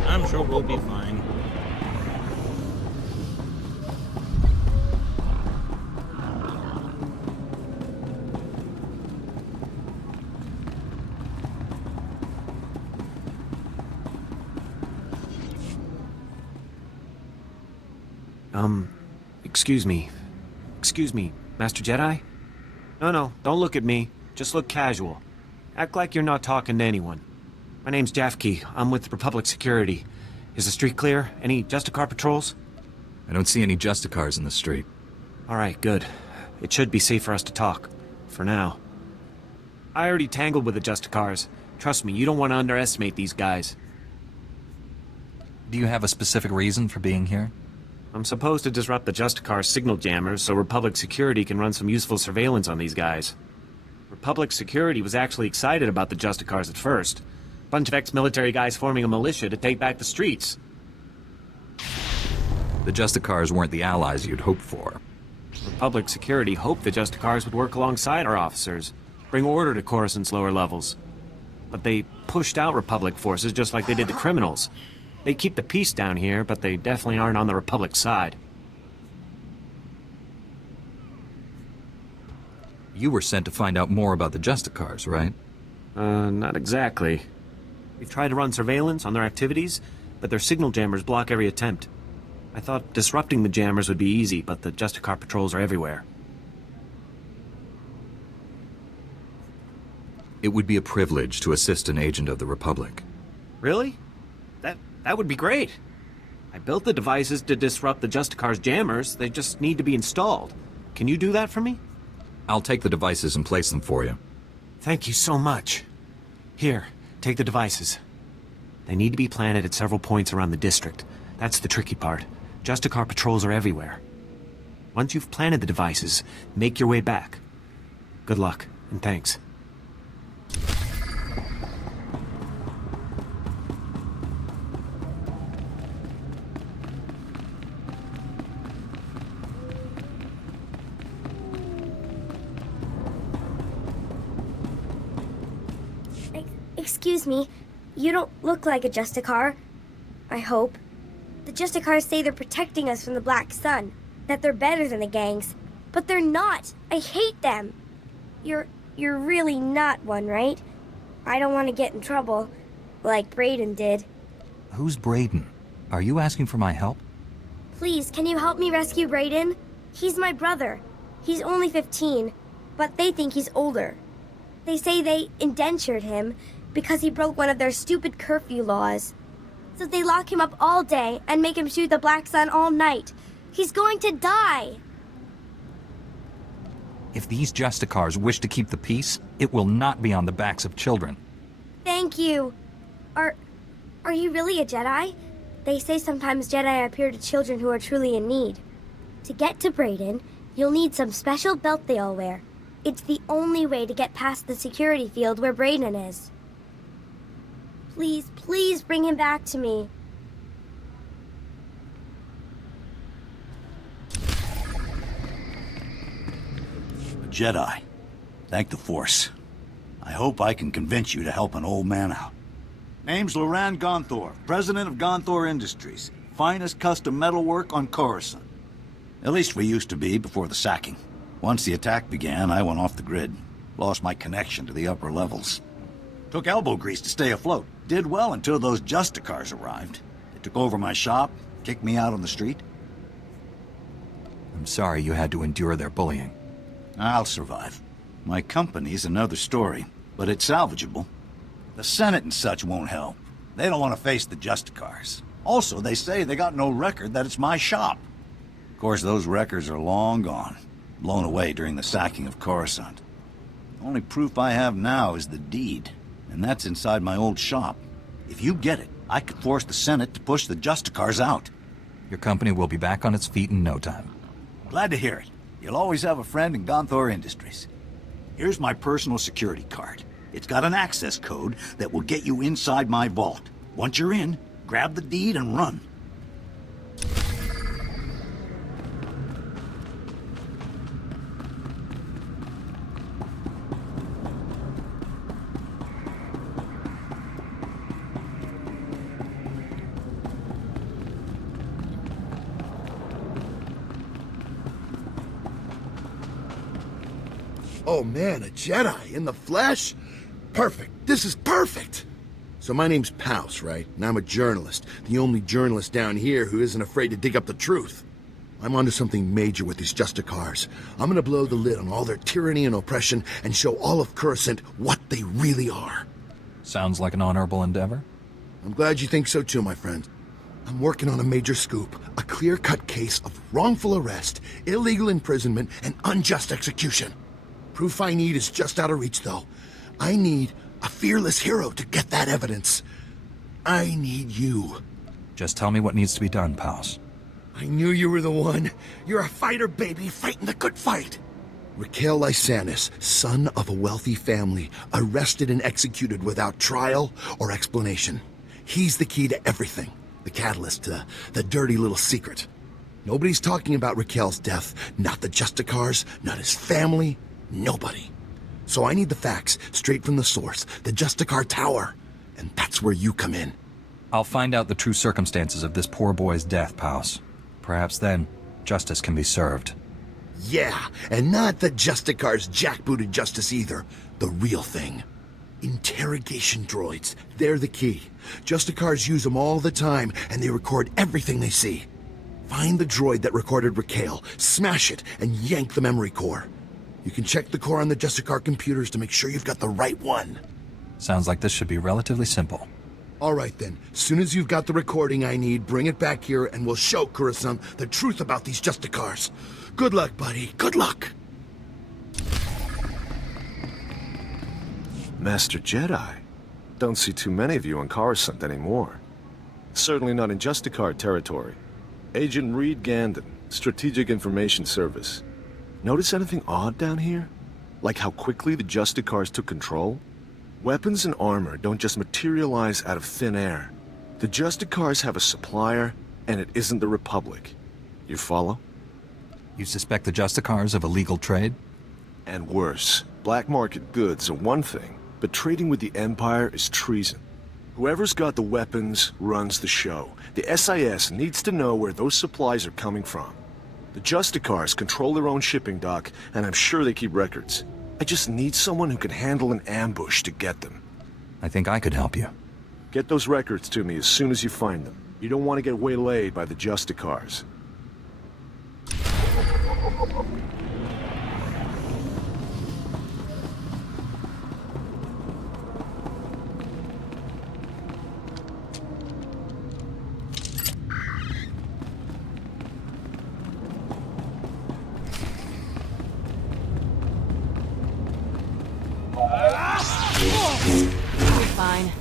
I'm sure we'll be fine. Excuse me. Excuse me, Master Jedi? No, don't look at me. Just look casual. Act like you're not talking to anyone. My name's Jafke. I'm with Republic Security. Is the street clear? Any Justicar patrols? I don't see any Justicars in the street. Alright, good. It should be safe for us to talk. For now. I already tangled with the Justicars. Trust me, you don't want to underestimate these guys. Do you have a specific reason for being here? I'm supposed to disrupt the Justicar signal jammers so Republic Security can run some useful surveillance on these guys. Republic Security was actually excited about the Justicars at first. Bunch of ex-military guys forming a militia to take back the streets. The Justicars weren't the allies you'd hoped for. Republic security hoped the Justicars would work alongside our officers, bring order to Coruscant's lower levels. But they pushed out Republic forces just like they did the criminals. They keep the peace down here, but they definitely aren't on the Republic side. You were sent to find out more about the Justicars, right? Not exactly. We've tried to run surveillance on their activities, but their signal jammers block every attempt. I thought disrupting the jammers would be easy, but the Justicar patrols are everywhere. It would be a privilege to assist an agent of the Republic. Really? That would be great. I built the devices to disrupt the Justicar's jammers. They just need to be installed. Can you do that for me? I'll take the devices and place them for you. Thank you so much. Here, take the devices. They need to be planted at several points around the district. That's the tricky part. Justicar patrols are everywhere. Once you've planted the devices, make your way back. Good luck, and thanks. Excuse me, you don't look like a Justicar. I hope. The Justicars say they're protecting us from the Black Sun, that they're better than the gangs, but they're not. I hate them. You're really not one, right? I don't want to get in trouble, like Braden did. Who's Braden? Are you asking for my help? Please, can you help me rescue Braden? He's my brother. He's only 15, but they think he's older. They say they indentured him because he broke one of their stupid curfew laws. So they lock him up all day and make him shoot the Black Sun all night. He's going to die! If these Justicars wish to keep the peace, it will not be on the backs of children. Thank you. Are you really a Jedi? They say sometimes Jedi appear to children who are truly in need. To get to Braden, you'll need some special belt they all wear. It's the only way to get past the security field where Braden is. Please, please bring him back to me. A Jedi. Thank the Force. I hope I can convince you to help an old man out. Name's Loran Gonthor, president of Gonthor Industries. Finest custom metalwork on Coruscant. At least we used to be before the sacking. Once the attack began, I went off the grid. Lost my connection to the upper levels. Took elbow grease to stay afloat. Did well until those Justicars arrived. They took over my shop, kicked me out on the street. I'm sorry you had to endure their bullying. I'll survive. My company's another story, but it's salvageable. The Senate and such won't help. They don't want to face the Justicars. Also, they say they got no record that it's my shop. Of course, those records are long gone. Blown away during the sacking of Coruscant. The only proof I have now is the deed, and that's inside my old shop. If you get it, I could force the Senate to push the Justicars out. Your company will be back on its feet in no time. Glad to hear it. You'll always have a friend in Gonthor Industries. Here's my personal security card. It's got an access code that will get you inside my vault. Once you're in, grab the deed and run. Oh man, a Jedi in the flesh? Perfect. This is perfect. So my name's Pouse, right? And I'm a journalist. The only journalist down here who isn't afraid to dig up the truth. I'm onto something major with these Justicars. I'm gonna blow the lid on all their tyranny and oppression and show all of Coruscant what they really are. Sounds like an honorable endeavor. I'm glad you think so too, my friend. I'm working on a major scoop. A clear-cut case of wrongful arrest, illegal imprisonment, and unjust execution. Proof I need is just out of reach, though. I need a fearless hero to get that evidence. I need you. Just tell me what needs to be done, Pals. I knew you were the one. You're a fighter, baby, fighting the good fight. Raquel Lysanis, son of a wealthy family, arrested and executed without trial or explanation. He's the key to everything. The catalyst to the dirty little secret. Nobody's talking about Raquel's death. Not the Justicars, not his family, nobody. So I need the facts, straight from the source, the Justicar Tower. And that's where you come in. I'll find out the true circumstances of this poor boy's death, Paus. Perhaps then, justice can be served. Yeah, and not the Justicar's jackbooted justice either. The real thing. Interrogation droids. They're the key. Justicars use them all the time, and they record everything they see. Find the droid that recorded Raquel, smash it, and yank the memory core. You can check the core on the Justicar computers to make sure you've got the right one. Sounds like this should be relatively simple. All right then. Soon as you've got the recording I need, bring it back here and we'll show Coruscant the truth about these Justicars. Good luck, buddy. Good luck. Master Jedi. Don't see too many of you on Coruscant anymore. Certainly not in Justicar territory. Agent Reed Gandon, Strategic Information Service. Notice anything odd down here? Like how quickly the Justicars took control? Weapons and armor don't just materialize out of thin air. The Justicars have a supplier, and it isn't the Republic. You follow? You suspect the Justicars of illegal trade? And worse, black market goods are one thing, but trading with the Empire is treason. Whoever's got the weapons runs the show. The SIS needs to know where those supplies are coming from. The Justicars control their own shipping dock, and I'm sure they keep records. I just need someone who can handle an ambush to get them. I think I could help you. Get those records to me as soon as you find them. You don't want to get waylaid by the Justicars. Fine.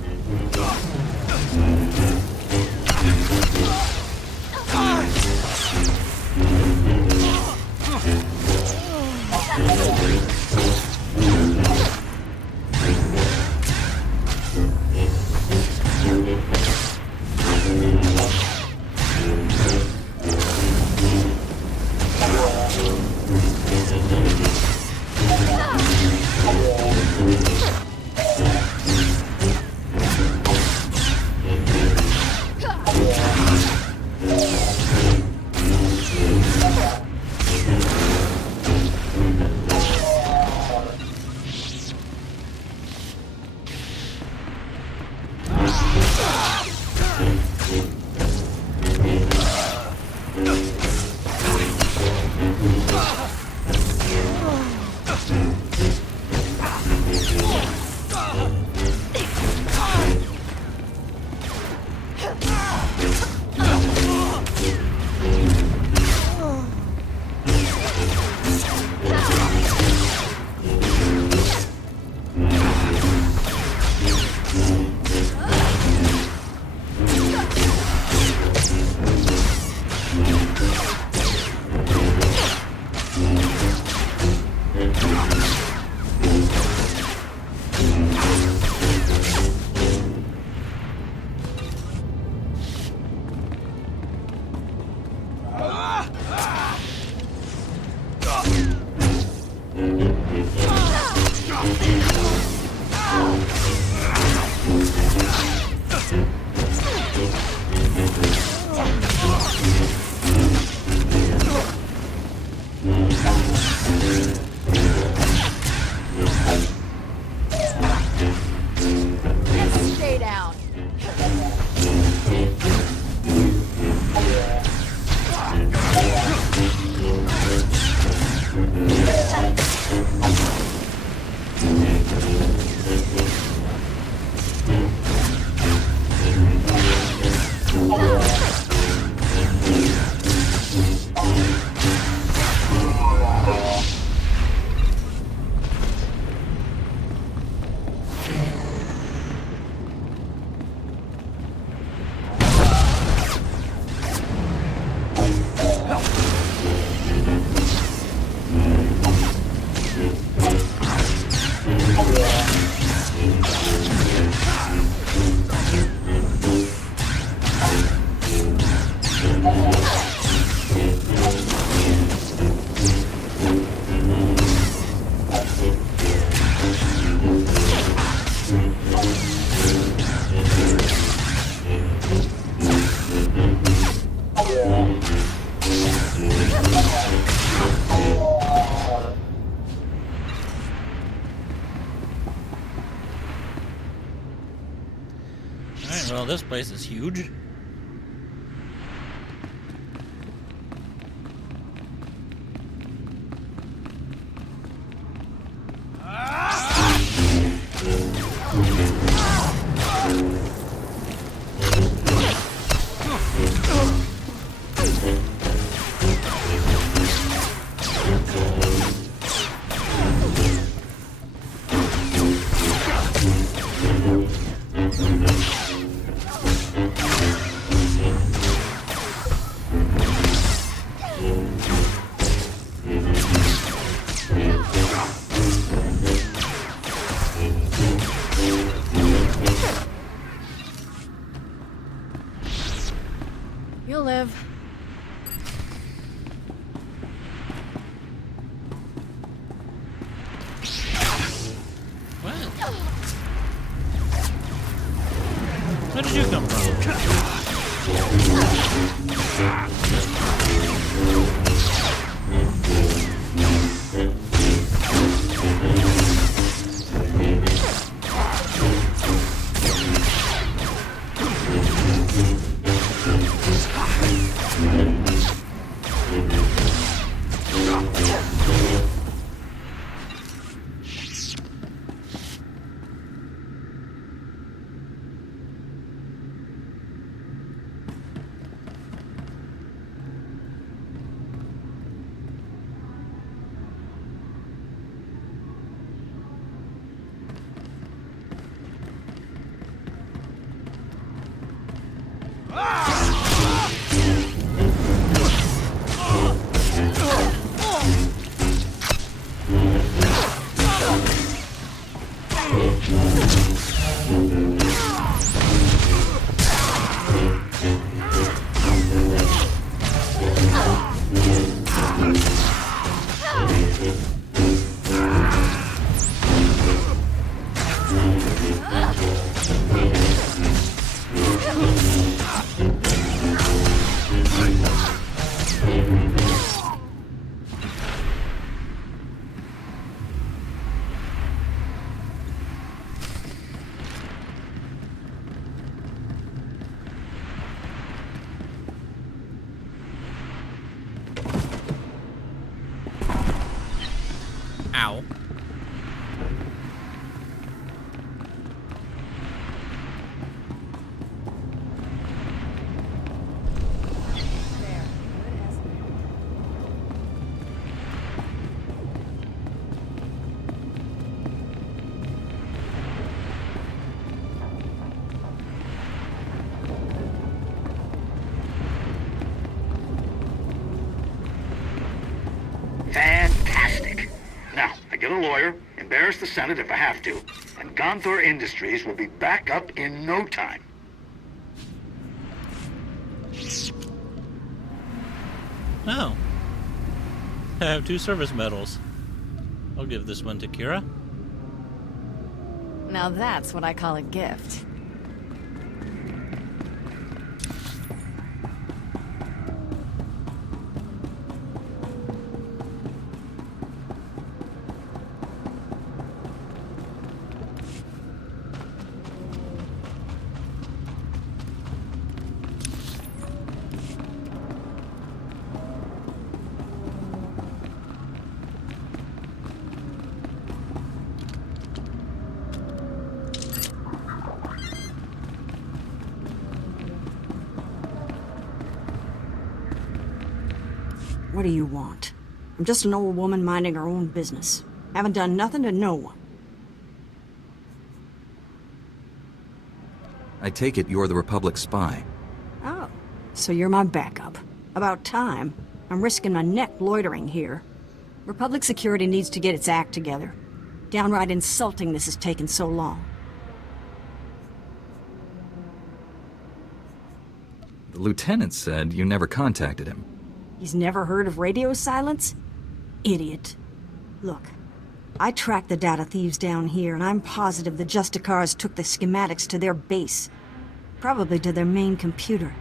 Alright, well, this place is huge. You'll live. What? Where did you come Ow. Fantastic. Now, I get a lawyer, embarrass the Senate if I have to, and Gonthor Industries will be back up in no time. Oh. I have 2 service medals. I'll give this one to Kira. Now that's what I call a gift. What do you want? I'm just an old woman minding her own business. Haven't done nothing to no one. I take it you're the Republic spy. Oh, so you're my backup. About time. I'm risking my neck loitering here. Republic security needs to get its act together. Downright insulting this has taken so long. The lieutenant said you never contacted him. He's never heard of radio silence? Idiot. Look, I tracked the data thieves down here, and I'm positive the Justicars took the schematics to their base. Probably to their main computer.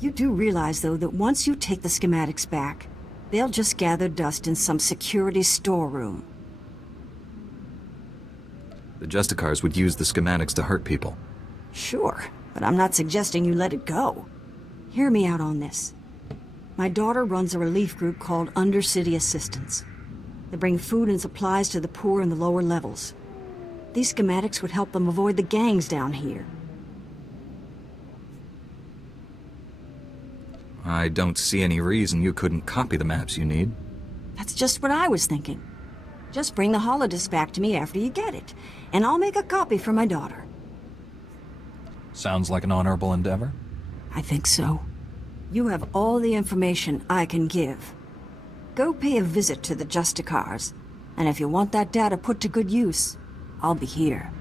You do realize, though, that once you take the schematics back, they'll just gather dust in some security storeroom. The Justicars would use the schematics to hurt people. Sure, but I'm not suggesting you let it go. Hear me out on this. My daughter runs a relief group called Undercity Assistance. They bring food and supplies to the poor in the lower levels. These schematics would help them avoid the gangs down here. I don't see any reason you couldn't copy the maps you need. That's just what I was thinking. Just bring the holodisc back to me after you get it, and I'll make a copy for my daughter. Sounds like an honorable endeavor. I think so. You have all the information I can give. Go pay a visit to the Justicars, and if you want that data put to good use, I'll be here.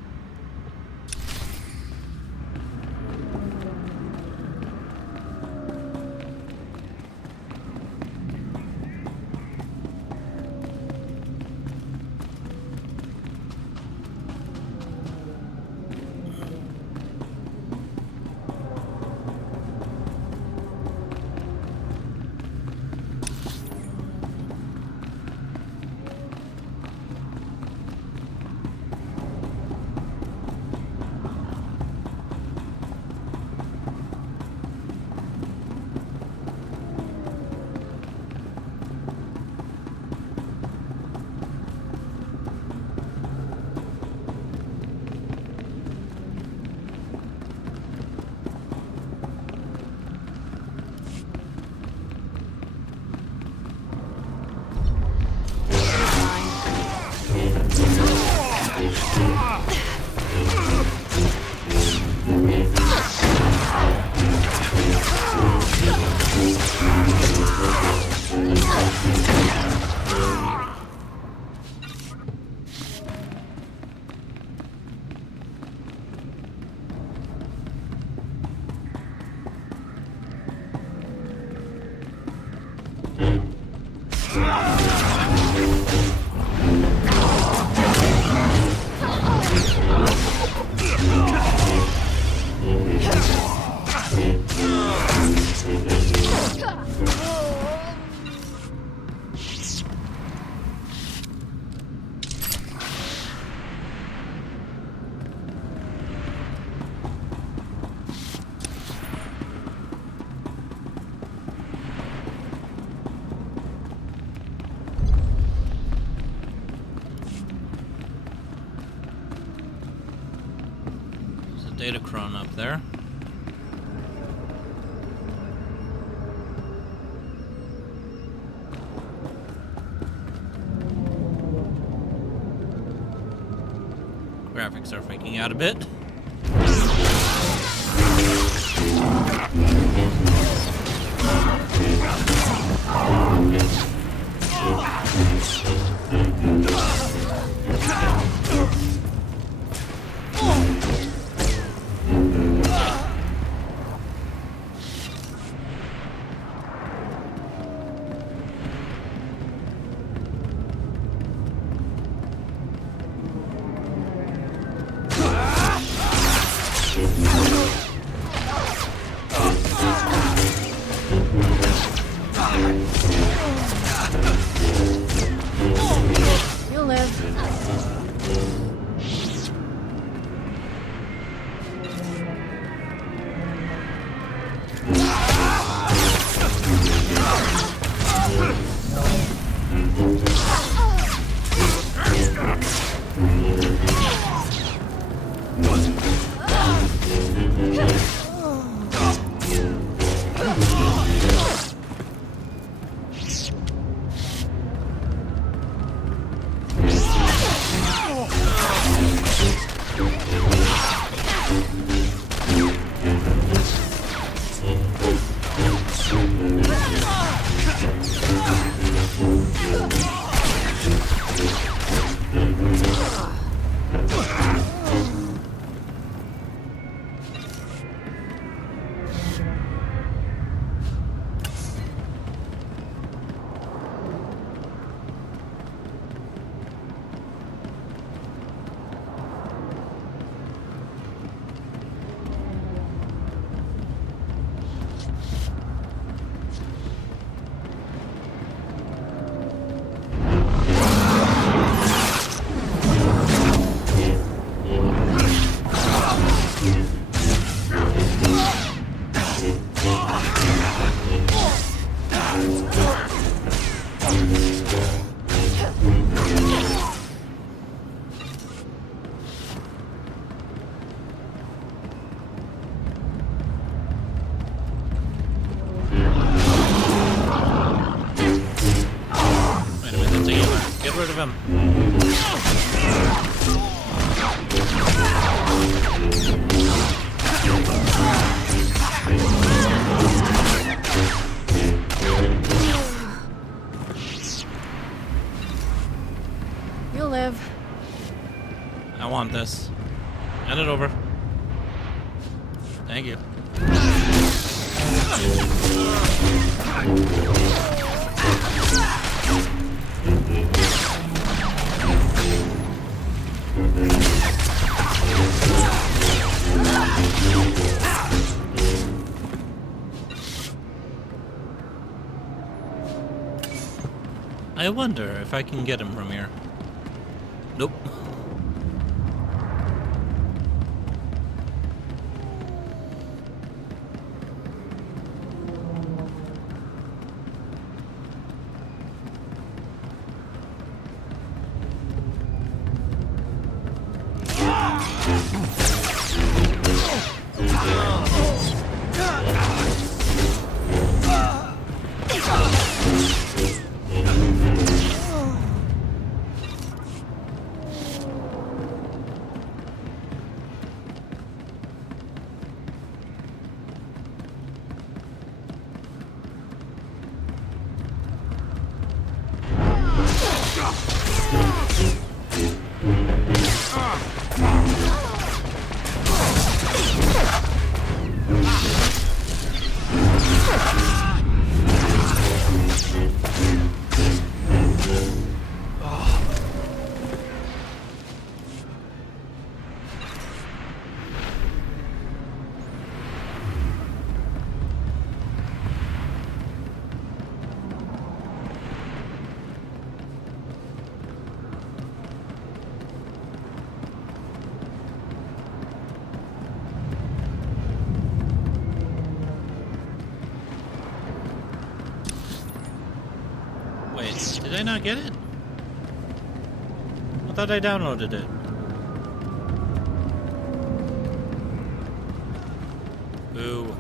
Datacron up there. Graphics are freaking out a bit. You'll live. him. You'll live. I want this. Hand it over. Thank you. I wonder if I can get him from here. Nope. Wait, did I not get it? I thought I downloaded it. Boo.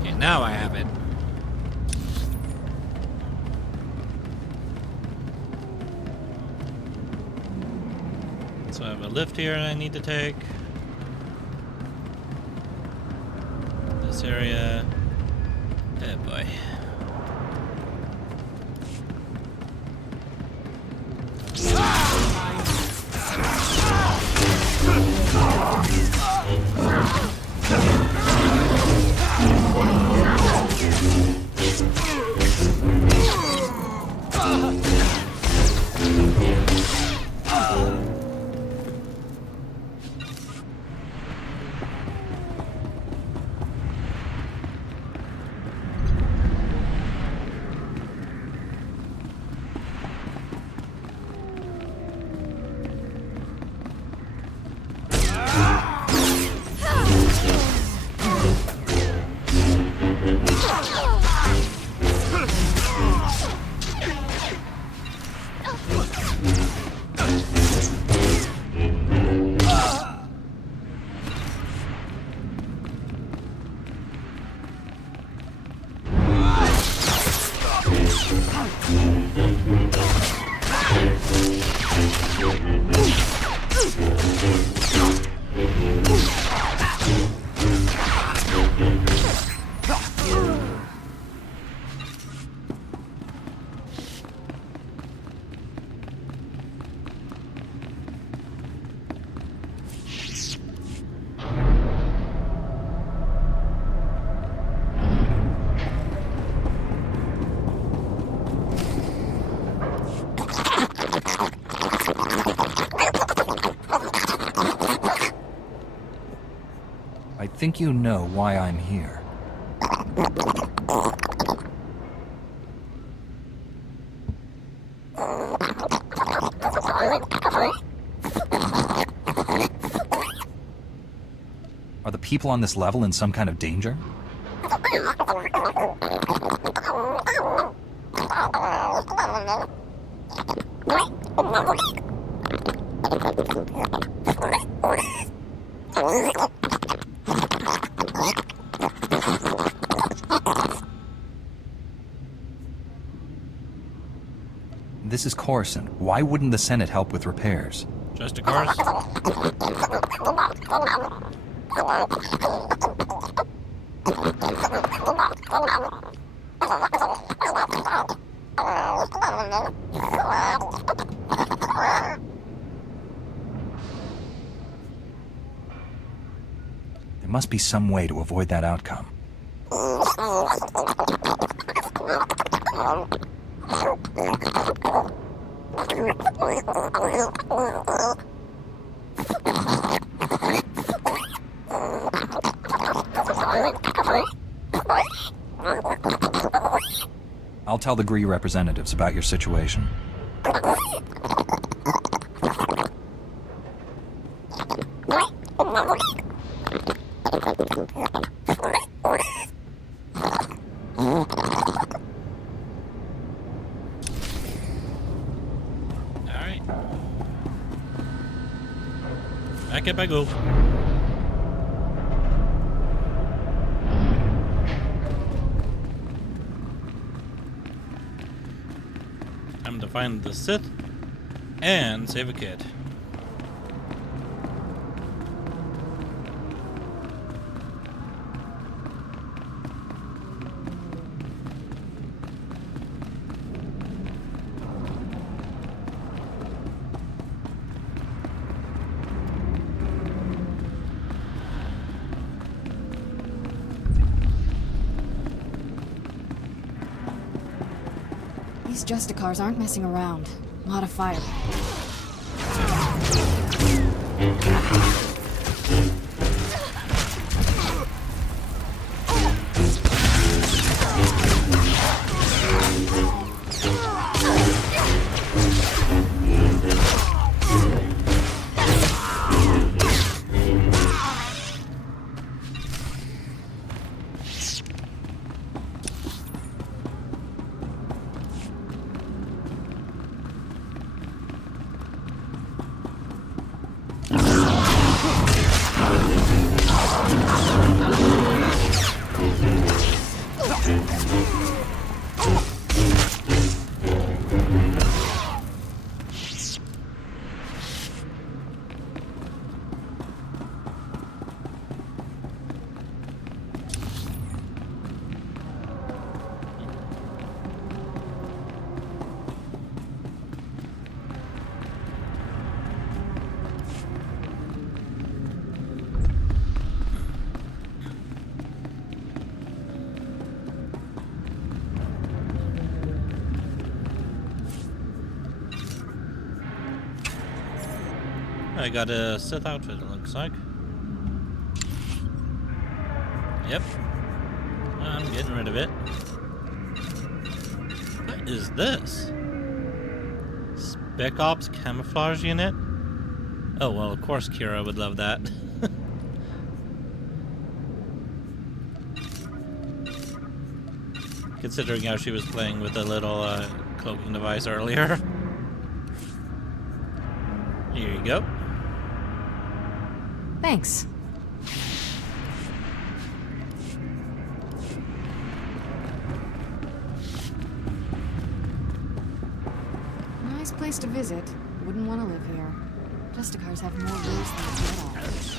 Okay, now I have it. So I have a lift here I need to take. This area. Oh boy. I think you know why I'm here. Are the people on this level in some kind of danger? This is Coruscant. Why wouldn't the Senate help with repairs? Just a cars. There must be some way to avoid that outcome. I'll tell the GRE representatives about your situation. Alright. Back up I go. Time to find the Sith and save a kid. These Justicars aren't messing around. A lot of fire. I got a Sith outfit, it looks like. Yep. I'm getting rid of it. What is this? Spec Ops camouflage unit? Oh, well, of course Kira would love that. Considering how she was playing with the little cloaking device earlier. Here you go. Thanks. Nice place to visit. Wouldn't want to live here. Justicars have more rules than the Jedi.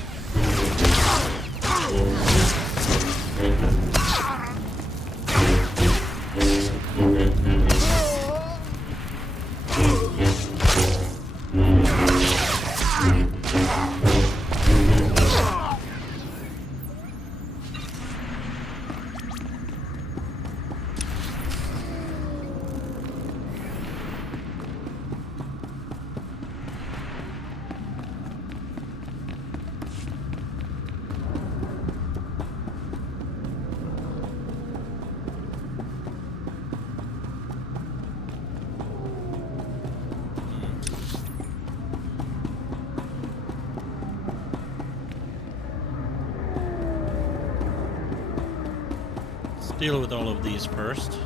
Deal with all of these first.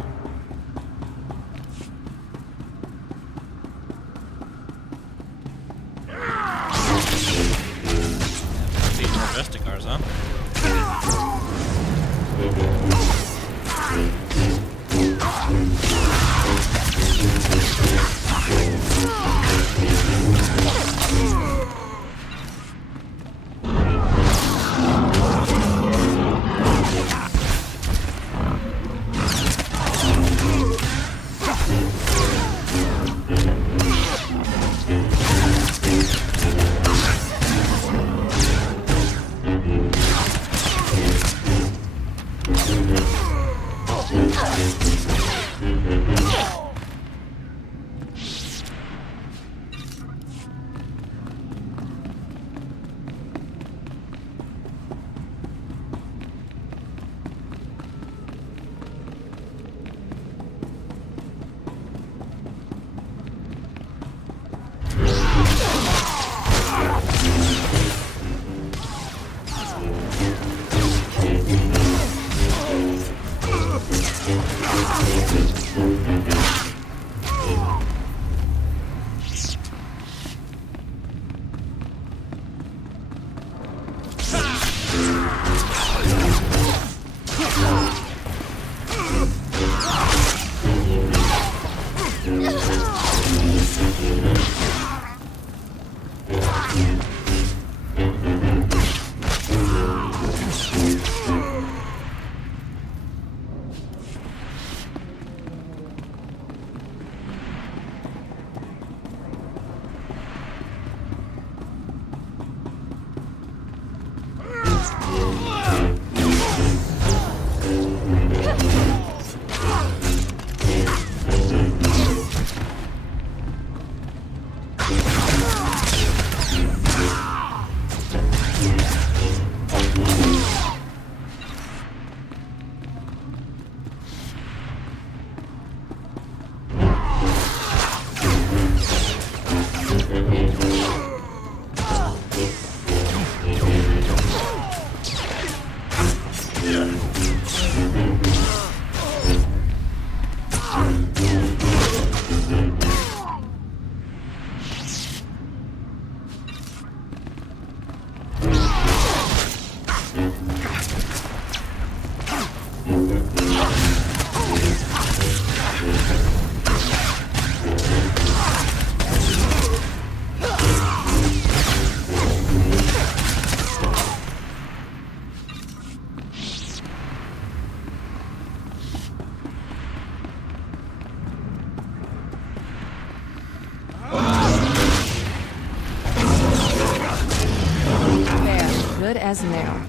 cars, huh? Good as new.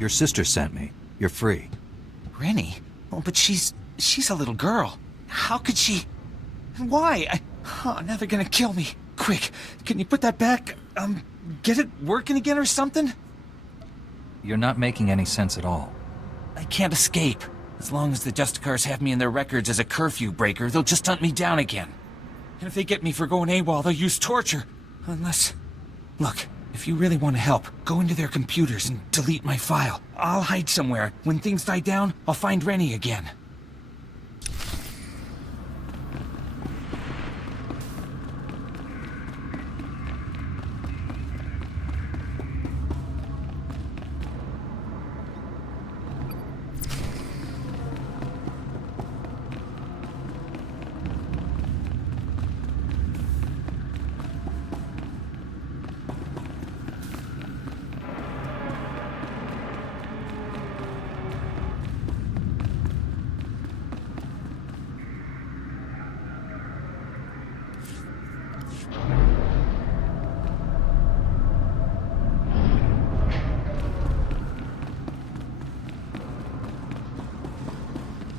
Your sister sent me. You're free. Rennie? Oh, but she's a little girl. How could she... Why? Oh, now they're gonna kill me. quick, can you put that back? Get it working again or something? You're not making any sense at all. I can't escape. As long as the Justicars have me in their records as a curfew breaker, they'll just hunt me down again. And if they get me for going AWOL, they'll use torture. Unless... Look, if you really want to help, go into their computers and delete my file. I'll hide somewhere. When things die down, I'll find Rennie again.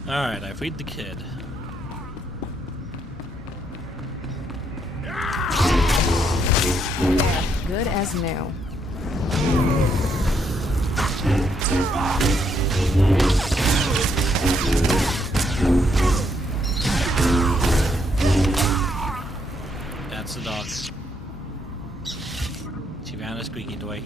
Alright, I freed the kid. Good as new. That's the dog. Savannah squeaky toy.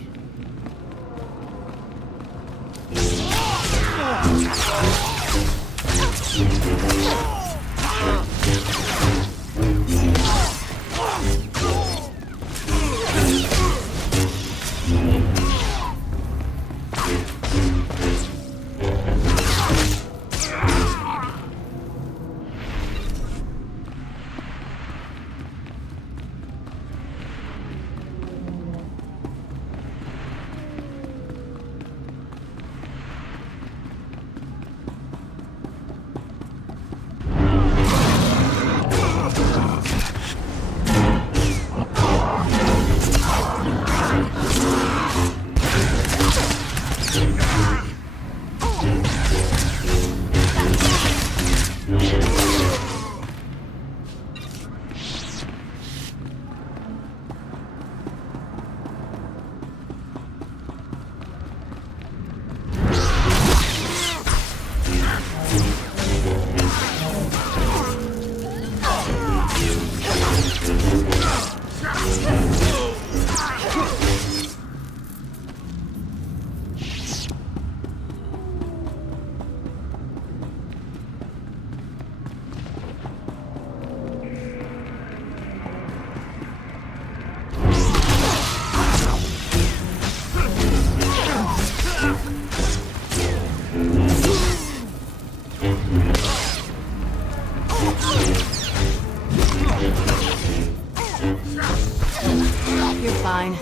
You're fine.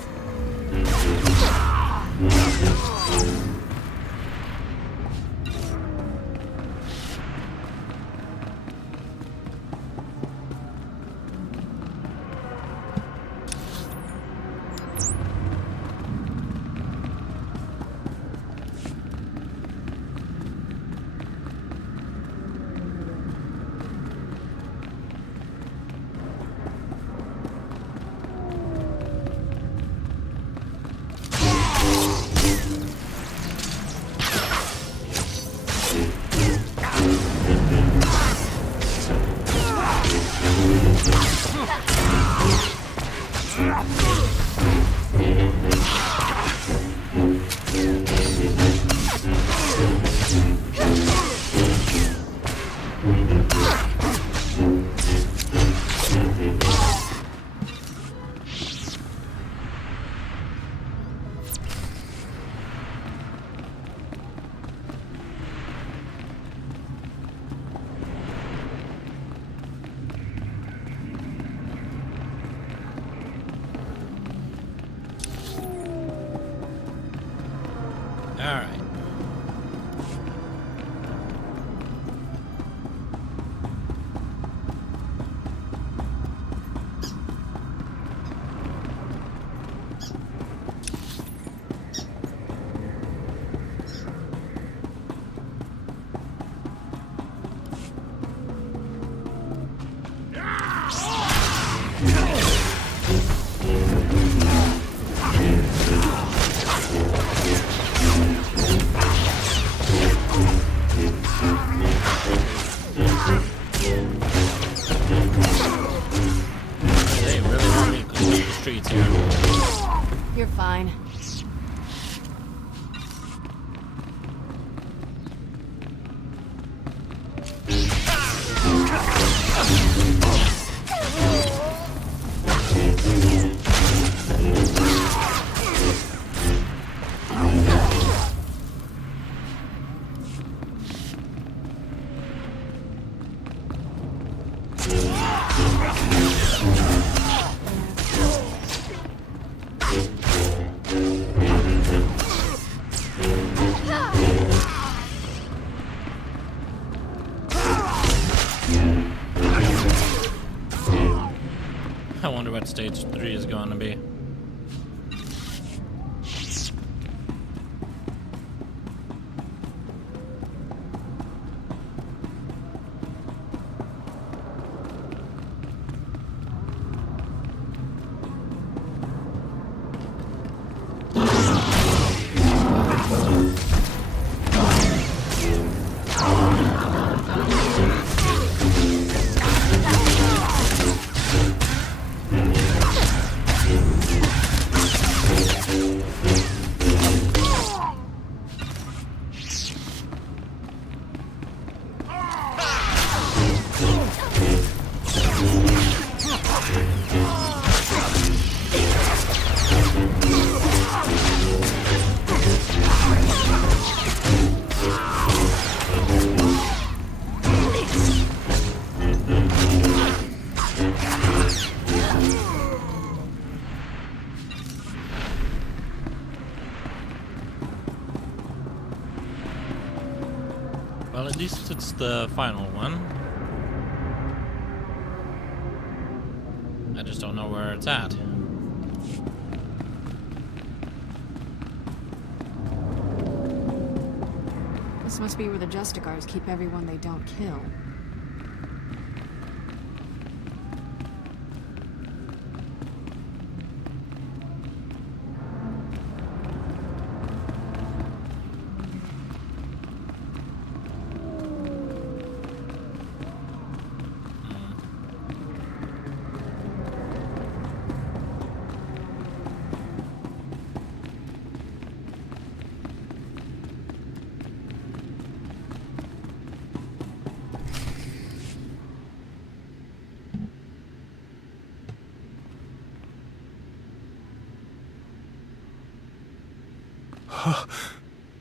You're fine. I wonder what stage 3 is going to be. Well, at least it's the final one. I just don't know where it's at. This must be where the Justicars keep everyone they don't kill.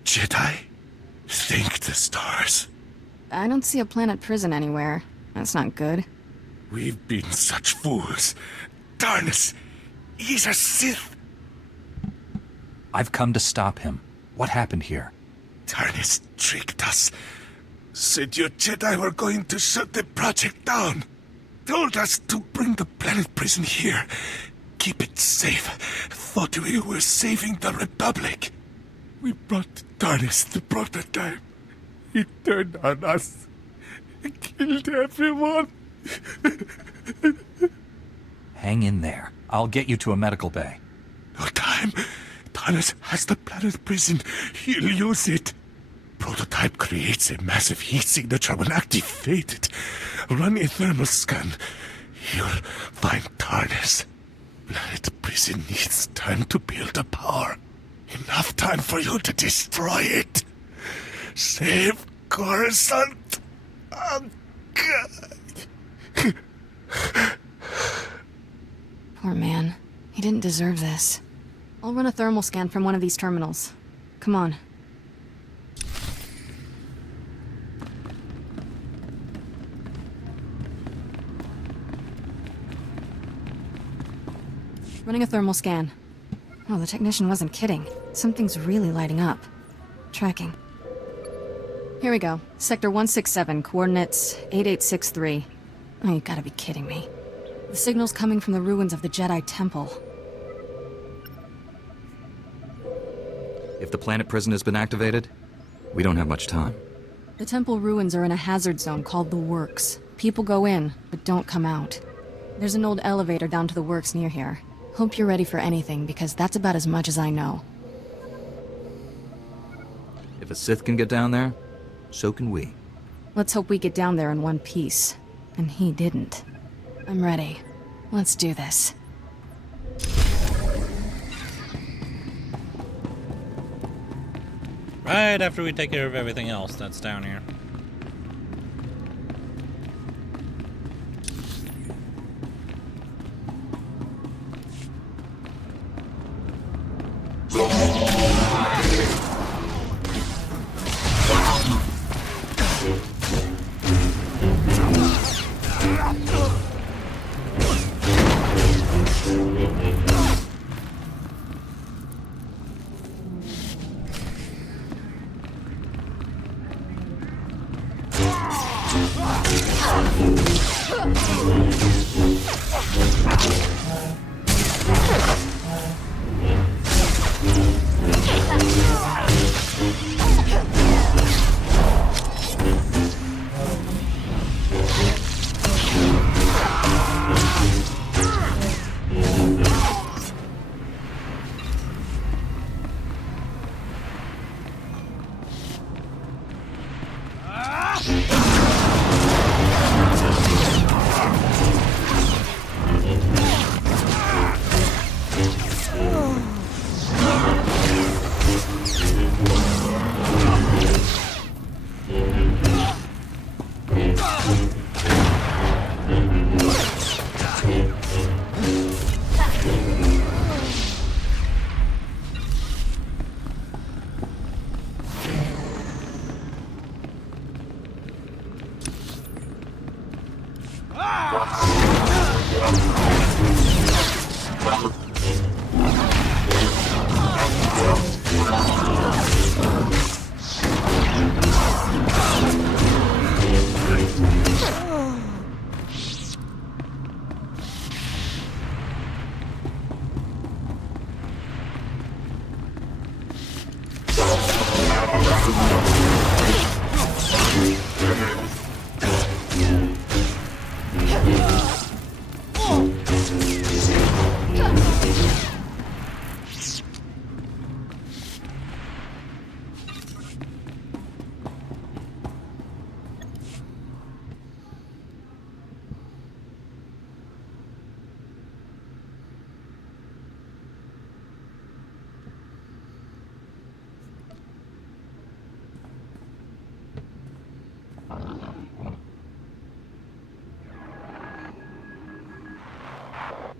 Jedi? Thank the stars. I don't see a planet prison anywhere. That's not good. We've been such fools. Darnus, he's a Sith. I've come to stop him. What happened here? Darnus tricked us. Said your Jedi were going to shut the project down. Told us to bring the planet prison here. Keep it safe. Thought we were saving the Republic. We brought Darnus the prototype. He turned on us. Killed everyone. Hang in there. I'll get you to a medical bay. No time. Darnus has the planet prison. He'll use it. Prototype creates a massive heat signature when activated. Run a thermal scan. You'll find Darnus. Planet prison needs time to build the power. Enough time for you to destroy it. Save Coruscant. Oh, God. Poor man. He didn't deserve this. I'll run a thermal scan from one of these terminals. Come on. Running a thermal scan. Oh, the technician wasn't kidding. Something's really lighting up. Tracking. Here we go. Sector 167, coordinates 8863. Oh, you gotta be kidding me. The signal's coming from the ruins of the Jedi Temple. If the planet prison has been activated, we don't have much time. The temple ruins are in a hazard zone called the Works. People go in, but don't come out. There's an old elevator down to the Works near here. Hope you're ready for anything, because that's about as much as I know. If a Sith can get down there, so can we. Let's hope we get down there in one piece. And he didn't. I'm ready. Let's do this. Right after we take care of everything else that's down here.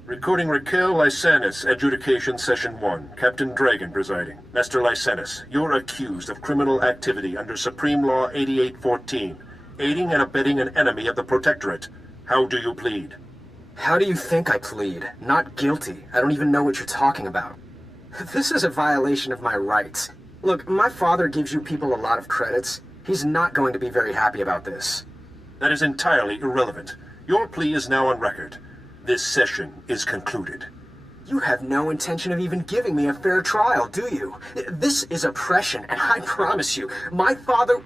Recording Raquel Lysanis, Adjudication Session 1. Captain Dragon presiding. Master Lysanis, you're accused of criminal activity under Supreme Law 8814, aiding and abetting an enemy of the Protectorate. How do you plead? How do you think I plead? Not guilty. I don't even know what you're talking about. This is a violation of my rights. Look, my father gives you people a lot of credits. He's not going to be very happy about this. That is entirely irrelevant. Your plea is now on record. This session is concluded. You have no intention of even giving me a fair trial, do you? This is oppression, and I promise you, my father...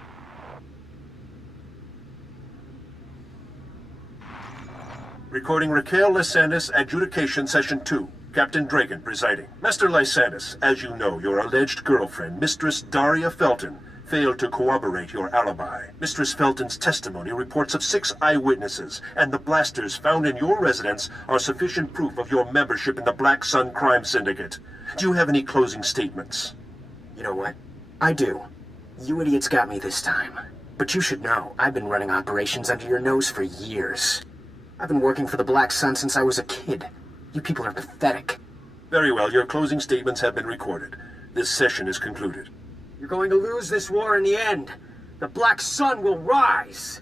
Recording Raquel Lysanis, Adjudication Session 2. Captain Dragon presiding. Master Lysanis, as you know, your alleged girlfriend, Mistress Daria Felton, failed to corroborate your alibi. Mistress Felton's testimony reports of 6 eyewitnesses, and the blasters found in your residence are sufficient proof of your membership in the Black Sun Crime Syndicate. Do you have any closing statements? You know what? I do. You idiots got me this time. But you should know, I've been running operations under your nose for years. I've been working for the Black Sun since I was a kid. You people are pathetic. Very well, your closing statements have been recorded. This session is concluded. You're going to lose this war in the end. The Black Sun will rise.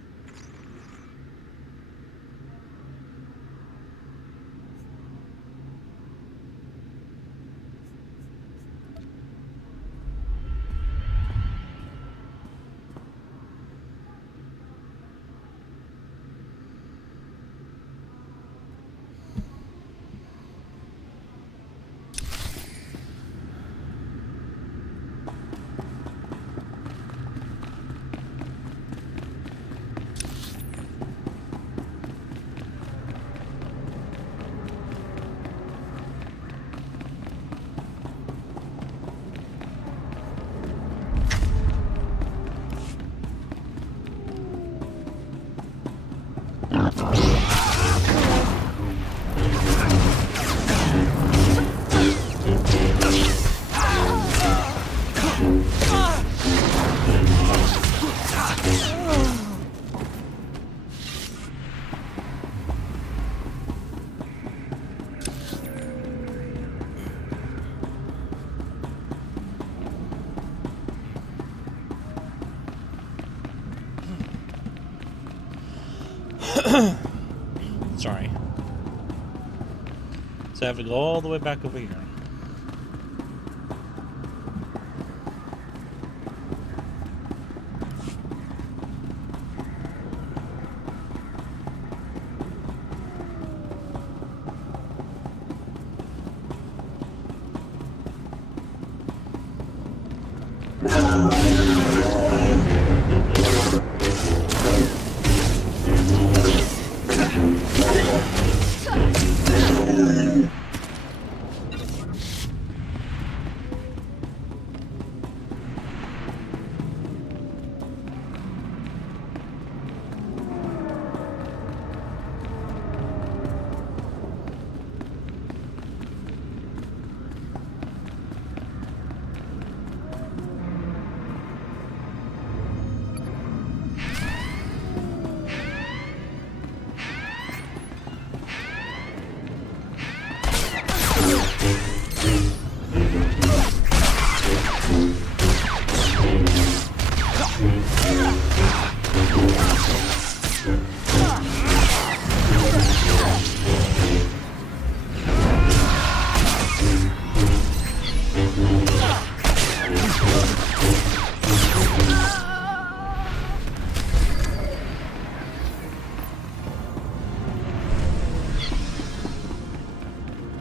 Sorry. So I have to go all the way back over here.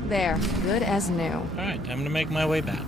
There, good as new. Alright, time to make my way back.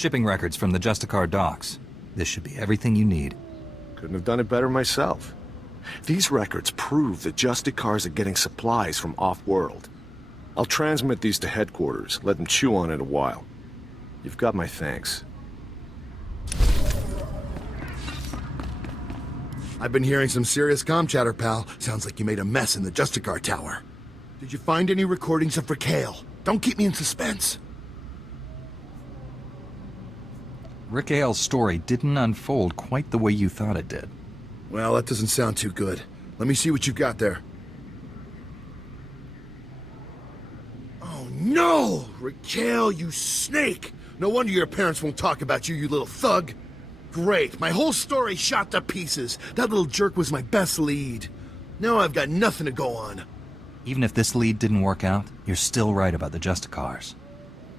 Shipping records from the Justicar docks. This should be everything you need. Couldn't have done it better myself. These records prove that Justicars are getting supplies from off-world. I'll transmit these to headquarters, let them chew on it a while. You've got my thanks. I've been hearing some serious comm chatter, pal. Sounds like you made a mess in the Justicar Tower. Did you find any recordings of Raquel? Don't keep me in suspense. Raquel's story didn't unfold quite the way you thought it did. Well, that doesn't sound too good. Let me see what you've got there. Oh, no! Raquel, you snake! No wonder your parents won't talk about you, you little thug. Great, my whole story shot to pieces. That little jerk was my best lead. Now I've got nothing to go on. Even if this lead didn't work out, you're still right about the Justicars.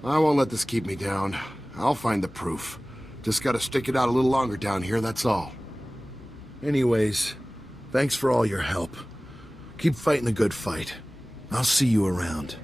I won't let this keep me down. I'll find the proof. Just gotta stick it out a little longer down here, that's all. Anyways, thanks for all your help. Keep fighting the good fight. I'll see you around.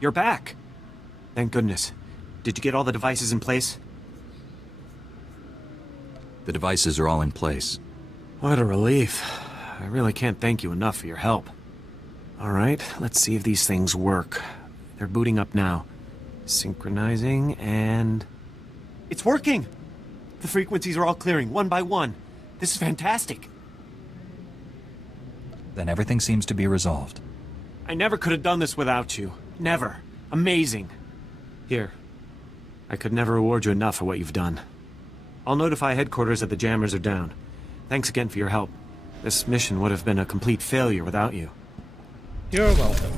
You're back. Thank goodness. Did you get all the devices in place? The devices are all in place. What a relief. I really can't thank you enough for your help. Alright, let's see if these things work. They're booting up now. Synchronizing, and... It's working! The frequencies are all clearing, one by one. This is fantastic. Then everything seems to be resolved. I never could have done this without you. Never. Amazing. Here. I could never reward you enough for what you've done. I'll notify headquarters that the jammers are down. Thanks again for your help. This mission would have been a complete failure without you. You're welcome.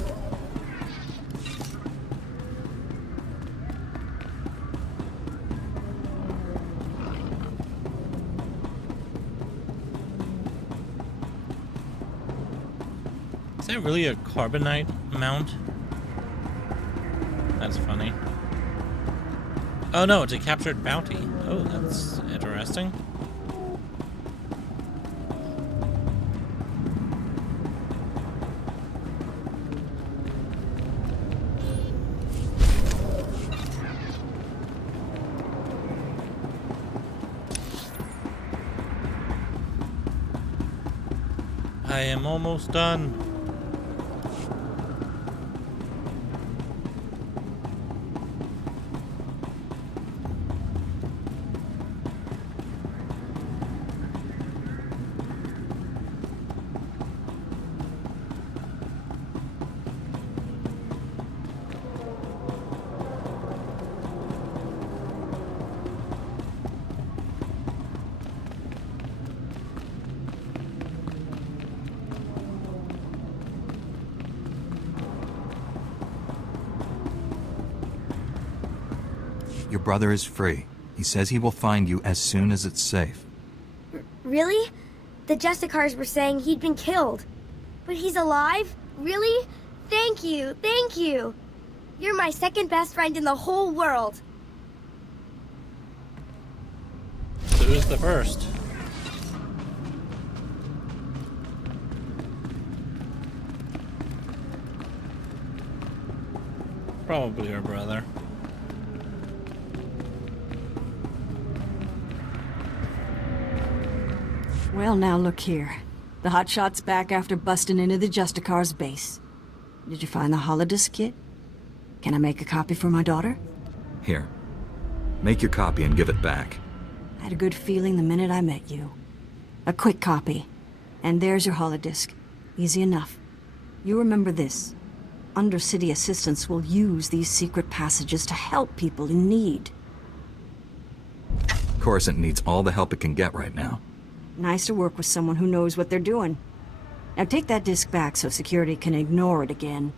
Is that really a carbonite mount? That's funny. Oh no, it's a captured bounty. Oh, that's interesting. I am almost done. Your brother is free. He says he will find you as soon as it's safe. Really? The Justicars were saying he'd been killed. But he's alive? Really? Thank you, thank you. You're my second best friend in the whole world. So who's the first? Probably her brother. Well, now look here. The hotshot's back after busting into the Justicar's base. Did you find the holodisk kit? Can I make a copy for my daughter? Here. Make your copy and give it back. I had a good feeling the minute I met you. A quick copy. And there's your holodisk. Easy enough. You remember this. Undercity assistants will use these secret passages to help people in need. Coruscant needs all the help it can get right now. Nice to work with someone who knows what they're doing. Now take that disc back so security can ignore it again.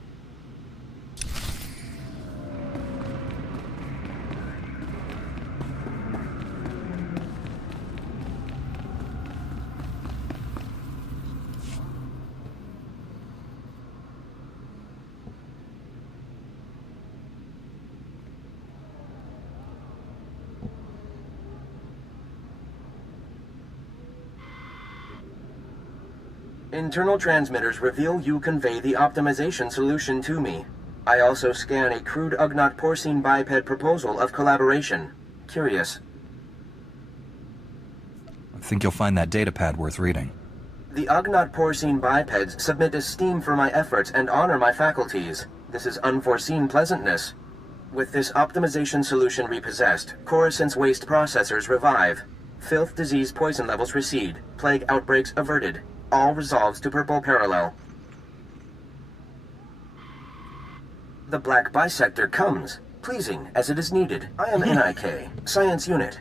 Internal transmitters reveal you convey the optimization solution to me. I also scan a crude Ugnaught porcine biped proposal of collaboration. Curious. I think you'll find that datapad worth reading. The Ugnaught porcine bipeds submit esteem for my efforts and honor my faculties. This is unforeseen pleasantness. With this optimization solution repossessed, Coruscant's waste processors revive. Filth, disease, poison levels recede. Plague outbreaks averted. All resolves to purple parallel. The Black Bisector comes, pleasing as it is needed. I am NIK, Science Unit.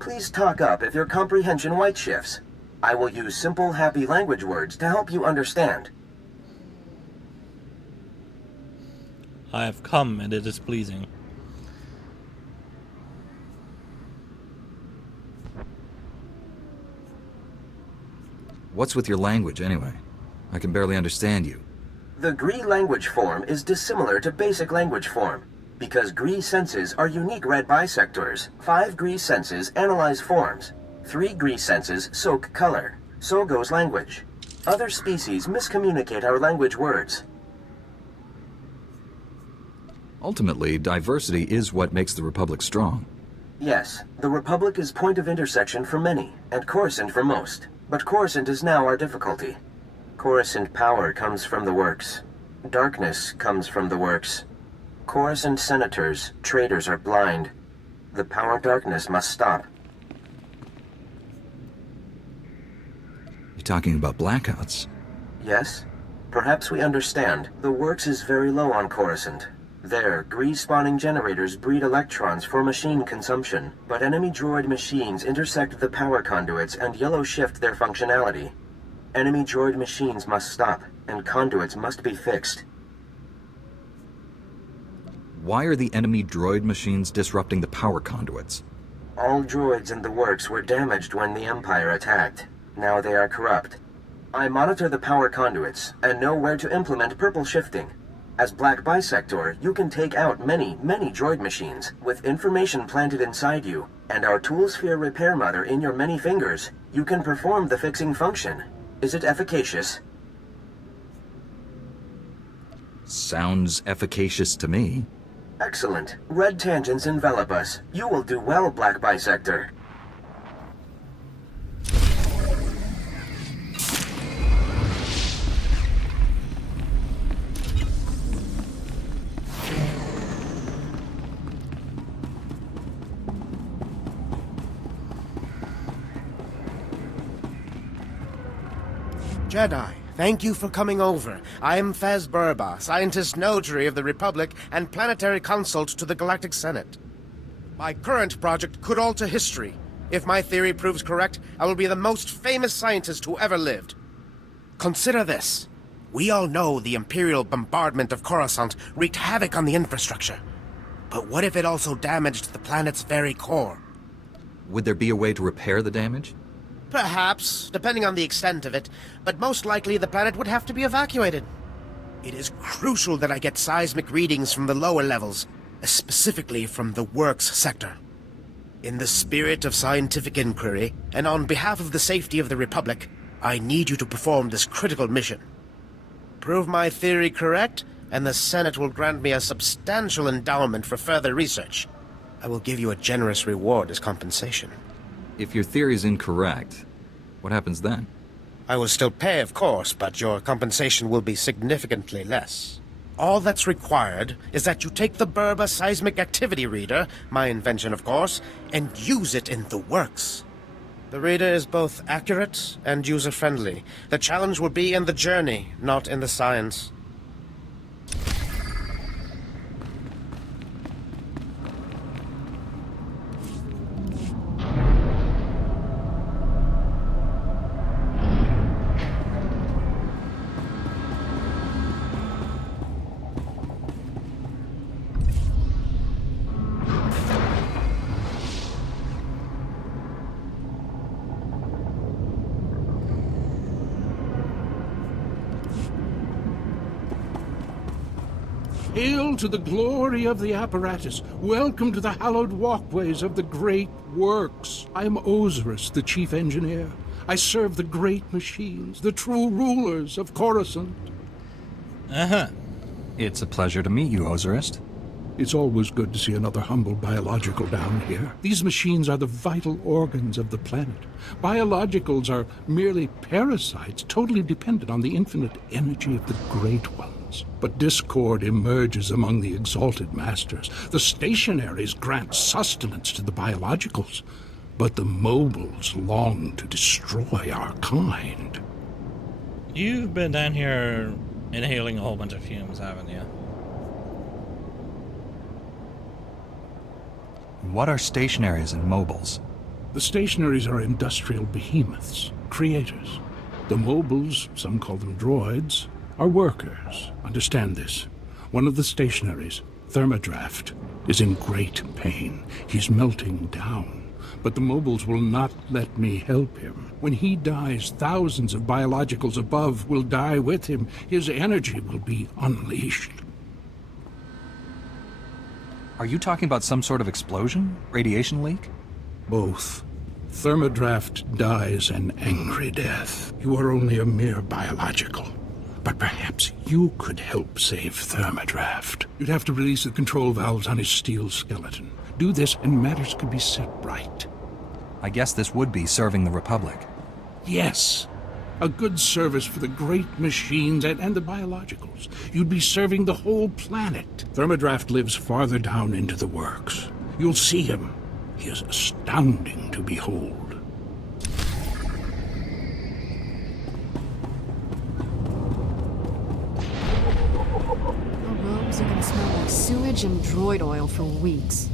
Please talk up if your comprehension white shifts. I will use simple, happy language words to help you understand. I have come, and it is pleasing. What's with your language, anyway? I can barely understand you. The Gree language form is dissimilar to basic language form, because Gree senses are unique red bisectors. 5 Gree senses analyze forms. 3 Gree senses soak color. So goes language. Other species miscommunicate our language words. Ultimately, diversity is what makes the Republic strong. Yes, the Republic is point of intersection for many, and Coruscant for most. But Coruscant is now our difficulty. Coruscant power comes from the works. Darkness comes from the works. Coruscant senators, traitors are blind. The power darkness must stop. You're talking about blackouts? Yes? Perhaps we understand. The works is very low on Coruscant. There, Gree-spawning generators breed electrons for machine consumption, but enemy droid machines intersect the power conduits and yellow shift their functionality. Enemy droid machines must stop, and conduits must be fixed. Why are the enemy droid machines disrupting the power conduits? All droids in the works were damaged when the Empire attacked. Now they are corrupt. I monitor the power conduits, and know where to implement purple shifting. As Black Bisector, you can take out many droid machines. With information planted inside you, and our Toolsphere repair mother in your many fingers, you can perform the fixing function. Is it efficacious? Sounds efficacious to me. Excellent. Red tangents envelop us. You will do well, Black Bisector. Jedi, thank you for coming over. I am Faz Burba, Scientist Notary of the Republic and Planetary Consult to the Galactic Senate. My current project could alter history. If my theory proves correct, I will be the most famous scientist who ever lived. Consider this. We all know the Imperial bombardment of Coruscant wreaked havoc on the infrastructure. But what if it also damaged the planet's very core? Would there be a way to repair the damage? Perhaps, depending on the extent of it, but most likely the planet would have to be evacuated. It is crucial that I get seismic readings from the lower levels, specifically from the Works sector. In the spirit of scientific inquiry, and on behalf of the safety of the Republic, I need you to perform this critical mission. Prove my theory correct, and the Senate will grant me a substantial endowment for further research. I will give you a generous reward as compensation. If your theory is incorrect, what happens then? I will still pay, of course, but your compensation will be significantly less. All that's required is that you take the Burba Seismic Activity Reader, my invention of course, and use it in the works. The reader is both accurate and user-friendly. The challenge will be in the journey, not in the science. Hail to the glory of the apparatus. Welcome to the hallowed walkways of the great works. I am Osiris, the chief engineer. I serve the great machines, the true rulers of Coruscant. Uh-huh. It's a pleasure to meet you, Ozarist. It's always good to see another humble biological down here. These machines are the vital organs of the planet. Biologicals are merely parasites, totally dependent on the infinite energy of the Great Ones. But discord emerges among the exalted masters. The stationaries grant sustenance to the biologicals, but the mobiles long to destroy our kind. You've been down here inhaling a whole bunch of fumes, haven't you? What are stationaries and mobiles? The stationaries are industrial behemoths, creators. The mobiles, some call them droids, are workers. Understand this. One of the stationaries, Thermodraft, is in great pain. He's melting down. But the mobiles will not let me help him. When he dies, thousands of biologicals above will die with him. His energy will be unleashed. Are you talking about some sort of explosion? Radiation leak? Both. Thermodraft dies an angry death. You are only a mere biological. But perhaps you could help save Thermodraft. You'd have to release the control valves on his steel skeleton. Do this and matters could be set right. I guess this would be serving the Republic. Yes. A good service for the great machines and the biologicals. You'd be serving the whole planet. Thermodraft lives farther down into the works. You'll see him. He is astounding to behold. Our robes are gonna smell like sewage and droid oil for weeks.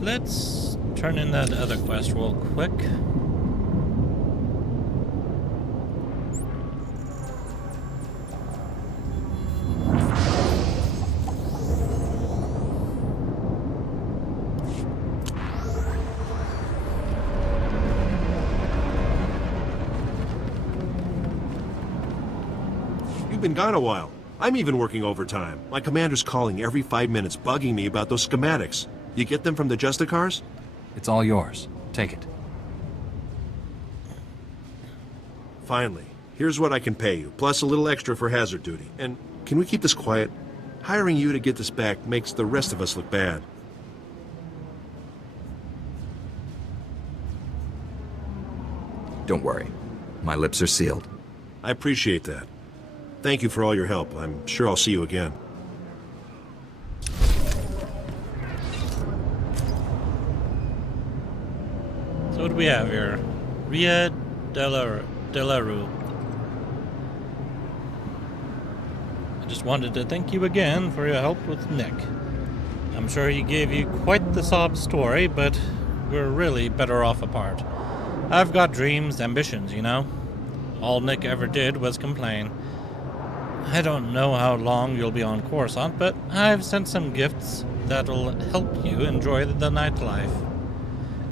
Let's turn in that other quest real quick. You've been gone a while. I'm even working overtime. My commander's calling every 5 minutes, bugging me about those schematics. You get them from the Justicars? It's all yours. Take it. Finally. Here's what I can pay you, plus a little extra for hazard duty. And can we keep this quiet? Hiring you to get this back makes the rest of us look bad. Don't worry. My lips are sealed. I appreciate that. Thank you for all your help. I'm sure I'll see you again. So what do we have here? Ria Delaru. I just wanted to thank you again for your help with Nick. I'm sure he gave you quite the sob story, but we're really better off apart. I've got dreams, ambitions, you know? All Nick ever did was complain. I don't know how long you'll be on Coruscant, but I've sent some gifts that'll help you enjoy the nightlife.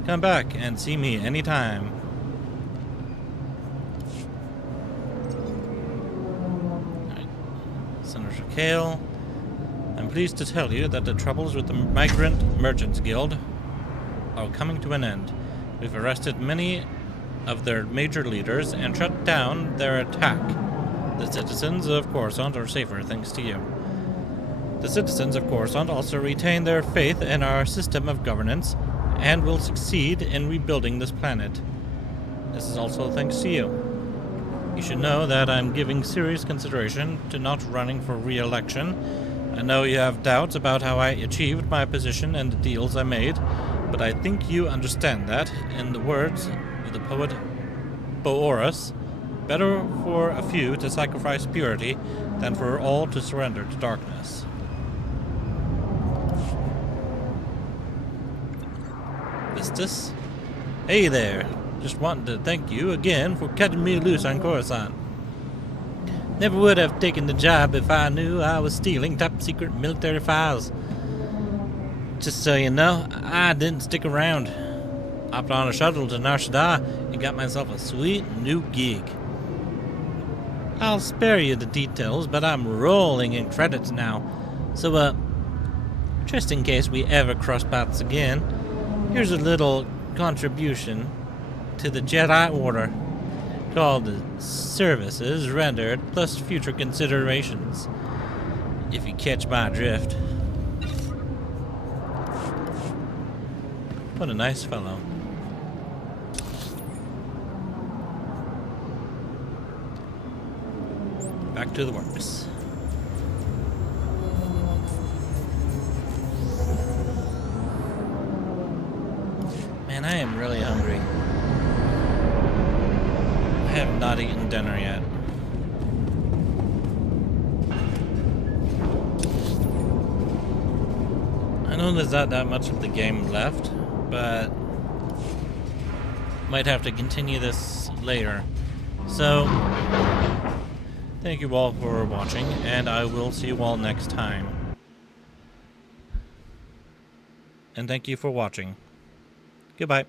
Come back and see me anytime. Right. Senator Kale, I'm pleased to tell you that the troubles with the Migrant Merchants Guild are coming to an end. We've arrested many of their major leaders and shut down their attack. The citizens of Coruscant are safer thanks to you. The citizens of Coruscant also retain their faith in our system of governance and will succeed in rebuilding this planet. This is also thanks to you. You should know that I'm giving serious consideration to not running for re-election. I know you have doubts about how I achieved my position and the deals I made, but I think you understand that, in the words of the poet Boorus, better for a few to sacrifice purity than for all to surrender to darkness. Vistus? Hey there. Just wanted to thank you again for cutting me loose on Coruscant. Never would have taken the job if I knew I was stealing top secret military files. Just so you know, I didn't stick around. Hopped on a shuttle to Nar Shaddaa and got myself a sweet new gig. I'll spare you the details, but I'm rolling in credits now. So, just in case we ever cross paths again, here's a little contribution to the Jedi Order called Services Rendered plus Future Considerations, if you catch my drift. What a nice fellow. Back to the works. Man, I am really hungry. I have not eaten dinner yet. I know there's not that much of the game left, but might have to continue this later. So, thank you all for watching, and I will see you all next time. And thank you for watching. Goodbye.